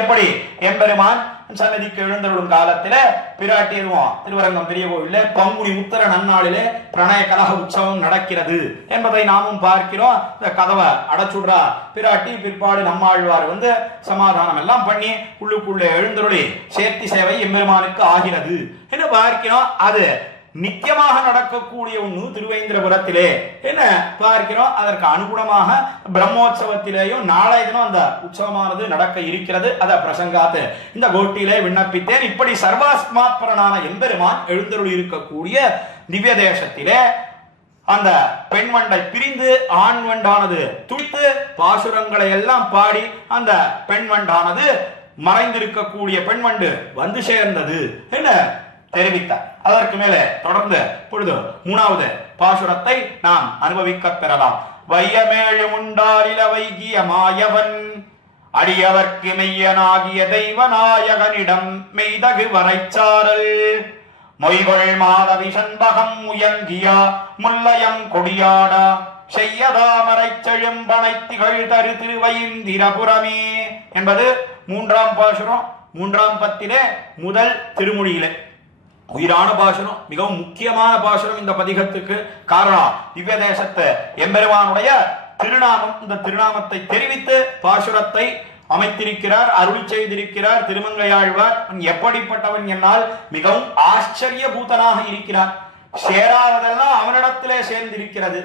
எப்படி எம்பெருமான் சன்னதிக்கு எழுந்தருளும் காலத்தில பிராட்டி திருவரங்கம் பெரிய கோவிலே பங்குனி உத்தர நன்னாளிலே பிரணய கலக உற்சவம் நடக்கிறது என்பதை நாமும் பார்க்கிறோம். இந்த கதவை அடைச்சுடுறா பிராட்டி, பிற்பாடு நம்மாழ்வார் வந்து சமாதானம் எல்லாம் பண்ணி உள்ளுக்குள்ளே எழுந்தருளி சேர்த்தி சேவை எம்பெருமானுக்கு ஆகிறது என்று பார்க்கிறோம். அது நித்தியமாக நடக்கக்கூடிய ஒண்ணு திருவேந்திரபுரத்திலே என்ன பார்க்கிறோம். அதற்கு அனுகுணமாக பிரம்மோற்சவத்திலேயும் நாளைய தினம் அந்த உற்சவமானது நடக்க இருக்கிறது. அத பிரசங்காத்து இந்த கோட்டியிலே விண்ணப்பித்தேன். இப்படி சர்வாஸ்மாத்பரனான எம்பெருமான் எழுந்தருள் இருக்கக்கூடிய திவ்ய தேசத்திலே அந்த பெண் வண்டை பிரிந்து ஆண் வண்டானது துடித்து பாசுரங்களை எல்லாம் பாடி அந்த பெண் வண்டானது மறைந்திருக்கக்கூடிய பெண் வண்டு வந்து சேர்ந்தது என்ன தெரிவித்தார். அதற்கு மேலே தொடர்ந்து பொழுது மூணாவது பாசுரத்தை நாம் அனுபவிக்க பெறலாம். வையமேழு முண்டாரில வைகிய மாயவன் அடியவர்க்கு மெய்யனாகிய தெய்வநாயகனிடம் மெய்தகு வரைச்சாரல் மொய்கொள் மாதவி சண்பகம் முயங்கியா முல்லையம் கொடியாடா செய்யதாமரை செழும்பனை திகழ் தரு திருவைந்திரபுரமே என்பது மூன்றாம் பாசுரம். மூன்றாம் பத்திலே முதல் திருமொழியிலே உயிரான பாசுரம், மிகவும் முக்கியமான பாசுரம் இந்த பதிகத்துக்கு. காரணம் திவ்ய தேசத்து எம்பெருமானுடைய திருநாமம். இந்த திருநாமத்தை தெரிவித்து பாசுரத்தை அமைத்திருக்கிறார், அருளி செய்திருக்கிறார் திருமங்கையாழ்வார். எப்படிப்பட்டவன் என்னால் மிகவும் ஆச்சரிய பூதனாக இருக்கிறான். சேராததெல்லாம் அவனிடத்திலே சேர்ந்திருக்கிறது.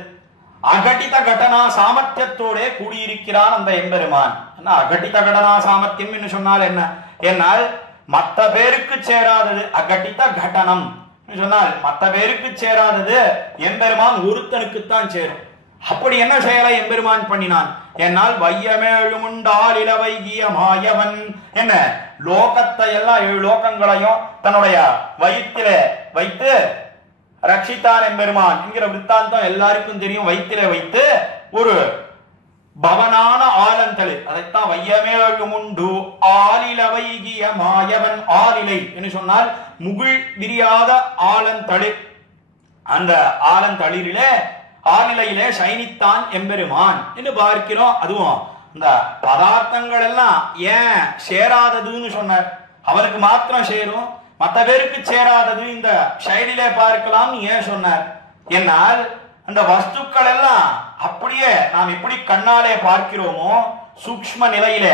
அகட்டித கடனா சாமர்த்தியத்தோட கூடியிருக்கிறான் அந்த எம்பெருமான். அகட்டித கடனா சாமர்த்தியம் என்று சொன்னால் என்ன என்னால் மற்ற பேருக்கு சேராதது அகட்டித கடனம் சொன்னால் மற்ற பேருக்கு சேராதது எம்பெருமான் ஒருத்தனுக்குத்தான் சேரும். அப்படி என்ன செயலை எம்பெருமான் பண்ணினான் என்னால் வையமேழுமுண்டால் இளவைகிய மாயவன் என்ன லோகத்தை எல்லாம் 7 லோகங்களையும் தன்னுடைய வயிற்றிலே வைத்து ரட்சித்தான் எம்பெருமான் என்கிற விற்த்தாந்தம் எல்லாருக்கும் தெரியும். வயிற்றிலே வைத்து ஒரு பவனான ஆலந்தளி, அதைத்தான் வையமேழுமுண்டு ஆலிலவைகிய மாயவன். ஆலிலை என்று சொன்னால் முகில் விரியாத ஆலந்தளி. அந்த ஆலந்தளிரிலே ஆலிலையிலே சைனித்தான் எம்பெருமான் என்று பார்க்கிறோம். அதுவும் இந்த பதார்த்தங்கள் எல்லாம் ஏன் சேராததுன்னு சொன்னார். அவனுக்கு மாத்திரம் சேரும், மற்ற பேருக்கு சேராதது இந்த செயலிலே பார்க்கலாம் ஏன் சொன்னார்? என்னால் அந்த வஸ்துக்கள் எல்லாம் அப்படியே நாம் எப்படி கண்ணாலே பார்க்கிறோமோ சூக்ஷ்ம நிலையில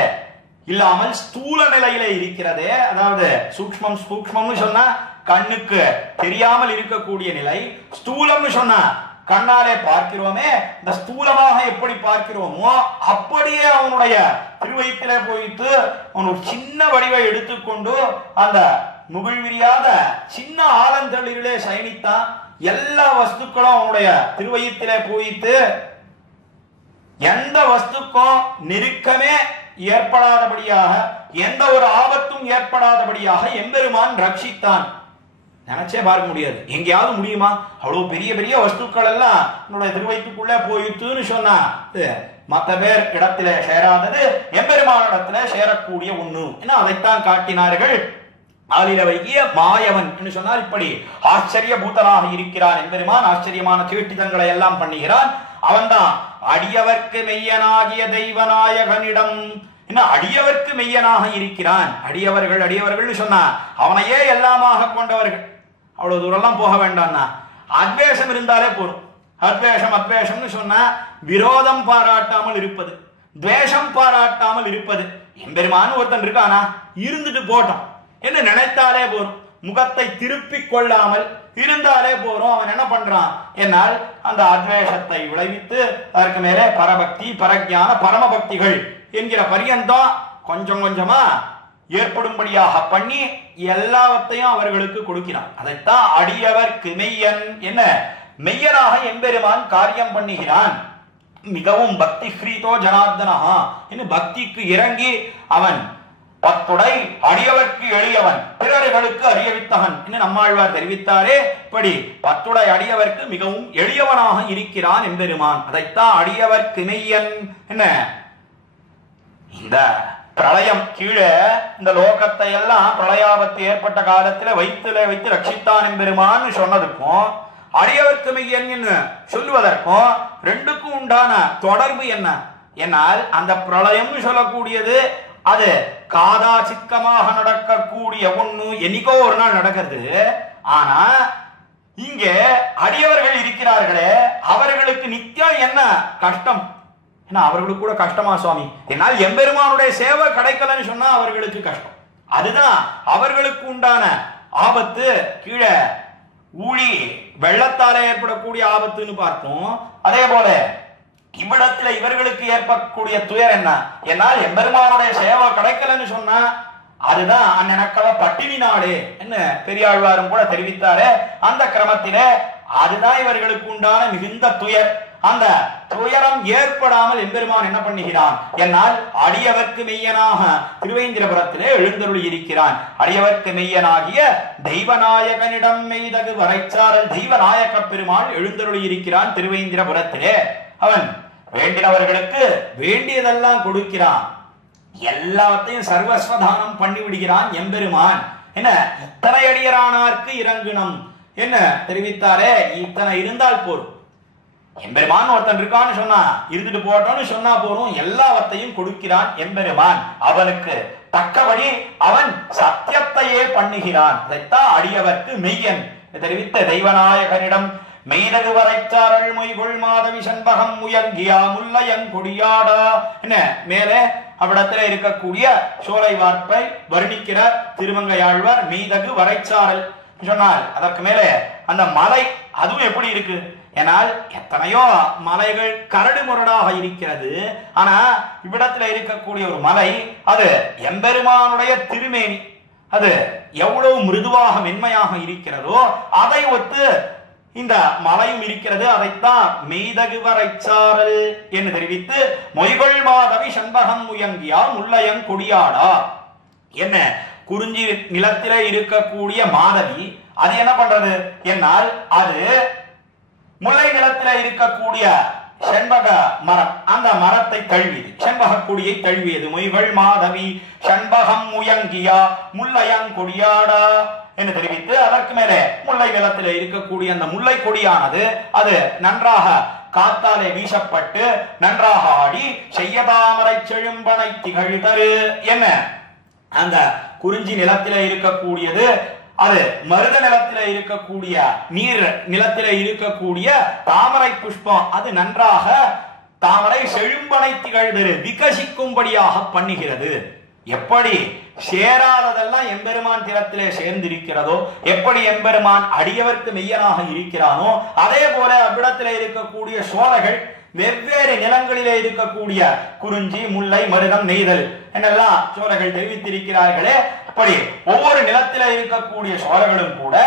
இல்லாமல் ஸ்தூல நிலையில இருக்கிறதே. அதாவது சூக்ஷ்மம் சூக்ஷ்மம்னு சொன்னா கண்ணுக்கு தெரியாமல் இருக்கக்கூடிய நிலை, ஸ்தூலம்னு சொன்னா கண்ணாலே பார்க்கிறோமே, இந்த ஸ்தூலமாக எப்படி பார்க்கிறோமோ அப்படியே அவனுடைய திருவயிற்றிலே போயிட்டு அவன் ஒரு சின்ன வடிவை எடுத்துக்கொண்டு அந்த முகில் விரியாத சின்ன ஆலந்தளிரிலே சயனித்தான். எல்லா வஸ்துக்களும் அவனுடைய திருவயிற்றிலே போயிட்டு எந்த வஸ்துக்கும் நெருக்கமே ஏற்படாதபடியாக, எந்த ஒரு ஆபத்தும் ஏற்படாதபடியாக எம்பெருமான் ரட்சித்தான். நினைச்சே பார்க்க முடியாது, எங்கேயாவது முடியுமா? அவ்வளவு பெரிய பெரிய வஸ்துக்கள் எல்லாம் என்னுடைய திருவயிற்றுக்குள்ள போயிட்டுன்னு சொன்னா மற்ற பேர் இடத்துல சேராதது எம்பெருமான இடத்துல சேரக்கூடிய ஒண்ணு. அதைத்தான் காட்டினார்கள். ஆளில வைக்கிய மாயவன் என்று சொன்னால் இப்படி ஆச்சரிய பூத்தனாக இருக்கிறான் எம்பெருமான். ஆச்சரியமான தீட்டிதங்களை எல்லாம் பண்ணுகிறான். அவன்தான் அடியவர்க்கு மெய்யனாகிய தெய்வநாயகனிடம் அடியவர்க்கு மெய்யனாக இருக்கிறான். அடியவர்கள் அடியவர்கள் சொன்னா அவனையே எல்லாமாக கொண்டவர்கள். அவ்வளவு தூரம் எல்லாம் போக வேண்டாம்னா அத்வேஷம் இருந்தாலே போதும். அத்வேஷம் அத்வேஷம்னு சொன்னா விரோதம் பாராட்டாமல் இருப்பது, துவேஷம் பாராட்டாமல் இருப்பது. எம்பெருமான் ஒருத்தன் இருக்கானா, இருந்துட்டு போட்டோம் என்று நினைத்தாலே போதும். முகத்தை திருப்பிக் கொள்ளாமல் இருந்தாலே போறோம். அவன் என்ன பண்றான் என்னால் அந்த அத்வேஷத்தை விளைவித்து அதற்கு மேலே பரபக்தி பரஜான பரமபக்திகள் என்கிற பரியந்தம் கொஞ்சம் கொஞ்சமா ஏற்படும்படியாக பண்ணி எல்லாவற்றையும் அவர்களுக்கு கொடுக்கிறான். அதைத்தான் அடியவர்க்கு மெய்யன் என்ன மெய்யனாக எம்பெருமான் காரியம் பண்ணுகிறான். மிகவும் பக்தி ஹ்ரீதோ ஜனார்தனஹா என்று பக்திக்கு இறங்கி அவன் பத்துடை அடியவர்க்கு எளியவன் பிறர்களுக்கு அறியவித்தவன் என்று நம்மாழ்வார் தெரிவித்தாரே. இப்படி பத்துடை அடியவர்க்கு மிகவும் எளியவனாக இருக்கிறான் எம்பெருமான். அதைத்தான் அடியவர்க்கு மெய்யன் என்ன. இந்த பிரளயம் கீழே இந்த லோகத்தை எல்லாம் பிரளயாபத்து ஏற்பட்ட காலத்துல வைத்து ரட்சித்தான் எம்பெருமான் சொன்னதுக்கும் அடியவர்க்கு மெய்யன் சொல்லுவதற்கும் ரெண்டுக்கும் உண்டான தொடர்பு என்ன என்னால் அந்த பிரளயம் சொல்லக்கூடியது அது காதா சிக்கமாக நடக்கக்கூடிய ஒண்ணு, என்னைக்கோ ஒரு நாள் நடக்கிறது. ஆனா இங்கே அடியவர்கள் இருக்கிறார்களே அவர்களுக்கு நித்தியம் என்ன கஷ்டம்? ஏன்னா அவர்களுக்கு கூட கஷ்டமா சுவாமி? என்னால் எம்பெருமானுடைய சேவை கிடைக்கலன்னு சொன்னா அவர்களுக்கு கஷ்டம். அதுதான் அவர்களுக்கு உண்டான ஆபத்து. கீழே ஊழி வெள்ளத்தாலே ஏற்படக்கூடிய ஆபத்துன்னு பார்த்தோம். அதே போல இவ்விடத்துல இவர்களுக்கு ஏற்படக்கூடிய துயர் என்ன என்னால் எம்பெருமானுடைய சேவை கிடைக்கலன்னு சொன்னா அதுதான் அந்நக்கவ பட்டினி நாடு என்ன பெரியாழ்வாரும் கூட தெரிவித்தாரு. அந்த கிரமத்திலே அதுதான் இவர்களுக்கு உண்டான மிகுந்த துயர். அந்த துயரம் ஏற்படாமல் எம்பெருமான் என்ன பண்ணுகிறான் என்னால் அடியவர்க்கு மெய்யனாக திருவேந்திரபுரத்திலே எழுந்தருளி இருக்கிறான். அடியவர்க்கு மெய்யனாகிய தெய்வநாயகனிடம் மெய்தகு வரைச்சாரல் தெய்வநாயக பெருமாள் எழுந்தருளி இருக்கிறான் திருவேந்திரபுரத்திலே. அவன் வேண்டினவர்களுக்கு வேண்டியதெல்லாம் கொடுக்கிறான். எல்லாத்தையும் சர்வஸ்வதானம் பண்ணி விடுகிறான் எம்பெருமான். என்ன இத்தனை அடியரானார்க்கு இறங்குனம் என்ன தெரிவித்தாரே. இத்தனை இருந்தால் போரும். எம்பெருமான் ஒருத்தன் இருக்கான்னு சொன்னா இருந்துட்டு போட்டோம்னு சொன்னா போறோம். எல்லாவற்றையும் கொடுக்கிறான் எம்பெருமான். அவனுக்கு தக்கபடி அவன் சத்தியத்தையே பண்ணுகிறான். அதைத்தான் அடியவர்க்கு மெய்யன் தெரிவித்த தெய்வநாயகனிடம் மெய்தகு வரைச்சாரள் மொய்கொள் மாதவி சண்பகம் முயங்கியா முல்லையங்கொடியாடா என்ன மேலே அவ்விடத்துல இருக்கக்கூடிய சோலை வார்ப்பை வர்ணிக்கிற திருமங்கையாழ்வார் மெய்தகு வரைச்சாரல் சொன்னால் அதற்கு மேலே அந்த மலை அதுவும் எப்படி இருக்கு என்னால் எத்தனையோ மலைகள் கரடு முரடாக இருக்கிறது. ஆனா இவ்விடத்துல இருக்கக்கூடிய ஒரு மலை அது எம்பெருமானுடைய திருமேனி. அது எவ்வளவு மிருதுவாக மென்மையாக இருக்கிறதோ அதை ஒத்து இந்த மலையும் இருக்கிறது. அதைத்தான் மெய்தகு வரைச்சாரல் என்று தெரிவித்து மொய்கொள் மாதவி சண்பகம் முயங்கியா முல்லையங் கொடியாடா என்ன குறிஞ்சி நிலத்திலே இருக்கக்கூடிய மாதவி அது என்ன பண்றது என்னால் அது முல்லை நிலத்திலே இருக்கக்கூடிய செண்பக மரம் அந்த மரத்தை தழுவியது, செண்பக கொடியை தழுவியது. மொய்கொள் மாதவி சண்பகம் முயங்கியா முல்லையங் கொடியாடா என்று தெரிவித்து அதற்கு மேலே முல்லை நிலத்திலே இருக்கக்கூடிய அந்த முல்லை கொடியானது அது நன்றாக காத்தாலே வீசப்பட்டு நன்றாக ஆடி செய்யதாமரை செழும்பனை திகழ்தரு என்ன அந்த குறிஞ்சி நிலத்திலே இருக்கக்கூடியது, அது மருத நிலத்திலே இருக்கக்கூடிய நீர் நிலத்திலே இருக்கக்கூடிய தாமரை புஷ்பம் அது நன்றாக தாமரை செழும்பனை திகழ்தரு விகசிக்கும்படியாக பண்ணுகிறது. எப்படி சேராததெல்லாம் எம்பெருமான் திறத்திலே சேர்ந்திருக்கிறதோ, எப்படி எம்பெருமான் அடியவர்க்கு மெய்யனாக இருக்கிறானோ, அதே போல அவ்விடத்திலே இருக்கக்கூடிய சோலைகள் வெவ்வேறு நிலங்களிலே இருக்கக்கூடிய குறிஞ்சி, முல்லை, மருதம், நெய்தல் என்னெல்லாம் சோலைகள் தெரிவித்திருக்கிறார்களே, அப்படி ஒவ்வொரு நிலத்திலே இருக்கக்கூடிய சோலைகளும் கூட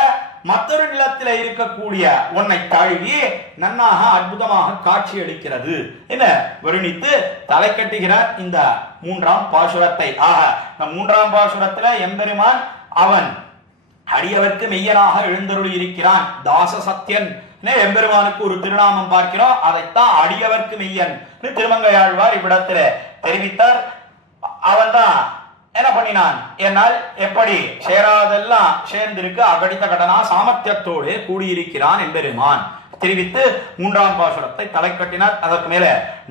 மற்றொரு நிலத்திலே இருக்கக்கூடிய ஒன்னை தழுவி நன்னாக அற்புதமாக காட்சி அளிக்கிறது என வருணித்து தலை கட்டுகிறார் இந்த 3ஆம் பாசுரத்தை. ஆக இந்த 3ஆம் பாசுரத்துல எம்பெருமான் அவன் அடியவர்க்கு மெய்யனாக எழுந்தருளி இருக்கிறான். தாச சத்யன் எம்பெருமானுக்கு ஒரு திருநாமம் பார்க்கிறோம். அதைத்தான் அடியவர்க்கு மெய்யன் திருமங்கையாழ்வார் இவ்விடத்துல தெரிவித்தார். அவன் தான் என்ன பண்ணினான் என்னால் எப்படி சேராதெல்லாம் சேர்ந்திருக்கு அகடித்த கடனா சாமர்த்தியத்தோடு கூடியிருக்கிறான் எம்பெருமான் தெரிவித்து 3ஆம் பாசுரத்தை தலை கட்டினார். அதற்கு மேல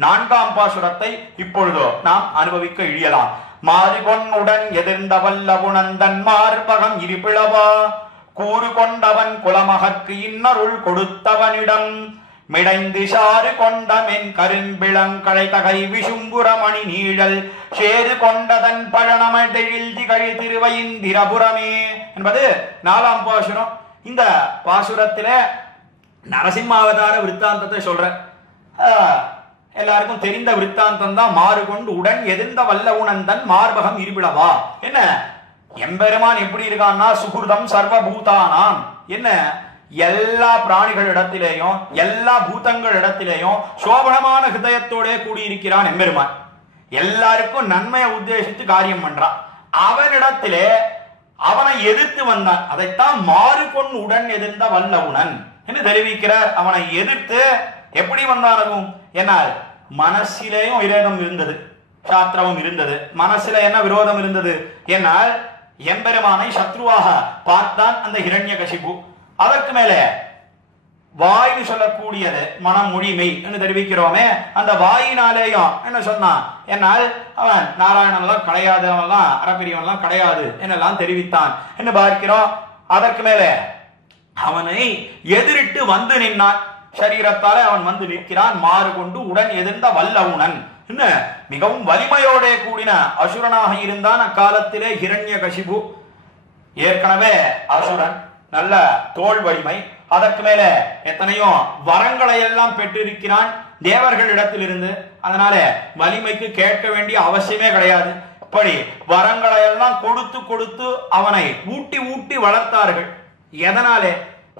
4ஆம் பாசுரத்தை இப்பொழுதோ நாம் அனுபவிக்க இழியலாம். மாறிகொன்னுடன் எதிர்ந்த வல்லபுணந்தன் மார்பகம் இருபிளவா கூறு கொண்டவன் குலமகற்கு இன்னருள் கொடுத்தவனிடம் மிடைந்து சாறு கொண்டமென் கரும்பிளங்களை தகை விஷும்புரமணி நீழல் சேது கொண்டதன் பழனமதெழில் திகழ் திருவயிந்திரபுரமே என்பது 4ஆம் பாசுரம். இந்த பாசுரத்தில நரசிம்மாவதார விருத்தாந்தத்தை சொல்ற எல்லாருக்கும் தெரிந்த விருத்தாந்தம் தான். மாறு கொண்டு உடன் எதிர்ந்த வல்ல உணந்தன் மார்பகம் இருபிளவா. என்ன எம்பெருமான் எப்படி இருக்கான்னா சுகிருதம் சர்வபூதானாம், என்ன எல்லா பிராணிகள் இடத்திலேயும் எல்லா பூதங்கள் இடத்திலேயும் சோபனமான ஹிருதயத்தோட கூடியிருக்கிறான் எம்பெருமான். எல்லாருக்கும் நன்மையை உத்தேசித்து காரியம் பண்றான். அவனிடத்திலே அவனை எதிர்த்து வந்தான். அதைத்தான் மாறு கொண்டு உடன் எதிர்ந்த வல்லவுணன் என்று தெரிவிக்கிறார். அவனை எதிர்த்து எப்படி வந்தானதும் என்னால் மனசிலேயும் விரோதம் இருந்தது, சாத்திரமும் இருந்தது. மனசில என்ன விரோதம் இருந்தது என்னால் எம்பெருமானை சத்ருவாக பார்த்தான் அந்த ஹிரண்யகசிபு. அதற்கு மேல வாய்னு சொல்லக்கூடியது மனம் மொழிமை என்று தெரிவிக்கிறோமே, அந்த வாயினாலேயும் என்ன சொன்னான் என்னால் அவன் நாராயணன்லாம் கிடையாது, அவன்லாம் அறப்பிரியவன்லாம் கிடையாது என்னெல்லாம் தெரிவித்தான் என்று பார்க்கிறோம். அதற்கு மேல அவனை எதிரிட்டு வந்து நின்னான். சரீரத்தால அவன் வந்து நிற்கிறான். மாறு கொண்டு உடன் எதிர்ந்த வல்லவுணன் என்ன மிகவும் வலிமையோட கூடின அசுரனாக இருந்தான் அக்காலத்திலே ஹிரண்யகசிபு. ஏற்கனவே அசுரன், நல்ல தோல் வலிமை, அதற்கு மேல எத்தனையோ வரங்களை எல்லாம் பெற்றிருக்கிறான் தேவர்கள் இடத்திலிருந்து. அதனால வலிமைக்கு கேட்க வேண்டிய அவசியமே கிடையாது. இப்படி வரங்களை எல்லாம் கொடுத்து கொடுத்து அவனை ஊட்டி ஊட்டி வளர்த்தார்கள். எதனாலே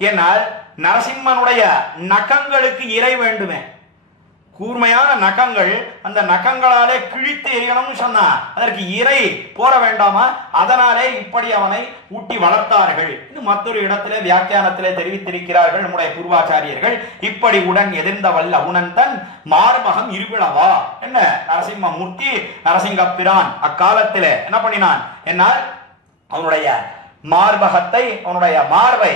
என்னால் நரசிம்மனுடைய நகங்களுக்கு இறை வேண்டுமே, கூர்மையான நகங்கள், அந்த நகங்களாலே கிழித்து எரியணும்னு சொன்னா அதற்கு இறை போற வேண்டாமா? அதனாலே இப்படி அவனை ஊட்டி வளர்த்தார்கள். மற்றொரு இடத்திலே வியாக்கியானத்திலே தெரிவித்திருக்கிறார்கள் நம்முடைய பூர்வாச்சாரியர்கள். இப்படி உடன் எதிர்ந்த வல்ல உணந்தன் மார்பகம் இருபிளவா. என்ன நரசிம்ம மூர்த்தி நரசிங்கப்பிரான் அக்காலத்திலே என்ன பண்ணினான் என்னால் அவனுடைய மார்பகத்தை, அவனுடைய மார்பை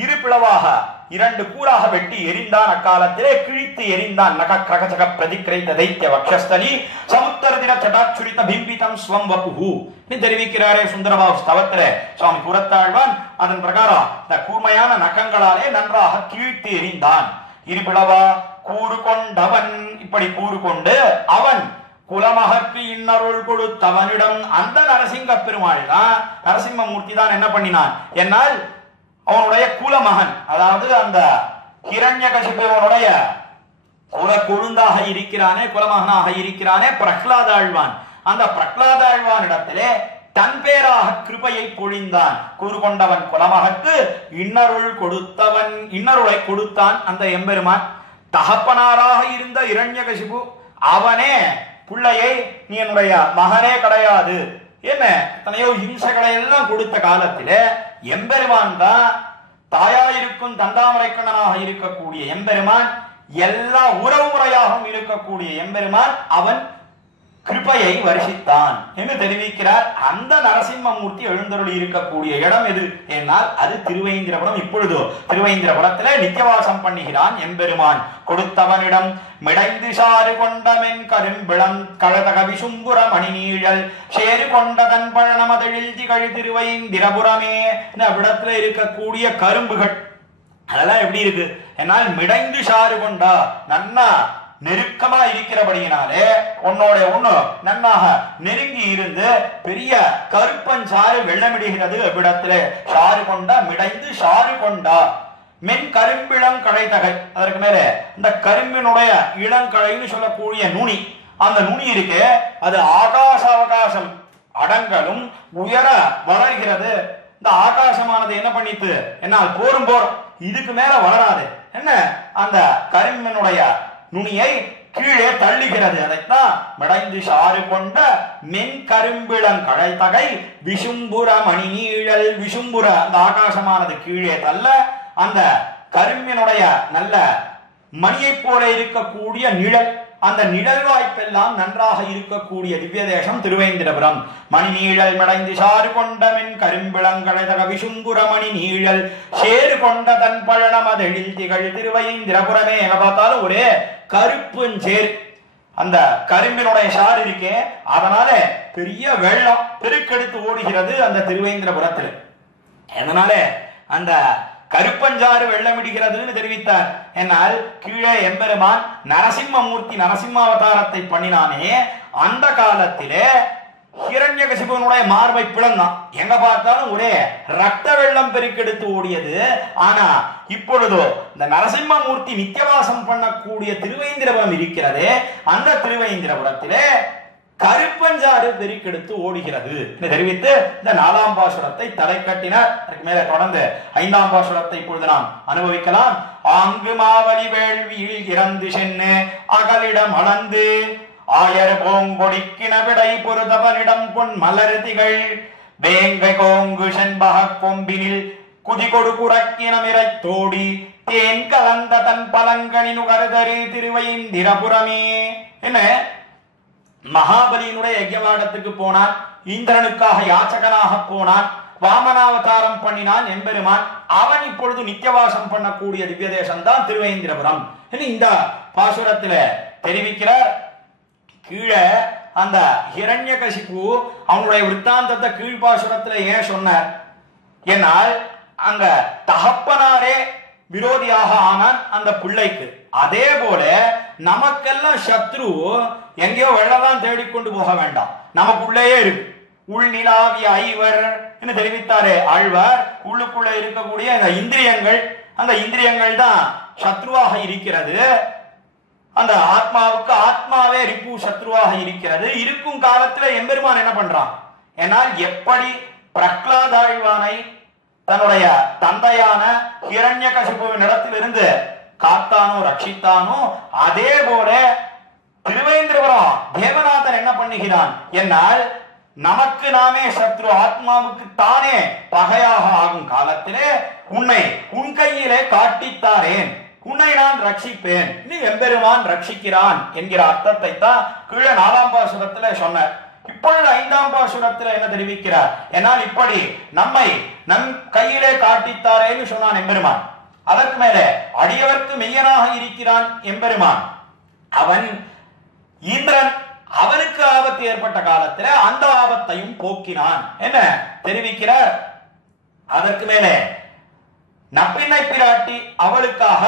இருபிளவாக 2 கூறாக வெட்டி எரிந்தான். அக்காலத்திலே கிழித்து எரிந்தான். நக கிரகசக பிரதிக்ரைத தைத்ய வக்ஷஸ்தலி சமுத்திரதின சடாச்சுரித பிம்பிதம் ஸ்வம் வபுஹு தெரிவிக்கிறாரே சுந்தரபாபு ஸ்தவத்திலே சுவாமி கூறத்தாழ்வான். அதன் பிரகாரம் இந்த கூர்மையான நகங்களாலே நன்றாக கிழித்து எரிந்தான். இருபிளவா கூறு கொண்டவன், இப்படி கூறு கொண்டு அவன் குலமகற்கு இன்னருள் கொடுத்தவனிடம் அந்த நரசிங்க பெருமாள் தான், நரசிம்மமூர்த்தி தான் என்ன பண்ணினான் என்னால் அவனுடைய குலமகன், அதாவது அந்த ஹிரண்யகசிபுவனுடைய குல கொழுந்தாக இருக்கிறானே, குலமகனாக இருக்கிறானே பிரஹ்லாதாழ்வான். அந்த பிரஹ்லாதாழ்வானிடத்திலே தன் பேராக கிருபையை பொழிந்தான். கூறு கொண்டவன் குலமகற்கு இன்னருள் கொடுத்தவன், இன்னருளை கொடுத்தான் அந்த எம்பெருமான். தகப்பனாராக இருந்த ஹிரண்யகசிபு அவனே பிள்ளையை நீ என்னுடைய மகனே கிடையாது என்ன எத்தனையோ ஹிம்சைகளை எல்லாம் கொடுத்த காலத்திலே எம்பெருமான் தான் தாயாயிருக்கும் தந்தாமரைக்கண்ணனாக இருக்கக்கூடிய எம்பெருமான், எல்லா உறவு முறையாகவும் இருக்கக்கூடிய எம்பெருமான் அவன் கிருபையை வருஷித்தான் என்று தெரிவிக்கிறார். அந்த நரசிம்மமூர்த்தி எழுந்தருளி இருக்கக்கூடிய இடம் எது என்னால் அது திருவேந்திரபுரம். இப்பொழுது திருவேந்திரபுரத்திலே நித்தியவாசம் பண்ணுகிறான் எம்பெருமான். கொடுத்தவனிடம் மிடைந்து சாறு கொண்டமென் கரும்பிளம் கழதக விசும்புர மணிநீழல் சேறு கொண்டதன் பழனமதழில் திகழ் திருவேந்திரபுரமே. அவ்விடத்துல இருக்கக்கூடிய கரும்புகள் அதெல்லாம் எப்படி இருக்கு என்னால் மிடைந்து சாறு கொண்டா நன்னா நெருக்கமா இருக்கிறபடியினாலே உன்னோட ஒண்ணு நன்னாக நெருங்கி இருந்து பெரிய கருப்பஞ்சாறு வெள்ளமிடுகிறது. அவ்விடத்துல சாறு கொண்டா மிடைந்து சாறு கொண்டா மென் கரும்பிளம் கழைத்தகை. அதற்கு மேல இந்த கரும்பினுடைய இளங்கழைன்னு சொல்லக்கூடிய நுனி, அந்த நுனி இருக்கு அது ஆகாச அவகாசம் அடங்கலும் உயர வளர்கிறது. இந்த ஆகாசமானது என்ன பண்ணிட்டு என்னால் போரும் இதுக்கு மேல வளராது. என்ன அந்த கரும்பினுடைய நுனியை கீழே தள்ளுகிறது. அதைத்தான் மிடைந்து சாறு கொண்ட மென் கரும்பிளம் கழைத்தகை விசும்புர மணிநீழல். விசும்புர அந்த ஆகாசமானது கீழே தள்ள அந்த கரும்பினுடைய நல்ல மணியை போல இருக்கக்கூடிய நிழல், அந்த நிழல் வாய்ப்பெல்லாம் நன்றாக இருக்கக்கூடிய திவ்ய தேசம் திருவேந்திரபுரம். மணி நீழல் மிடைந்து சாறு கொண்டமென் கரும்பிளங்கழைதக விசும்புர மணி நீழல் சேறு கொண்ட தன் பழனமதழில் திகழ் திருவேந்திரபுரமே. எங்க பார்த்தாலும் ஒரே கருப்புஞ்சேர். அந்த கரும்பினுடைய சாறு இருக்கே அதனால பெரிய வெள்ளம் பெருக்கெடுத்து ஓடுகிறது அந்த திருவேந்திரபுரத்தில். அதனால அந்த கருப்பஞ்சாறு வெள்ளமிடுகிறதுன்னு தெரிவித்தார். என்னால் கீழே எம்பெருமான் நரசிம்மமூர்த்தி நரசிம்மாவதாரத்தை பண்ணினானே அந்த காலத்திலே ஹிரண்யகசிபனுடைய மார்பை பிளந்தான். எங்க பார்த்தாலும் ஒரே ரத்த வெள்ளம் பெருக்கெடுத்து ஓடியது. ஆனா இப்பொழுதோ இந்த நரசிம்மமூர்த்தி நித்தியவாசம் பண்ணக்கூடிய திருவேந்திரபுரம் இருக்கிறது. அந்த திருவேந்திரபுரத்திலே கருப்பஞ்சாறு பெருக்கெடுத்து ஓடுகிறது என்று தெரிவித்து இந்த 4ஆம் பாசுரத்தை தலை கட்டினார். அதுக்கு மேல தொடர்ந்து 5ஆம் பாசுரத்தை இப்பொழுது நாம் அனுபவிக்கலாம். ஆங்கு மாவலி வேள்வியில் இறந்து சென்னு அகலிடம் அளந்து ஆயர் போங்கொடிக்கின விடை பொருதவனிடம் பொன் மலர்திகள் வேங்கை கோங்கு செண்பக கொம்பினில் குதிகொடு குறக்கினமிரை தோடி தேன் கலந்த தன் பலங்கனி நுகர்தரு திருவேந்திரபுரமே. என்ன மகாபலியினுடைய யஜ்ஞவாடத்துக்கு போனான். இந்திரனுக்காக யாச்சகனாக போனான். வாமனாவதாரம் பண்ணினான் எம்பெருமான். அவன் இப்பொழுது நித்தியவாசம் பண்ணக்கூடிய திவ்ய தேசம் தான் திருவேந்திரபுரம். இந்த பாசுரத்துல தெரிவிக்கிறார். கீழே அந்த ஹிரண்யகசிபு அவனுடைய விற்த்தாந்தத்தை கீழ்பாசுரத்துல ஏன் சொன்னார் என்னால் அங்க தகப்பனாரே விரோதியாக ஆனான் அந்த பிள்ளைக்கு. அதே போல நமக்கெல்லாம் சத்ரு எங்கேயோ வெள்ளதான் தேடிக்கொண்டு போக வேண்டாம், நமக்குள்ளேயே இருக்கு. உள்நிலாவிய ஐவர் என்று தெரிவித்தாரே ஆழ்வார். உள்ளுக்குள்ள இருக்கக்கூடிய அந்த இந்திரியங்கள் தான் சத்ருவாக இருக்கிறது. அந்த ஆத்மாவுக்கு ஆத்மாவே ரிப்பு சத்ருவாக இருக்கிறது. இருக்கும் காலத்துல எம்பெருமான் என்ன பண்றான் என்னால் எப்படி பிரஹ்லாதாழ்வானை தன்னுடைய தந்தையான ஹிரண்யகசிபுவின் இடத்திலிருந்து காத்தானோ ரட்சித்தானோ அதே போல திருவேந்திரபுரம் தேவநாதன் என்ன பண்ணுகிறான் என்னால் நமக்கு நாமே சத்ரு, ஆத்மாவுக்கு தானே பகையாக ஆகும் காலத்திலே உன்னை உன் கையிலே காட்டித்தாரேன், உன்னை நான் ரட்சிப்பேன், நீ எம்பெருமான் ரட்சிக்கிறான் என்கிற அர்த்தத்தை தான் கீழே 4ஆம் பாசுரத்துல சொன்னார். இப்பொழுது 5ஆம் பாசுரத்துல என்ன தெரிவிக்கிறார் என்னால் இப்படி நம்மை நம் கையிலே காட்டித்தாரேன்னு சொன்னான் எம்பெருமான். அதற்கு மேலே அடியவர்க்கு மெய்யனாக இருக்கிறான் எம்பெருமான். அவன் இந்திரன் அவனுக்கு ஆபத்து ஏற்பட்ட காலத்துல அந்த ஆபத்தையும் போக்கினான் என்ன தெரிவிக்கிறார். அதற்கு மேலே நப்பின்னை பிராட்டி அவளுக்காக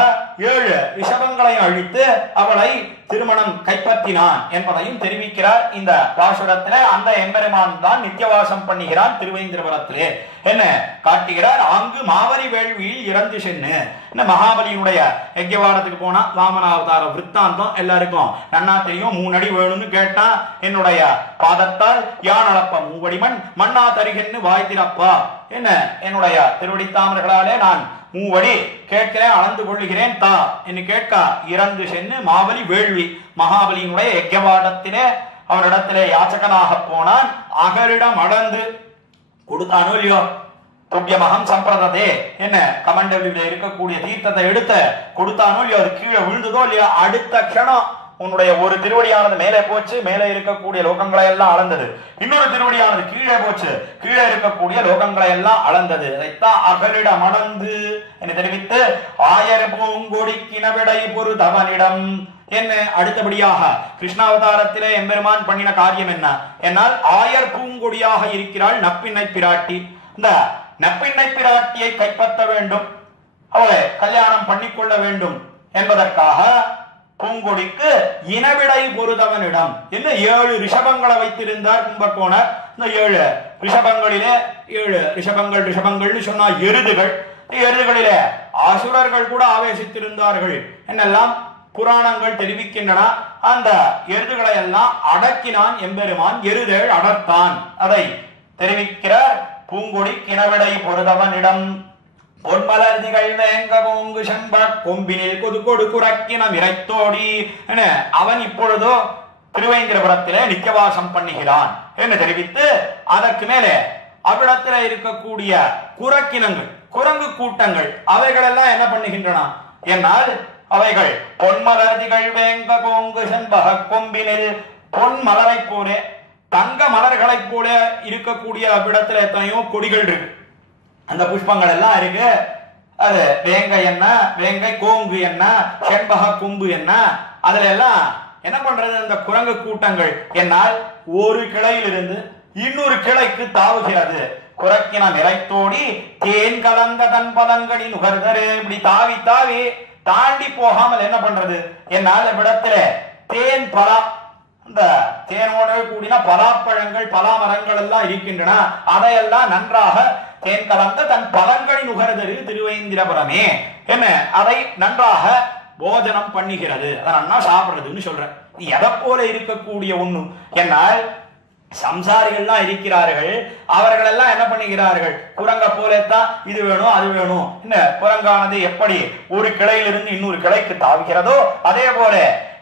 7 ரிஷபங்களை அழித்து அவளை திருமணம் கைப்பற்றினான் என்பதையும் தெரிவிக்கிறார் இந்த பாசுரத்திலே. அந்த எம்பெருமான் தான் நித்தியவாசம் பண்ணுகிறான் திருவேந்திரபுரத்திலே என்ன காட்டுகிறார். அங்கு மாவரி வேள்வியில் இறந்து சென்னு மகாபலியினுடைய யஜ்ஞவாடத்துக்கு போனா வாமனாவதார விற்த்தாந்தம் எல்லாருக்கும் நன்னா தெரியும். 3 அடி வேணும்னு கேட்டா என்னுடைய பாதத்தால் யான் அளப்ப 3 அடி மண் மண்ணா தருகன்னு வாய் திறப்பா என்ன என்னுடைய திருவடித்தாமர்களாலே நான் 3 அடி கேட்கிறேன் அளந்து கொள்ளுகிறேன் தா என்று கேட்க இறந்து சென்னு மாவலி வேள்வி மகாபலியினுடைய யஜ்ஞவாடத்திலே அவனிடத்திலே யாச்சகனாக போனான். அகரிடம் அளந்து கொடுத்தானோ இல்லையோ துப்பியமகம் சம்பிரதே என்ன கமண்டலில் இருக்கக்கூடிய தீர்த்தத்தை எடுத்து கொடுத்தானோ இல்லையோ அது கீழே விழுந்ததோ இல்லையோ அடுத்த க்ஷணம் உன்னுடைய ஒரு திருவடியானது மேலே போச்சு, மேலே இருக்கக்கூடிய லோகங்களை எல்லாம் அளந்தது. இன்னொரு திருவடியானது கீழே போச்சு, கீழே இருக்கக்கூடிய லோகங்களை எல்லாம் அளந்தது. அதைத்தான் அகலிட மணந்து என்று தெரிவித்து ஆயர் பூங்கொடி கிணவிடை பொரு தவனிடம் என்ன. அடுத்தபடியாக கிருஷ்ணாவதாரத்திலே எம்பெருமான் பண்ணின காரியம் என்ன என்னால் ஆயர் பூங்கொடியாக இருக்கிறாள் நப்பிண்ணை பிராட்டி. இந்த நப்பிண்ணை பிராட்டியை கைப்பற்ற வேண்டும், அவளை கல்யாணம் பண்ணிக்கொள்ள வேண்டும் என்பதற்காக பூங்கொடிக்கு இனவிடை பொருதவனிடம் என்று 7 ரிஷபங்களை வைத்திருந்தார் கும்பகோணர். இந்த 7 ரிஷபங்களிலே 7 ரிஷபங்கள்னு சொன்னா எருதுகள். எருதுகளிலே அசுரர்கள் கூட ஆவேசித்திருந்தார்கள் என்னெல்லாம் புராணங்கள் தெரிவிக்கின்றன. அந்த எருதுகளை எல்லாம் அடக்கினான் எம்பெருமான், எருதேள் அடர்த்தான். அதை தெரிவிக்கிறார். பூங்கொடி கிணவிடை பொருதவனிடம் பொன்மலர் திகழ் வேங்க கோங்கு செம்ப கொம்பினில் கொது கொடு குறக்கினம் இறைத்தோடி என அவன் இப்பொழுதோ திருவேங்கரபுரத்திலே நித்தியவாசம் பண்ணுகிறான் என்று தெரிவித்து அதற்கு மேலே அவ்விடத்திலே இருக்கக்கூடிய குறக்கினங்கள், குரங்கு கூட்டங்கள் அவைகள் எல்லாம் என்ன பண்ணுகின்றன என்னால் அவைகள் பொன்மலர் திகழ் வேங்க கோங்கு செம்பக கொம்பினில் பொன் மலரை போல தங்க மலர்களை போல இருக்கக்கூடிய அவ்விடத்துல எத்தனையோ கொடிகள் இருக்கு, அந்த புஷ்பங்கள் எல்லாம் இருக்கு. அது வேங்கை என்ன, வேங்கை கோங்கு என்ன, செண்பக கொம்பு என்ன, அதுல எல்லாம் என்ன பண்றது அந்த குரங்கு கூட்டங்கள் என்னால் ஒரு கிளையிலிருந்து இன்னொரு கிளைக்கு தாவுகிறது. குறக்கின நிறைத்தோடி தேன் கலந்த தன் பதங்களின் நுகர்தரு. இப்படி தாவி தாவி தாண்டி போகாமல் என்ன பண்றது என்னால் இவ்விடத்துல தேன் பலா, இந்த தேனோட கூடின பலாப்பழங்கள் பலா மரங்கள் எல்லாம் இருக்கின்றன. அதையெல்லாம் நன்றாக தேன் கலந்த தன் பழங்களின் நுகர்தரு திருவேந்திரபுரமே என்ன அதை நன்றாக போஜனம் பண்ணுகிறது, அதை நன்னா சாப்பிடுறதுன்னு சொல்றேன். எதை போல இருக்கக்கூடிய ஒண்ணு என்னால் சம்சாரிகள்லாம் இருக்கிறார்கள், அவர்கள் எல்லாம் என்ன பண்ணுகிறார்கள் குரங்க போலத்தான் இது வேணும் அது வேணும். என்ன குரங்கானது எப்படி ஒரு கிளையிலிருந்து இன்னொரு கிளைக்கு தாவுகிறதோ அதே போல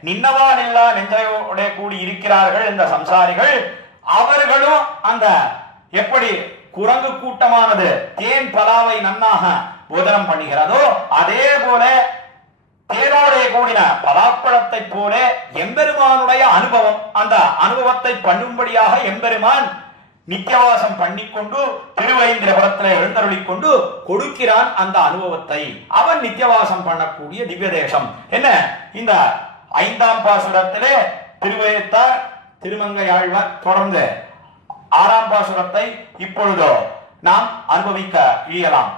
நின்னவான் இல்லா நெஞ்சையோட கூடி இருக்கிறார்கள் இந்த சம்சாரிகள். அவர்களும் அந்த எப்படி குரங்கு கூட்டமானது தேன் பலாவை நன்னாக போதனம் பண்ணுகிறதோ அதே போல தேனோட கூடின பலாப்பழத்தை போல எம்பெருமானுடைய அனுபவம், அந்த அனுபவத்தை பண்ணும்படியாக எம்பெருமான் நித்தியவாசம் பண்ணிக்கொண்டு திருவேந்திரபுரத்தில் எழுந்தருளிக் கொண்டு கொடுக்கிறான் அந்த அனுபவத்தை. அவன் நித்தியவாசம் பண்ணக்கூடிய திவ்ய தேசம் என்ன. இந்த 5ஆம் பாசுரத்திலே திருவேத்தார் திருமங்கையாழ்வார் தொடர்ந்து 6ஆம் பாசுரத்தை இப்பொழுதோ நாம் அனுபவிக்க இயலாம்.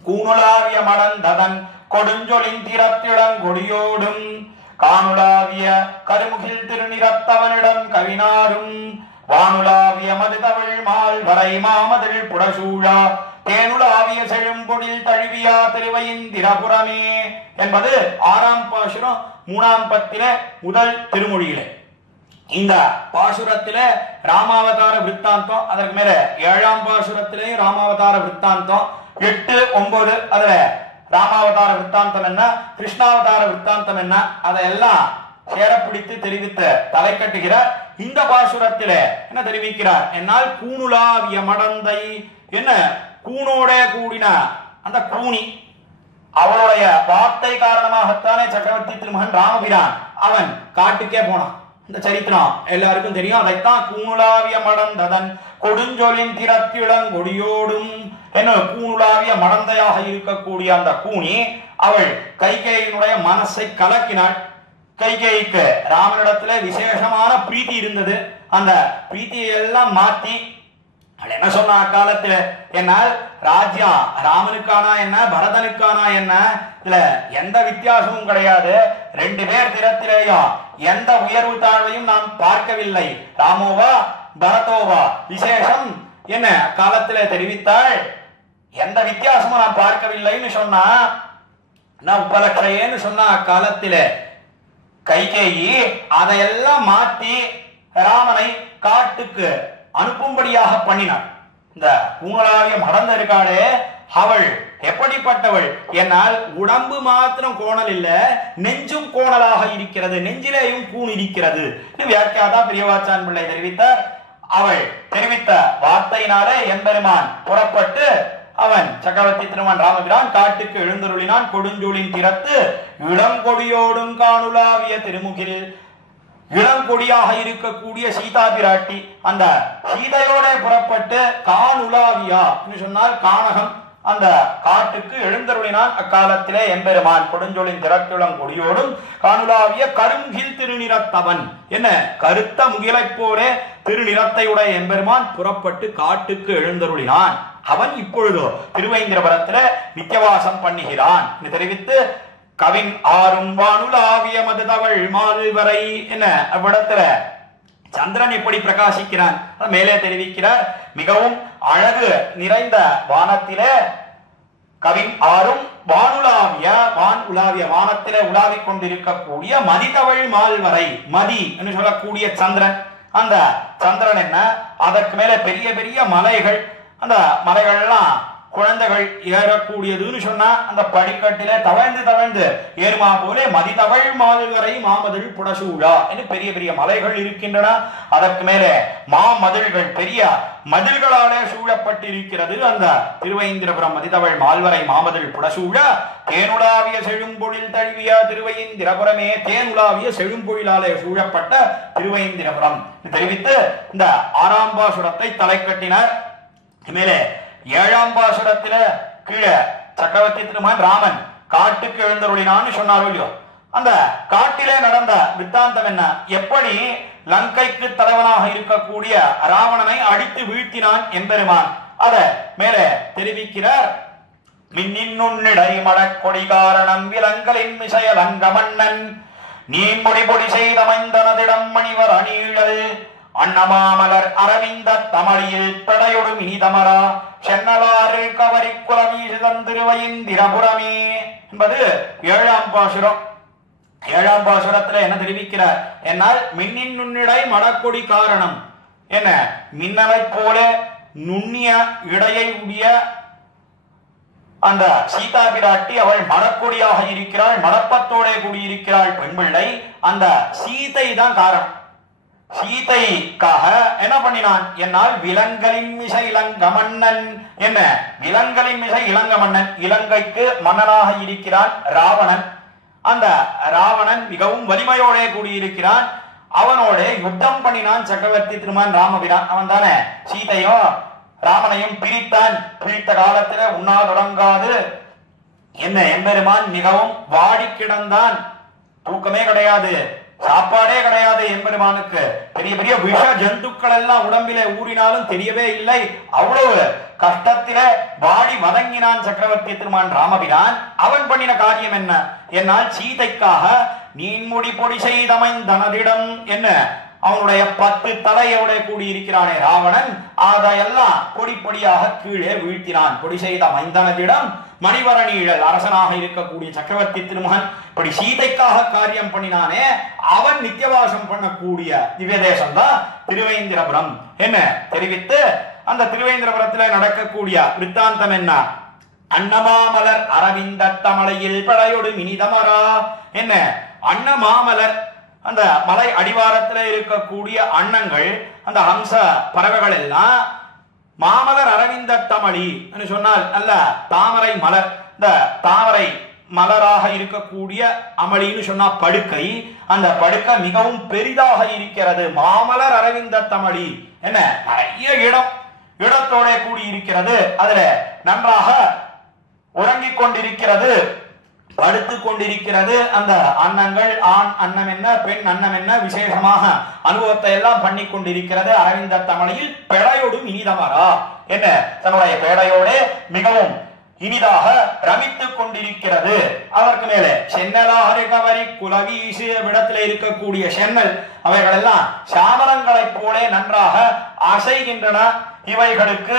கூணுலாவிய மடந்ததன் கொடுஞ்சொலின் திறத்திடம் கொடியோடும் காணுலாவிய கருமுகில் திருநிறத்தவனிடம் கவினாரும் வானுலாவிய மதுதவிழ் மால் வரை மாமதில் புடசூழா தேனுலாவிய செழும்பொடில் தழுவியா திருவையிந்திரபுரமே என்பது 6ஆம் பாசுரம் 3ஆம் பத்திலே முதல் திருமொழியிலே. இந்த பாசுரத்திலே ராமாவதார விற்த்தாந்தம், அதற்கு மேல 7ஆம் பாசுரத்திலே ராமாவதார விற்த்தாந்தம், 8, 9 அதுல ராமாவதார விற்த்தாந்தம் என்ன, கிருஷ்ணாவதார விற்த்தாந்தம் என்ன, அதையெல்லாம் சேரப்பிடித்து தெரிவித்த தலை கட்டுகிறார். இந்த பாசுரத்திலே என்ன தெரிவிக்கிறார் என்னால் கூணுலாவிய மடந்தை என்ன கூணோட கூடின அந்த கூனி, அவளுடைய வார்த்தை காரணமாகத்தானே சக்கரவர்த்தி திருமகன் ராமபிரான் அவன் காட்டுக்கே போனான். இந்த சரித்திரம் எல்லாருக்கும் தெரியும். அதைத்தான் கூணுலாவிய மடந்ததன் கொடுஞ்சொலின் திறத்திளங் கொடியோடும் என்ன கூணுலாவிய மடந்தையாக இருக்கக்கூடிய அந்த கூனி அவள் கைகேயினுடைய மனசை கலக்கினாள். கைகேயிக்கு ராமனிடத்துல விசேஷமான பிரீத்தி இருந்தது. அந்த பிரீத்தியை எல்லாம் மாத்தி என்ன சொன்ன அக்காலத்துல என்னால் ராஜ்யம் ராமனுக்கானா என்ன பரதனுக்கானா என்ன இதுல எந்த வித்தியாசமும் கிடையாது. 2 பேர் திறத்திலேயும் எந்த உயர்வு தாழ்வையும் நாம் பார்க்கவில்லை. ராமோவா பரதோவா விசேஷம் என்ன காலத்திலே தெரிவித்தாள். எந்த வித்தியாசமும் நாம் பார்க்கவில்லைன்னு சொன்னா நான் உபலட்சையேன்னு சொன்ன அக்காலத்திலே கைகேயி அதையெல்லாம் மாற்றி ராமனை காட்டுக்கு அனுப்பும்படியாக பண்ணினார். இந்த கூணலாவிய மடந்த இருக்காளே அவள் எப்படிப்பட்டவள் என்னால் உடம்பு மாத்திரம் கோணல் இல்ல, நெஞ்சும் கோணலாக இருக்கிறது, நெஞ்சிலேயும் கூண் இருக்கிறது. வியாக்கியாதா பிரியவாச்சான் பிள்ளை தெரிவித்தார். அவள் தெரிவித்த வார்த்தையினாலே எம்பெருமான் புறப்பட்டு அவன் சக்கரவர்த்தி திருமகன் ராமபிரான் காட்டுக்கு எழுந்தருளினான். கொடுஞ்சூழின் திறத்து இளங்கொடியோடும் காணுலாவிய திருமுகில். இளங்கொடியாக இருக்கக்கூடிய சீதா பிராட்டி அந்த சீதையோட புறப்பட்டு காணுலாவியா என்று சொன்னால் கானகம் அந்த காட்டுக்கு எழுந்தருளினான். அக்காலத்திலே எம்பெருமான் கொடுஞ்சொலின் திறத்துளம் கொடியோடும் காணுலாவிய கருங்கில் திருநிறத்தவன் என்ன கருத்த முகிலை போலே திருநிறத்தையுடைய எம்பெருமான் புறப்பட்டு காட்டுக்கு எழுந்தருளினான். அவன் இப்பொழுதோ திருவேந்திரபுரத்திலே நித்தியவாசம் பண்ணுகிறான் என்று தெரிவித்து கவின் ஆறும் வானுலாவிய மதுதவள் மால்வரை என்ன அவ்விடத்துல சந்திரன் எப்படி பிரகாசிக்கிறான் மேலே தெரிவிக்கிறார். மிகவும் அழகு நிறைந்த வானத்திலே கவின் ஆறும் வானுலாவிய வானத்திலே உலாவிக் கொண்டிருக்கக்கூடிய மதிதவள் மால்வரை மதி என்று சொல்லக்கூடிய சந்திரன். அந்த சந்திரன் என்ன அதற்கு மேல பெரிய பெரிய மலைகள். அந்த மலைகள் எல்லாம் குழந்தைகள் ஏறக்கூடியதுன்னு சொன்னா அந்த படிக்கட்டிலே தவழ்ந்து தவழ்ந்து ஏறுமா போலே மதிதவள் மால்வரை மாமதில் புடசூழா என்று பெரிய பெரிய மலைகள் இருக்கின்றன. அதற்கு மேலே மாமதில்கள் பெரிய மதில்களாலே சூழப்பட்டிருக்கிறது. அந்த திருவேந்திரபுரம் மதிதவள் மால்வரை மாமதில் புடசூழ தேனுலாவிய செழும்பொழில் தழுவிய திருவேந்திரபுரமே தேனுலாவிய செழும்பொழிலாலே சூழப்பட்ட திருவேந்திரபுரம் தெரிவித்து இந்த 6ஆம் பாசுரத்தை தலை கட்டினார். மேலே 7ஆம் பாசுரத்தில கீழே சக்கரவர்த்தி திருமகன் ராமன் காட்டுக்கு எழுந்தருளினான்னு சொன்னார் இல்லையோ. அந்த காட்டிலே நடந்த வித்தாந்தம் என்ன, எப்படி லங்கைக்கு தலைவனாக இருக்கக்கூடிய ராவணனை அடித்து வீழ்த்தினான் எம்பெருமான் அத மேலே தெரிவிக்கிறார். மின்னின்னுன்னிடை மடக்கொடி காரணம் விலங்கலின் மிசைய லங்க மன்னன் நீ பொடி பொடி செய்தமைந்தனதிடம் மணிவர் அணிழல் அன்னமாமலர் அரவிந்த தமிழில் படையொடும் இனிதமரா சென்னலாறு கவரி குலவீசு தந்திருவயிந்திரபுரமே என்பது 7ஆம் பாசுரம். 7ஆம் பாசுரத்துல என்ன தெரிவிக்கிறார் என்னால் மின்னின் நுண்ணிடை மடக்கொடி காரணம் என்ன மின்னலை போல நுண்ணிய இடையை உடைய அந்த சீதா பிராட்டி அவள் மடக்கொடியாக இருக்கிறாள். மடப்பத்தோட கூடியிருக்கிறாள் பெண் பிள்ளை. அந்த சீதை தான் காரணம். சீதைக்காக என்ன பண்ணினான் என்னால் விலங்கலின் மிசை இலங்க மன்னன் என்ன விலங்கலின் மிசை இலங்க மன்னன் இலங்கைக்கு மன்னனாக இருக்கிறான் ராவணன். அந்த ராவணன் மிகவும் வலிமையோட கூடியிருக்கிறான். அவனோட யுத்தம் பண்ணினான் சக்கரவர்த்தி திருமகன் ராமபிரான். அவன் தானே சீதையும் ராமனையும் பிரித்தான். பிரித்த காலத்துல உண்ணாதுறங்காது என்ன எம்பெருமான் மிகவும் வாடி கிடந்தான். தூக்கமே கிடையாது, சாப்பாடே கிடையாது எம்பெருமானுக்கு. பெரிய பெரிய விஷ ஜந்துக்கள் எல்லாம் உடம்பிலே ஊறினாலும் தெரியவே இல்லை. அவ்வளவு கஷ்டத்தில வாடி வதங்கினான் சக்கரவர்த்தி திருமான் ராமபிரான். அவன் பண்ணின காரியம் என்ன என்னால் சீதைக்காக நீன்முடி பொடி செய்தமைந்தனதிடம் என்ன அவனுடைய 10 தலையோட கூடியிருக்கிறானே ராவணன் அதையெல்லாம் பொடி பொடியாக கீழே வீழ்த்தினான். பொடி செய்த மைந்தனதிடம் மணிவரணிழல் அரசனாக இருக்கக்கூடிய சக்கரவர்த்தி திருமகன் இப்படி சீதைக்காக காரியம் பண்ணினானே அவன் நித்தியவாசம் பண்ணக்கூடிய திவ்ய தேசம் தான் திருவேந்திரபுரம் என்ன தெரிவித்து அந்த திருவேந்திரபுரத்தில் நடக்கக்கூடிய வித்தாந்தம் என்ன அன்னமாமலர் அரவிந்த தமிழில் படையொடு இனிதமரா என்ன அன்னமாமலர் அந்த மலை அடிவாரத்தில் இருக்கக்கூடிய அன்னங்கள் அந்த ஹம்ச பறவைகள் எல்லாம் மாமலர் அரவிந்த தமிழி சொன்னால் அல்ல தாமரை மலர். இந்த தாமரை மலராக இருக்கக்கூடிய அமளின்னு சொன்னா படுக்கை. அந்த படுக்கை மிகவும் பெரிதாக இருக்கிறது. மாமலர் அரவிந்த தமிழி என்ன நிறைய இடத்தோட கூடி இருக்கிறது. அதுல நன்றாக உறங்கிக் கொண்டிருக்கிறது, படுத்துக் கொண்டிருக்கிறது. அந்த அன்னங்கள் ஆண் அன்னம் என்ன பெண் அன்னம் என்ன விசேஷமாக அனுபவத்தை எல்லாம் பண்ணி கொண்டிருக்கிறது. அரவிந்த தமிழில் பெடையோடும் இனிதமரா என்ன தன்னுடைய பெடையோட மிகவும் இனிதாக ரமித்துக் கொண்டிருக்கிறது. அதற்கு மேலே சென்னலாறு கவரி குலவீசு விடத்தில் இருக்கக்கூடிய சென்னல் அவைகள் எல்லாம் சாமரங்களைப் போல நன்றாக அசைகின்றன. இவைகளுக்கு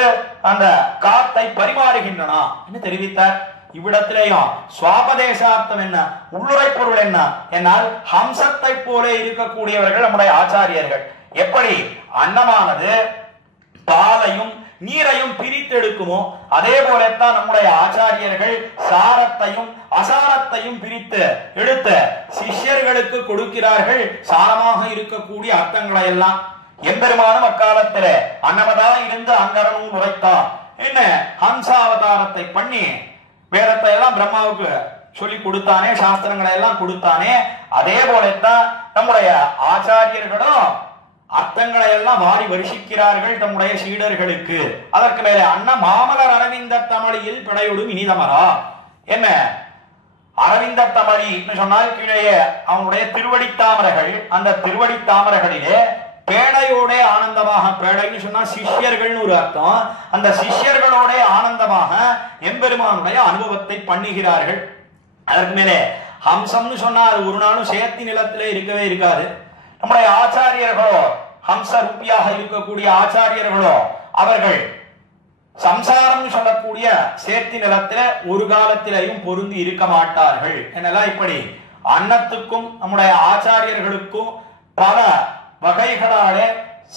அந்த காத்தை பரிமாறுகின்றன என்று தெரிவித்தார். இவ்விடத்திலேயும் சுவாபதேசார்த்தம் என்ன உள்ளுரை பொருள் என்ன என்னால் ஹம்சத்தை போல இருக்கக்கூடியவர்கள் நம்முடைய ஆச்சாரியர்கள். எப்படி அன்னமானது பாலையும் நீரையும் பிரித்தெடுக்குமோ அதே போலத்தான் நம்முடைய ஆச்சாரியர்கள் சாரத்தையும் அசாரத்தையும் பிரித்து எடுத்து சிஷ்யர்களுக்கு கொடுக்கிறார்கள். சாரமாக இருக்கக்கூடிய அர்த்தங்களை எல்லாம் எம்பெருமானும் அக்காலத்திலே அன்னமதா இருந்து அங்கரனும் உரைத்தான் என்ன ஹம்சாவதாரத்தை பண்ணி வேதத்தை எல்லாம் பிரம்மாவுக்கு சொல்லி கொடுத்தானே, சாஸ்திரங்களை எல்லாம் கொடுத்தானே, அதே போலத்தான் நம்முடைய ஆச்சாரியர்களும் அர்த்தங்களை எல்லாம் வாரி வருஷிக்கிறார்கள் தம்முடைய சீடர்களுக்கு. அதற்கு மேலே அண்ணா மாமலர் அரவிந்த தமிழில் பிழையோடும் இனிதமரா. என்ன அரவிந்த தமிழி சொன்னால் கீழே அவனுடைய திருவடித்தாமரைகள், அந்த திருவடித்தாமரைகளிலே பேடையோட ஆனந்தமாக, பேடைன்னு சொன்னா சிஷ்யர்கள்னு ஒரு அர்த்தம், அந்த சிஷ்யர்களோட ஆனந்தமாக எம்பெருமானுடைய அனுபவத்தை பண்ணுகிறார்கள். அதற்கு மேலே ஹம்சம்னு சொன்னா அது ஒரு நாளும் சேர்த்தி நிலத்திலே இருக்கவே இருக்காது. நம்முடைய ஆச்சாரியர்களோ, ஹம்ச ரூபியாக இருக்கக்கூடிய ஆச்சாரியர்களோ, அவர்கள் சம்சாரம் சொல்லக்கூடிய சேர்த்தி நிலத்தில ஒரு காலத்திலையும் பொருந்தி இருக்க மாட்டார்கள். என்னெல்லாம் இப்படி அன்னத்துக்கும் நம்முடைய ஆச்சாரியர்களுக்கும் பல வகைகளாலே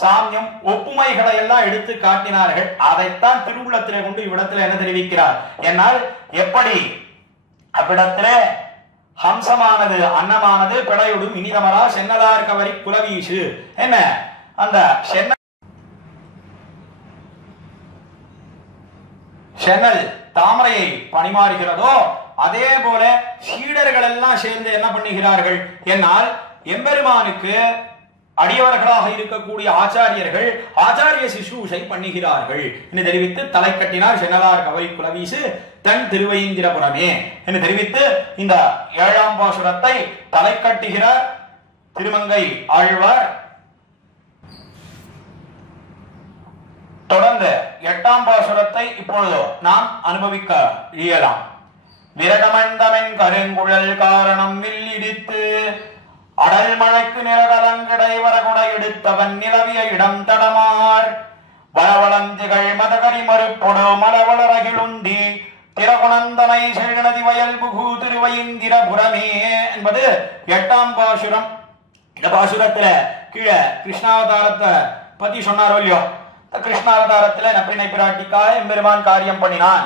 சாமியம் ஒப்புமைகளை எல்லாம் எடுத்து காட்டினார்கள். அதைத்தான் திருவுள்ளத்திலே கொண்டு இவ்விடத்தில் என்ன தெரிவிக்கிறார் என்னால், எப்படி அவ்விடத்திலே ஹம்சமானது அன்னமானது பிழையுடும் இனிதமரா சென்னலார் கவரி குலவீசு. என்ன அந்த சென்னல் தாமரையை பணிமாறுகிறதோ அதே போல சீடர்கள் எல்லாம் சேர்ந்து என்ன பண்ணுகிறார்கள் என்னால், எம்பெருமானுக்கு அடியவர்களாக இருக்கக்கூடிய ஆச்சாரியர்கள் ஆச்சாரிய சிசூஷை பண்ணுகிறார்கள் என்று தெரிவித்து தலை கட்டினார் சென்னலார் கவரி குலவீசு தன் திருவைந்திரபுரமே என்று தெரிவித்து இந்த 7ஆம் பாசுரத்தை தலை கட்டுகிறார் திருமங்கை ஆழ்வார். தொடர்ந்து 8ஆம் பாசுரத்தை இப்பொழுது நாம் அனுபவிக்க இயலாம். விரகமண்டமென் கருங்குழல் காரணம் வில்லிடித்து அடல் மழைக்கு நிறகலங்கடை வரகுடை எடுத்தவன் நிலவிய இடம் தடமார் வளவளந்திகள் மதகரி மறுப்பொடு மலவளரகிலுந்தி திரகுணந்தனை செழுநதி வயல் புகு திருவைந்திரபுரமே என்பது 8ஆம் பாசுரம். இந்த பாசுரத்துல கீழே கிருஷ்ணாவதாரத்தை பத்தி சொன்னாரோ இல்லையோ, கிருஷ்ணாவதாரத்துல நப்பினை பிராட்டிக்காக எம்பெருமான் காரியம் பண்ணினான்,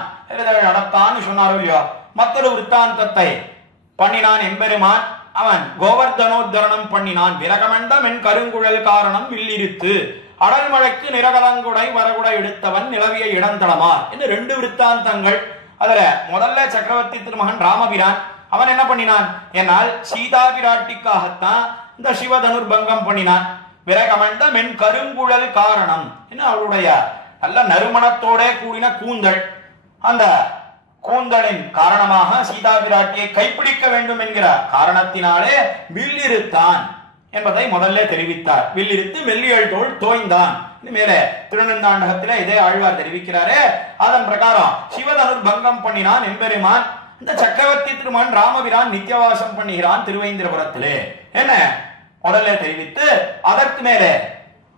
நடத்தான் சொன்னாரோ இல்லையோ, மற்றொரு விற்த்தாந்தத்தை பண்ணினான் எம்பெருமான். அவன் கோவர்தனோத்தரணம் பண்ணினான். விரகமண்டம் என் கருங்குழல் காரணம் வில்லிருத்து அடல்மழைக்கு நிறகலங்குடை வரகுடை எடுத்தவன் நிலவிய இடந்தளமார் என்று 2 விற்த்தாந்தங்கள். அதுல முதல்ல சக்கரவர்த்தி திருமகன் ராமபிரான் அவன் என்ன பண்ணினான் என்னால், சீதா பிராட்டிக்காகத்தான் இந்த சிவதனுர்பங்கம் பண்ணினான். விரகமண்டம் என் கருங்குழல் காரணம் என்ன, அவளுடைய நல்ல நறுமணத்தோட கூடின கூந்தல், அந்த கூந்தலின் காரணமாக சீதா பிராட்டியை கைப்பிடிக்க வேண்டும் என்கிற காரணத்தினாலே வில்லிருத்தான் என்பதை முதல்ல தெரிவித்தார். வில்லிருத்து மெல்லியல் தோல் தோய்ந்தான். மேலே திருநந்தாண்டகத்திலே இதே ஆழ்வார் தெரிவிக்கிறாரே, அதன் பிரகாரம் சிவதனுர் பங்கம் பண்ணினான் எம்பெருமான். இந்த சக்கரவர்த்தி திருமகன் ராமபிரான் நித்தியவாசம் பண்ணுகிறான் திருவேந்திரபுரத்திலே என்ன முதல்ல தெரிவித்து, அதற்கு மேலே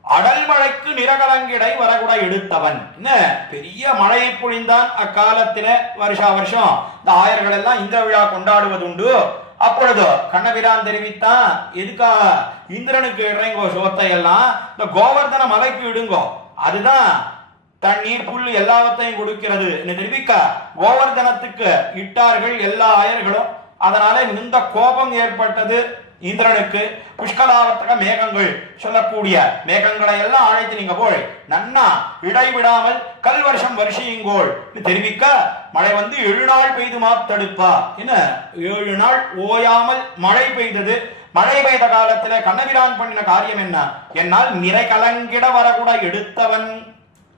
அடல் மழைக்கு நிறகலங்கிடை வரகுடை எடுத்தவன் என்ன பெரிய மழையை பொழிந்தான். அக்காலத்தில வருஷா வருஷம் இந்த ஆயர்கள் எல்லாம் இந்த விழா கொண்டாடுவதுண்டு. அப்பொழுது கண்ணபிரான் தெரிவித்தான், எதுக்காக இந்திரனுக்கு இறங்கோ சோத்தை எல்லாம் இந்த கோவர்தன மலைக்கு இடுங்கோ, அதுதான் தண்ணீர் புல் எல்லாவற்றையும் கொடுக்கிறது என்று தெரிவிக்க கோவர்தனத்துக்கு இட்டார்கள் எல்லா ஆயர்களும். அதனால இந்த கோபம் ஏற்பட்டது இந்திரனுக்கு. புஷ்கலாவர்த்தக மேகங்கள் சொல்லக்கூடிய மேகங்களை எல்லாம் அழைத்து நீங்க போய் நன்னா இடைவிடாமல் கல் வருஷம் வருஷியுங்கோள் தெரிவிக்க மழை வந்து 7 நாள் பெய்து மாத்தடுப்பா என்ன 7 நாள் ஓயாமல் மழை பெய்தது. மழை பெய்த காலத்துல கண்ணபிரான் பண்ணின காரியம் என்ன என்னால் நிறை கலங்கிட வரக்கூட எடுத்தவன்.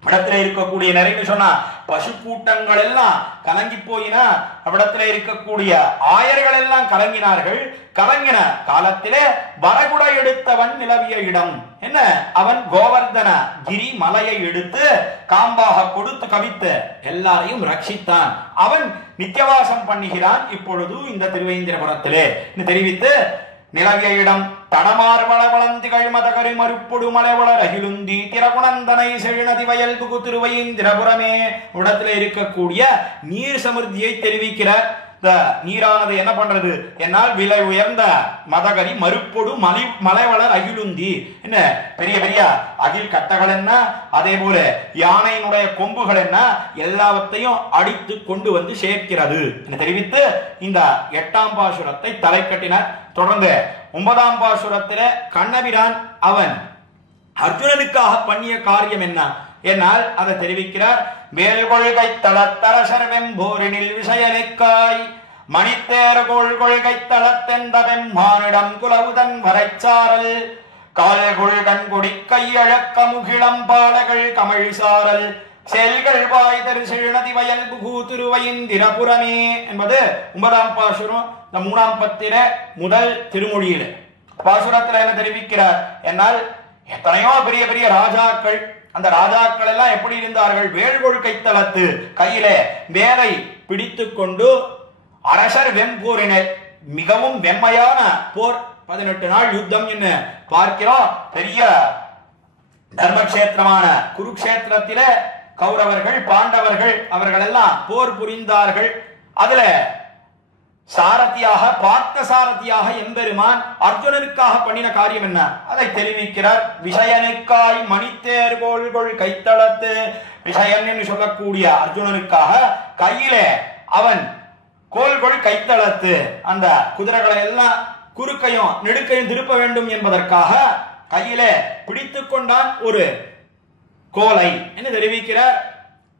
இடத்துல இருக்கக்கூடிய நிறைய சொன்னா பசு கூட்டங்கள் எல்லாம் கலங்கி போயினா அவ்விடத்துல இருக்கக்கூடிய ஆயர்கள் எல்லாம் கலங்கினார்கள். கலங்கின காலத்திலே வரகுட எடுத்தவன் நிலவிய இடம் என்ன, அவன் கோவர்தன கிரி மலையை எடுத்து காம்பாக கொடுத்து கவித்து எல்லாரையும் ரட்சித்தான். அவன் நித்தியவாசம் பண்ணுகிறான் இப்பொழுது இந்த திருவேந்திரபுரத்திலே தெரிவித்து, நிலவிய இடம் தடமார் வளவளந்திகள் மதகரி மறுப்பொடு மலைவளர் அகிலுந்தி திரகுணந்தனை செழுநதி வயல் புகு திருவைந்திரபுரமே. இடத்துல இருக்கக்கூடிய நீர் சமிருத்தியை தெரிவிக்கிறார். இந்த நீரானது என்ன பண்றது என்னால் விலை உயர்ந்த மதகரி மறுப்பொடு மலைவளர் அகிலுந்தி என்ன பெரிய பெரிய அகில் கட்டகள் என்ன, அதே போல யானையினுடைய கொம்புகள் என்ன எல்லாவற்றையும் அடித்து கொண்டு வந்து சேர்க்கிறது என்று தெரிவித்து இந்த 8ஆம் பாசுரத்தை தலை கட்டினார். தொடர்ந்து 9ஆம் பாசுரத்திலே கண்ணபிரான் அவன் அர்ஜுனனுக்காக பண்ணிய காரியம் என்ன என்னால் அதை தெரிவிக்கிறார். வேல்கொள்கை தளத்தரசர் வெம்போரினில் விஷயனுக்காய் மணித்தேர் கொள்கொள்கை தளத்தெந்த வெம்மானிடம் குலவுதன் வரைச்சாரல் கால்கொள் கண்குடி கையழக்க முகிளம் பாலகள் கமழ் சாரல் செல்கள் வாய்தரு செழுநதி வயல் புகு திருவையிந்திரபுரமே என்பது 9ஆம் பாசுரம். இந்த 3ஆம் பத்திர முதல் திருமொழியில பாசுரத்துல என்ன தெரிவிக்கிறார் என்னால் எத்தனையோ பெரிய பெரிய ராஜாக்கள், அந்த ராஜாக்கள் எல்லாம் எப்படி இருந்தார்கள்? வேல்கொள் கைத்தளத்து கையில வேலை பிடித்து கொண்டு அரசர் வெம்போரினர், மிகவும் வெம்மையான போர், 18 நாள் யுத்தம் என்று பார்க்கிறோம். பெரிய தர்மக்ஷேத்திரமான குருக்ஷேத்திரத்தில கௌரவர்கள் பாண்டவர்கள் அவர்கள் எல்லாம் போர் புரிந்தார்கள். அதுல சாரதியாக பார்த்த சாரதியாக எம்பெருமான் அர்ஜுனனுக்காக பண்ணின காரியம் என்ன அதை தெரிவிக்கிறார். விஷயனுக்காய் மணித்தேர் கோள்கொள் கைத்தளத்து, விஷயன் என்று சொல்லக்கூடிய அர்ஜுனனுக்காக கையில அவன் கோள்கொள் கைத்தளத்து அந்த குதிரைகளை எல்லாம் குறுக்கையும் நெடுக்கையும் திருப்ப வேண்டும் என்பதற்காக கையில பிடித்து கொண்டான் ஒரு கோலை என்று தெரிவிக்கிறார்.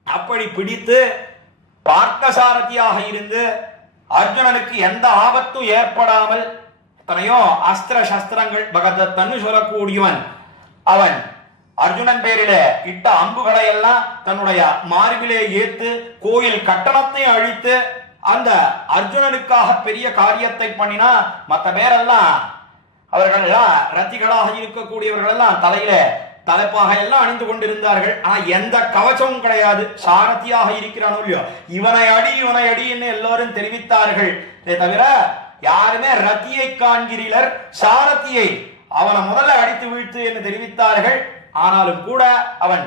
அப்படி பிடித்து பார்த்த சாரதியாக இருந்து அர்ஜுனனுக்கு எந்த ஆபத்தும் ஏற்படாமல் எத்தனையோ அஸ்திர சஸ்திரங்கள் பகதத்தன்னு சொல்லக்கூடியவன் அவன் அர்ஜுனன் பேரில இட்ட அம்புகளை எல்லாம் தன்னுடைய மார்பிலே ஏத்து கோயில் கட்டணத்தை அழித்து அந்த அர்ஜுனனுக்காக பெரிய காரியத்தை பண்ணினா மற்ற பேரெல்லாம் அவர்கள் எல்லாம் ரத்திகளாக இருக்கக்கூடியவர்கள் எல்லாம் தலையில தலைப்பாக எல்லாம் அணிந்து கொண்டிருந்தார்கள். ஆனா எந்த கவசமும் கிடையாது. சாரதியாக இருக்கிறானோ இல்லையோ இவனை அடி என்று எல்லாரும் தெரிவித்தார்கள். தவிர யாருமே ரத்தியை காண்கிறீர், சாரதியை அவனை முதல்ல அடித்து வீழ்த்து என்று தெரிவித்தார்கள். ஆனாலும் கூட அவன்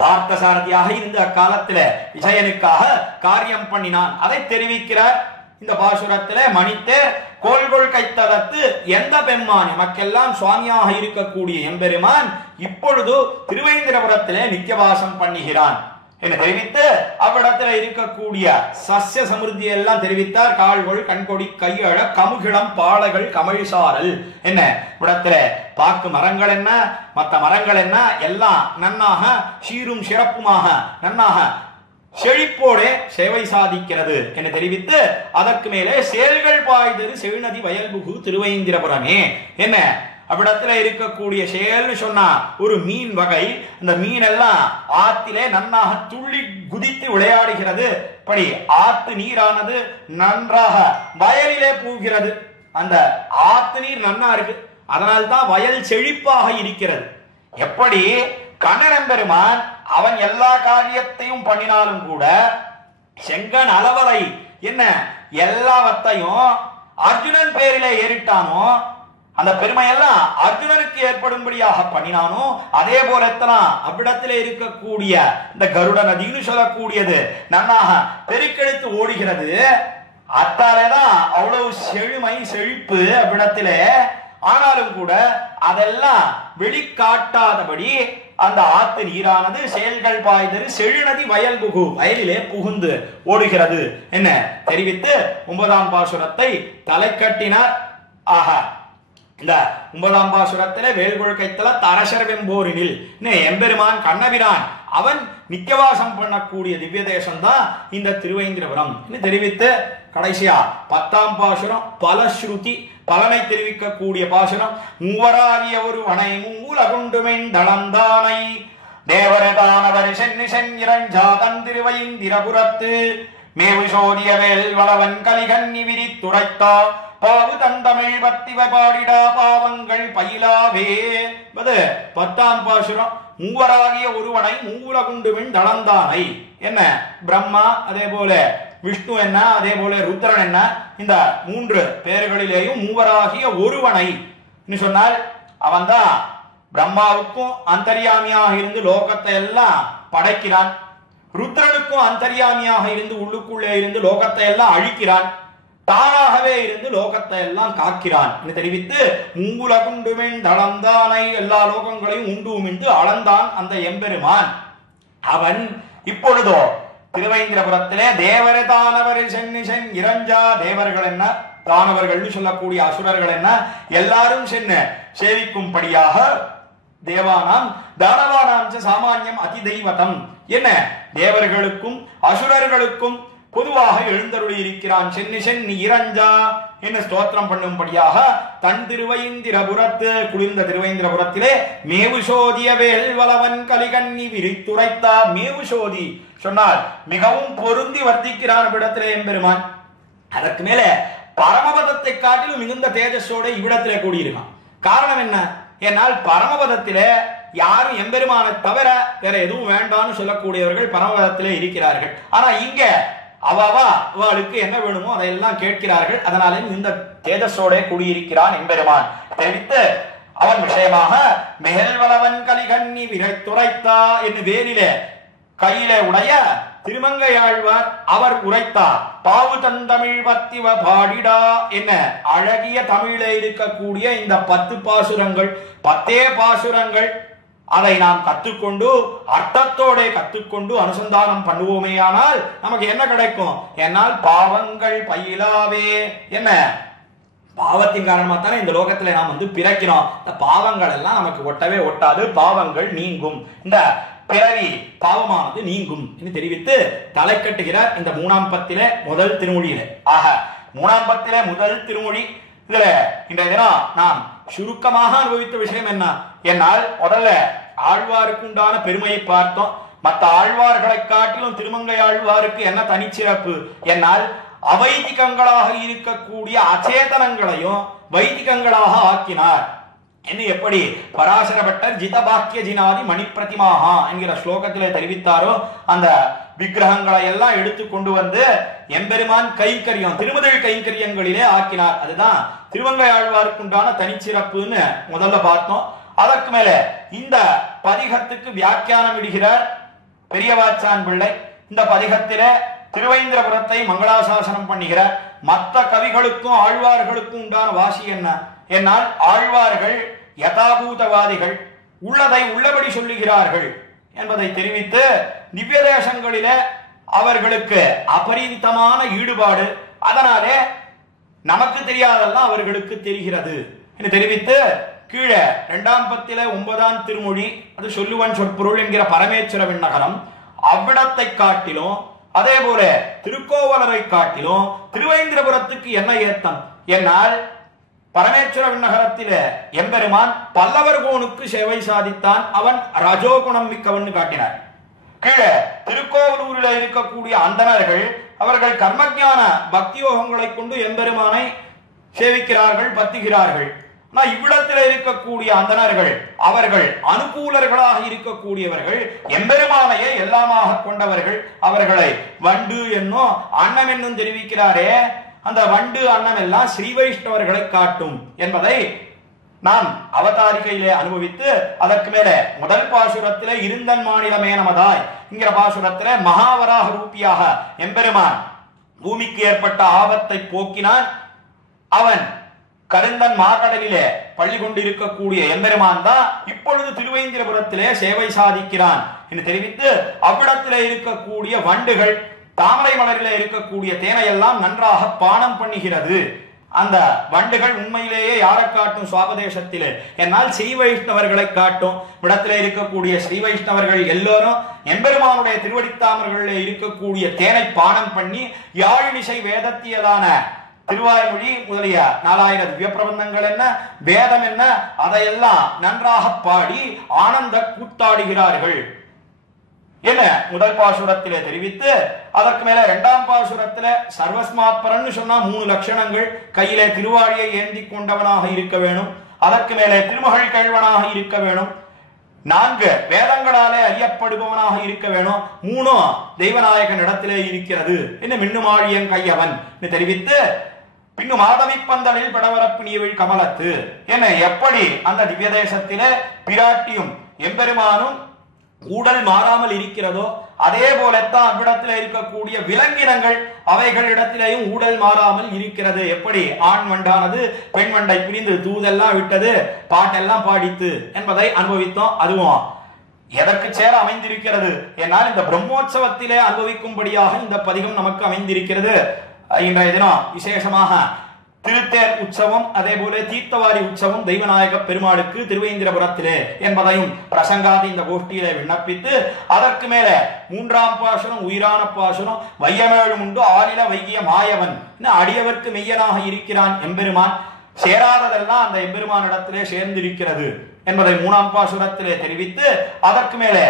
பார்த்த சாரதியாக இருந்த அக்காலத்துல விஜயனுக்காக காரியம் பண்ணினான். அதை தெரிவிக்கிறார் இந்த பாசுரத்துல. மணித்தேர் கோள்கொள் கைத்தளத்து எந்த பெம்மான், நமக்கெல்லாம் சுவாமியாக இருக்கக்கூடிய எம்பெருமான் இப்பொழுது திருவேந்திரபுரத்திலே நித்தியவாசம் பண்ணுகிறான் என்று தெரிவித்து அவ்விடத்துல இருக்கக்கூடிய சஸ்ய சமிருத்தி எல்லாம் தெரிவித்தார். கால்கொள் கண்கொடி கையழ கமுகிளம் பாலகள் கமழ்சாரல் என்ன இடத்துல பாக்கு மரங்கள் என்ன மற்ற மரங்கள் என்ன எல்லாம் நன்னாக சீரும் சிறப்புமாக நன்னாக செழிப்போடு சேவை சாதிக்கிறது என்று தெரிவித்து அதற்கு மேலே சேல்கள் பாய்தரு செழுநதி வயல்புகு திருவேந்திரபுரமே என்ன அவ்விடத்துல இருக்கக்கூடிய சேல்னு சொன்னா ஒரு மீன் வகை. அந்த மீன் எல்லாம் ஆத்திலே நன்னாக துள்ளி குதித்து விளையாடுகிறது. படி ஆத்து நீரானது நன்றாக வயலிலே பூகிறது. அந்த ஆத்து நீர் நன்னா இருக்கு, அதனால்தான் வயல் செழிப்பாக இருக்கிறது. எப்படி கண்ணனம்பெருமான் அவன் எல்லா காரியத்தையும் பண்ணினாலும் கூட செங்கன் அளவலை என்ன எல்லாவற்றையும் அர்ஜுனன் பேரிலே ஏறிட்டானோ அந்த பெருமையெல்லாம் அர்ஜுனனுக்கு ஏற்படும்படியாக பண்ணினானோ அதே போலத்தான் அவ்விடத்திலே இருக்கக்கூடிய இந்த கருட நதின்னு சொல்லக்கூடியது நன்னாக பெருக்கெடுத்து ஓடுகிறது. அத்தாலேதான் அவ்வளவு செழுமை செழிப்பு அவ்விடத்திலே. ஆனாலும் கூட அதெல்லாம் வெளிக்காட்டாதபடி அந்த ஆத்து நீரானது செயல்கள் பாய்தரு செழுநதி வயல் புகு வயலிலே புகுந்து ஓடுகிறது என்ன தெரிவித்து 9ஆம் பாசுரத்தை தலை கட்டினார். ஆக இந்த 9ஆம் பாசுரத்திலே வேல்கொள் கைத்தல அரசர் வெம்போரினில் எம்பெருமான் கண்ணபிரான் அவன் நித்தியவாசம் பண்ணக்கூடிய திவ்ய தேசம் தான் இந்த திருவேந்திரபுரம் தெரிவித்து கடைசியா 10ஆம் பாசுரம் பலஸ்ருதி பலனை தெரிவிக்கக்கூடிய பாசுரம். மூவராகிய ஒருவனை மூலகுண்டுமென் தளந்தானை தேவரதானவர் சென்னி செஞ்சிரஞ்சாதன் திருவையிந்திரபுரத்து மேவு சோதிய வேல் வளவன் கலிகன்னி விரித்துரைத்தா பாவு தந்தமிழ் பத்திவ பாடிடா பாவங்கள் பயிலாவே. 10ஆம் பாசுரம். மூவராகிய ஒருவனை மூலகுண்டுமென் தளந்தானை என்ன பிரம்மா, அதே போல விஷ்ணு என்ன, அதே போல ருத்ரன் என்ன, இந்த 3 பேர்களிலேயும் மூவராகிய ஒருவனை சொன்னால் அவன் தான் பிரம்மாவுக்கும் அந்தர்யாமியாக இருந்து லோகத்தை எல்லாம் படைக்கிறான். ருத்ரனுக்கும் அந்தர்யாமியாக இருந்து உள்ளுக்குள்ளே இருந்து லோகத்தை எல்லாம் அழிக்கிறான். தானாகவே இருந்து லோகத்தை எல்லாம் காக்கிறான் என்று தெரிவித்து மூலகுண்டுமென் தளந்தானை எல்லா லோகங்களையும் உண்டு அளந்தான் அந்த எம்பெருமான். அவன் இப்பொழுதோ திருவேந்திரபுரத்திலே தேவர தானவர் சென்னி இரஞ்சா தேவர்கள் என்ன தானவர்கள் சொல்லக்கூடிய அசுரர்கள் என்ன எல்லாரும் சென்ன சேவிக்கும்படியாக தேவானாம் தானவானாம் சாமானியம் அதிதெய்வதம். என்ன தேவர்களுக்கும் அசுரர்களுக்கும் பொதுவாக எழுந்தருளி இருக்கிறான். சென்னி சென்னி இரஞ்சா என்ன ஸ்தோத்திரம் பண்ணும்படியாக தன் திருவைந்திரபுரத்து குளிர்ந்த திருவைந்திரபுரத்திலே மேவு சோதிய வேல்வலவன் கலிகண்ணி விரித்துரைத்தா. மேவு சோதி சொன்னால் மிகவும் பொருந்தி வர்த்திக்கிறான் இவ்விடத்திலே எம்பெருமான். அதற்கு மேல பரமபதத்தை காட்டிலும் மிகுந்த தேஜஸோட இவ்விடத்திலே கூடியிருக்கான். காரணம் என்ன? என்னால் பரமபதத்திலே யாரும் எம்பெருமானை தவிர வேற எதுவும் வேண்டாம்னு சொல்லக்கூடியவர்கள் பரமபதத்திலே இருக்கிறார்கள். ஆனா இங்க அவளுக்கு என்ன வேணுமோ அதையெல்லாம் கேட்கிறார்கள். அதனால இந்த தேஜஸோட கூடியிருக்கிறான் எம்பெருமான் தெரிவித்து அவன் விஷயமாக மேல்வளவன் கலிகண்ணி விரைத்துரைத்தா என்று வேலிலே கையிலே உடைய திருமங்கையாழ்வார் அவர் உரைத்தார். பாவு தந்தமிழ் பத்திவ பாடிடா என்ன அழகிய தமிழிலே இருக்கக்கூடிய இந்த 10 பாசுரங்கள் 10 பாசுரங்கள் அதை நாம் கத்துக்கொண்டு அர்த்தத்தோட கத்துக்கொண்டு அனுசந்தானம் பண்ணுவோமேயானால் நமக்கு என்ன கிடைக்கும்? என்னால் பாவங்கள் பயிலாவே. என்ன பாவத்தின் காரணமா தானே இந்த லோகத்துல நாம் பிறக்கிறோம். இந்த பாவங்கள் எல்லாம் நமக்கு ஒட்டவே ஒட்டாது. பாவங்கள் நீங்கும். இந்த பிறவி பாவமானது நீங்கும் என்று தெரிவித்து தலை கட்டுகிறார் இந்த 3ஆம் பத்திலே முதல் திருமொழியிலே. ஆக 3ஆம் பத்திலே முதல் திருமொழி. இதுல இன்றைய தினம் நாம் சுருக்கமாக அனுபவித்த விஷயம் என்ன? என்னால் முதல்ல ஆழ்வாருக்கு உண்டான பெருமையை பார்த்தோம். மற்ற ஆழ்வார்களை காட்டிலும் திருமங்கை ஆழ்வாருக்கு என்ன தனிச்சிறப்பு? என்னால் அவைதிகங்களாக இருக்கக்கூடிய அச்சேதனங்களையும் வைதிகங்களாக ஆக்கினார். என்ன எப்படி பராசர பட்டர் ஜிதபாக்கிய ஜினாதி மணி பிரதிமாகா என்கிற ஸ்லோகத்திலே தெரிவித்தாரோ அந்த விக்கிரகங்களை எல்லாம் எடுத்து கொண்டு வந்து எம்பெருமான் கைங்கரியம் திருமதில் கைங்கரியங்களிலே ஆக்கினார். அதுதான் திருமங்கை ஆழ்வாருக்குண்டான தனிச்சிறப்புன்னு முதல்ல பார்த்தோம். அதற்கு மேல இந்த பதிகத்துக்கு வியாக்கியானம் இடுகிறார் பெரியவாச்சான் பிள்ளை. இந்த பதிகத்திலே திருவைந்திரபுரத்தை மங்களாசாசனம் பண்ணுகிறார். மற்ற கவிகளுக்கும் ஆழ்வார்களுக்கும் உண்டான வாசி என்ன? என்னால் ஆழ்வார்கள் யதாபூதவாதிகள், உள்ளதை உள்ளபடி சொல்லுகிறார்கள் என்பதை தெரிவித்து திவ்ய தேசங்களிலே அவர்களுக்கு அபரிமிதமான ஈடுபாடு, அதனாலே நமக்கு தெரியாதெல்லாம் அவர்களுக்கு தெரிகிறது என்று தெரிவித்து கீழே 2ஆம் பத்திலே 9ஆம் திருமொழி அது சொல்லுவன் சொற்பொருள் என்கிற பரமேஸ்வர விண்ணகரம் அவ்விடத்தை காட்டிலும் அதே போல திருக்கோவலரை காட்டிலும் திருவைந்திரபுரத்துக்கு என்ன ஏத்தம்? என்னால் பரமேஸ்வர விண்ணகரத்திலே எம்பெருமான் பல்லவர் கோனுக்கு சேவை சாதித்தான். அவன் ரஜோகுணம் மிக்கவன் காட்டினார். கீழே திருக்கோவலூரில் இருக்கக்கூடிய அந்தணர்கள் அவர்கள் கர்மஞான பக்தி யோகங்களை கொண்டு எம்பெருமானை சேவிக்கிறார்கள், பத்துகிறார்கள். ஆனா இவ்விடத்தில் இருக்கக்கூடிய அந்தணர்கள் அவர்கள் அனுகூலர்களாக இருக்கக்கூடியவர்கள், எம்பெருமானையே எல்லாமாக கொண்டவர்கள். அவர்களை வண்டு என்னும் அன்னம் என்னும் தெரிவிக்கிறாரே, அந்த வண்டு அன்னம் எல்லாம் ஸ்ரீ வைஷ்ணவர்களை காட்டும் என்பதை நாம் அவதாரிகையிலே அனுபவித்து அதற்கு மேல முதல் பாசுரத்திலே இருந்தன் மாநிலமே நமதாய் என்கிற பாசுரத்திலே மகாவராக ரூபியாக எம்பெருமான் பூமிக்கு ஏற்பட்ட ஆபத்தை போக்கினான். அவன் கருந்தன் மாகடலிலே பள்ளி கொண்டிருக்கக்கூடிய எம்பெருமான் தான் இப்பொழுது திருவைந்திரபுரத்திலே சேவை சாதிக்கிறான் என்று தெரிவித்து அவ்விடத்திலே இருக்கக்கூடிய வண்டுகள் தாமரை மலரிலே இருக்கக்கூடிய தேனையெல்லாம் நன்றாக பானம் பண்ணுகிறது. அந்த வண்டுகள் உண்மையிலேயே யாரை காட்டும்? சுவாபதேசத்திலே என்னால் ஸ்ரீ வைஷ்ணவர்களை காட்டும். இடத்திலே இருக்கக்கூடிய ஸ்ரீ வைஷ்ணவர்கள் எல்லோரும் எம்பெருமானுடைய திருவடித்தாமர்களிலே இருக்கக்கூடிய தேனை பானம் பண்ணி யாழினிசை வேதத்தியலான திருவாய்மொழி முதலிய 4000 திவ்ய பிரபந்தங்கள் என்ன, வேதம் என்ன, அதையெல்லாம் நன்றாக பாடி ஆனந்த கூத்தாடுகிறார்கள் என முதல் பாசுரத்திலே தெரிவித்து அதற்கு மேல 2ஆம் பாசுரத்திலே சர்வஸ்மாத்பரன்னு சொன்னா 3 லட்சணங்கள். கையிலே திருவாழியை ஏந்தி கொண்டவனாக இருக்க வேணும், அதற்கு மேலே திருமகள் கழ்வனாக இருக்க வேணும், 4 வேதங்களாலே அறியப்படுபவனாக இருக்க வேணும், 3 தெய்வநாயகன் இடத்திலே இருக்கிறது என்ன மின்னுமாழியன் கையவன் தெரிவித்து பின்னு மாதவி பந்தலில் படவரப்பிணியவிழ் கமலத்து என எப்படி அந்த திவ்ய தேசத்திலே பிராட்டியும் எம்பெருமானும் ஊடல் மாறாமல் இருக்கிறதோ அதே போலத்தான் அவ்விடத்தில் இருக்கக்கூடிய விலங்கினங்கள் அவைகளிடத்திலேயும் ஊடல் மாறாமல் இருக்கிறது. எப்படி ஆண் வண்டானது பெண் வண்டை பிரிந்து தூதெல்லாம் விட்டது பாட்டெல்லாம் பாடித்து என்பதை அனுபவித்தோம். அதுவும் எதற்கு சேர அமைந்திருக்கிறது என்னால் இந்த பிரம்மோற்சவத்திலே அனுபவிக்கும்படியாக இந்த பதிகம் நமக்கு அமைந்திருக்கிறது. இன்றைய தினம் விசேஷமாக திருத்தேர் உற்சவம் அதே போல தீர்த்தவாரி உற்சவம் தெய்வநாயக பெருமாளுக்கு திருவேந்திரபுரத்திலே என்பதையும் பிரசங்காதி இந்த கோஷ்டியிலே விண்ணப்பித்து அதற்கு மேல 3ஆம் பாசுரம் உயிரான பாசுரம் வையமேழும் உண்டு ஆளில வைகிய மாயவன் அடியவர்க்கு மெய்யனாக இருக்கிறான் எம்பெருமான் சேராததெல்லாம் அந்த எம்பெருமானிடத்திலே சேர்ந்திருக்கிறது என்பதை 3ஆம் பாசுரத்திலே தெரிவித்து அதற்கு மேலே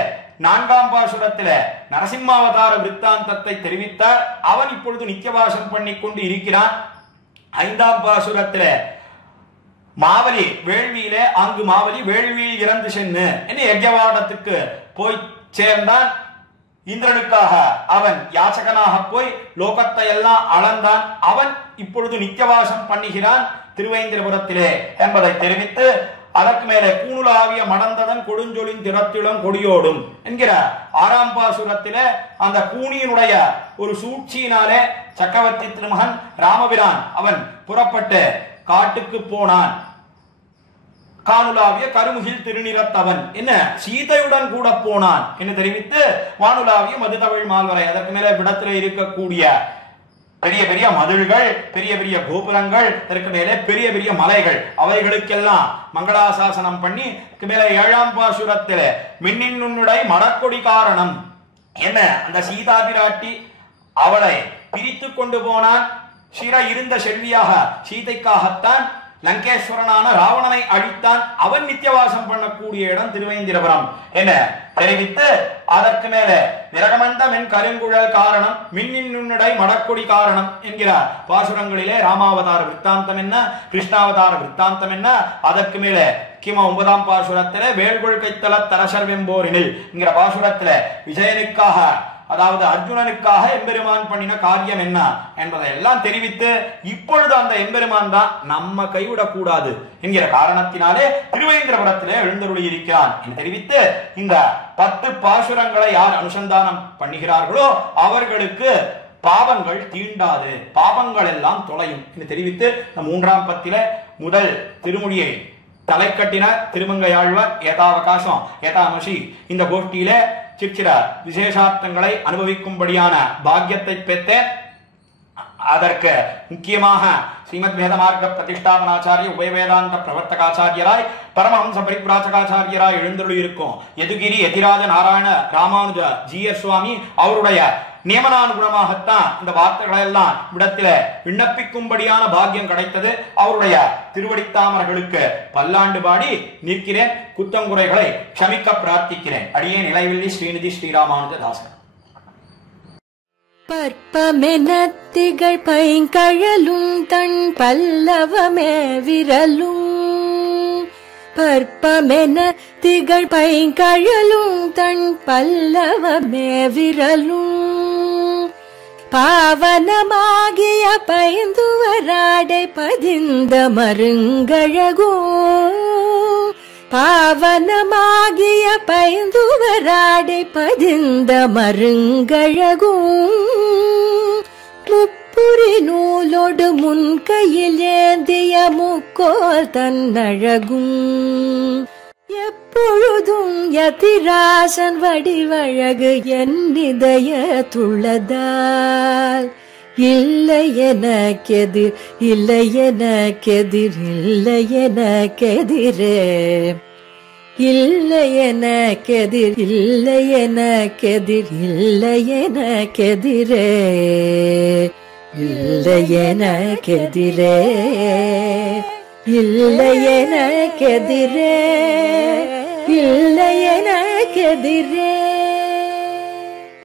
4ஆம் பாசுரத்திலே நரசிம்மாவதார விருத்தாந்தத்தை தெரிவித்தார். அவன் இப்பொழுது நித்தியவாசம் பண்ணி கொண்டு இருக்கிறான். 5ஆம் பாசுரத்திலே மாவலி வேள்வியிலே அங்கு மாவலி வேள்வியில் இறந்து சென்று யஜ்ஞவாடத்துக்கு போய் சேர்ந்தான். இந்திரனுக்காக அவன் யாச்சகனாக போய் லோகத்தை எல்லாம் அளந்தான். அவன் இப்பொழுது நித்தியவாசம் பண்ணுகிறான் திருவேந்திரபுரத்திலே என்பதை தெரிவித்து அதற்கு மேலே கூணுலாவிய மடந்ததன் கொடுஞ்சொலின் திறத்திலும் கொடியோடும் என்கிற 6ஆம் பாசுரத்திலே அந்த கூனியினுடைய ஒரு சூழ்ச்சியினாலே சக்கரவர்த்தி திருமகன் ராமபிரான் அவன் புறப்பட்டு காட்டுக்கு போனான். காணுலாவிய கருமுகில் திருநிறத்தவன் என்ன சீதையுடன் கூட போனான் என்று தெரிவித்து வானுலாவிய மதுதமிழ் மால்வரை அதற்கு மேலே விடத்திலே இருக்கக்கூடிய பெரிய பெரிய மதில்கள் பெரிய பெரிய கோபுரங்கள் அதற்கு மேலே பெரிய பெரிய மலைகள் அவைகளுக்கெல்லாம் மங்களாசாசனம் பண்ணி மேலே 7ஆம் பாசுரத்திலே மின்னின் நுண்ணுடை மடக்கொடி காரணம் என்ன அந்த சீதா பிராட்டி அவளை பிரித்து கொண்டு போனான். சிற இருந்த செல்வியாக சீதைக்காகத்தான் லங்கேஸ்வரனான ராவணனை அழித்தான். அவன் நித்தியவாசம் பண்ணக்கூடிய இடம் திருவேந்திரபுரம் என தெரிவித்து அதற்கு மேலே விரகமண்டம் என் கருங்குழல் காரணம் மின்னின் நுண்ணுடை மடக்கொடி காரணம் என்கிற பாசுரங்களிலே ராமாவதார விற்த்தாந்தம் என்ன கிருஷ்ணாவதார விற்த்தாந்தம் என்ன அதற்கு மேலே கிம 9ஆம் பாசுரத்திலே வேள்கொள் கைத்தல தரசர் வெம்போரினில் என்கிற பாசுரத்திலே விஜயனுக்காக அதாவது அர்ஜுனனுக்காக எம்பெருமான் பண்ணின காரியம் என்ன என்பதை எல்லாம் தெரிவித்து இப்பொழுது அந்த எம்பெருமான் தான் நம்ம கைவிடக்கூடாது என்கிற காரணத்தினாலே திருவேந்திரபுரத்திலே எழுந்தருளி இருக்கிறான் என்று தெரிவித்து இந்த 10 பாசுரங்களை யார் அனுசந்தானம் பண்ணுகிறார்களோ அவர்களுக்கு பாவங்கள் தீண்டாது பாவங்கள் எல்லாம் தொலையும் என்று தெரிவித்து இந்த 3ஆம் பத்தில முதல் திருமொழியை தலை கட்டின திருமங்கையாழ்வார் ஏதாவகாசம் ஏதாமசி இந்த கோஷ்டியிலே சிற்சில விசேஷார்த்தங்களை அனுபவிக்கும்படியான பாக்கியத்தை பெற்றேன். அதற்கு முக்கியமாக ஸ்ரீமத் வேதமார்க்க பிரதிஷ்டாபனாச்சாரிய உபயவேதாந்த பிரவர்த்தகாச்சாரியராய் பரமஹம்ச பரிப்ராஜகாச்சாரியராய் எழுந்தருளி இருக்கும் யதுகிரி யதிராஜ நாராயண ராமானுஜ ஜீயர் சுவாமி அவருடைய நியமனானுகுணமாகத்தான் இந்த வார்த்தைகளை எல்லாம் விடத்தில விண்ணப்பிக்கும்படியான பாக்கியம் கிடைத்தது. அவருடைய திருவடித்தாமர்களுக்கு பல்லாண்டு பாடி நிற்கிறேன். குத்தங்குறைகளை க்ஷமிக்க பிரார்த்திக்கிறேன். அடியே நிலைவில்லி ஸ்ரீநிதி ஸ்ரீராமானுஜ தாசன். பற்பமெனத்திகள் பைங்கழலும் தன் பல்லவமே விரலும் பற்பமென திகழ் பைங்கழலும் தன் பல்லவமே விரலும் பாவனமாகிய பைந்துவராடை பதிந்த மருங்கழகும் பாவனமாகிய பைந்துவராடை பதிந்த மருங்கழகும் முப்புரி நூலோடு முன்கையில் ஏந்திய முக்கோல் தன்னழகும் எப்பொழுதும் யதிராசன் வடிவழகு என் இதயத்துள்ளதால் இல்லை எனக்கெதிர் இல்லை எனக்கெதிர் இல்லை எனக்கெதிரே இல்லை எனக்கெதிர் இல்லை எனக்கெதிர் இல்லை எனக்கெதிரே இல்லை எனக்கெதிரே இல்லை எனக்கெதிரே இல்லை எனக்கெதிரே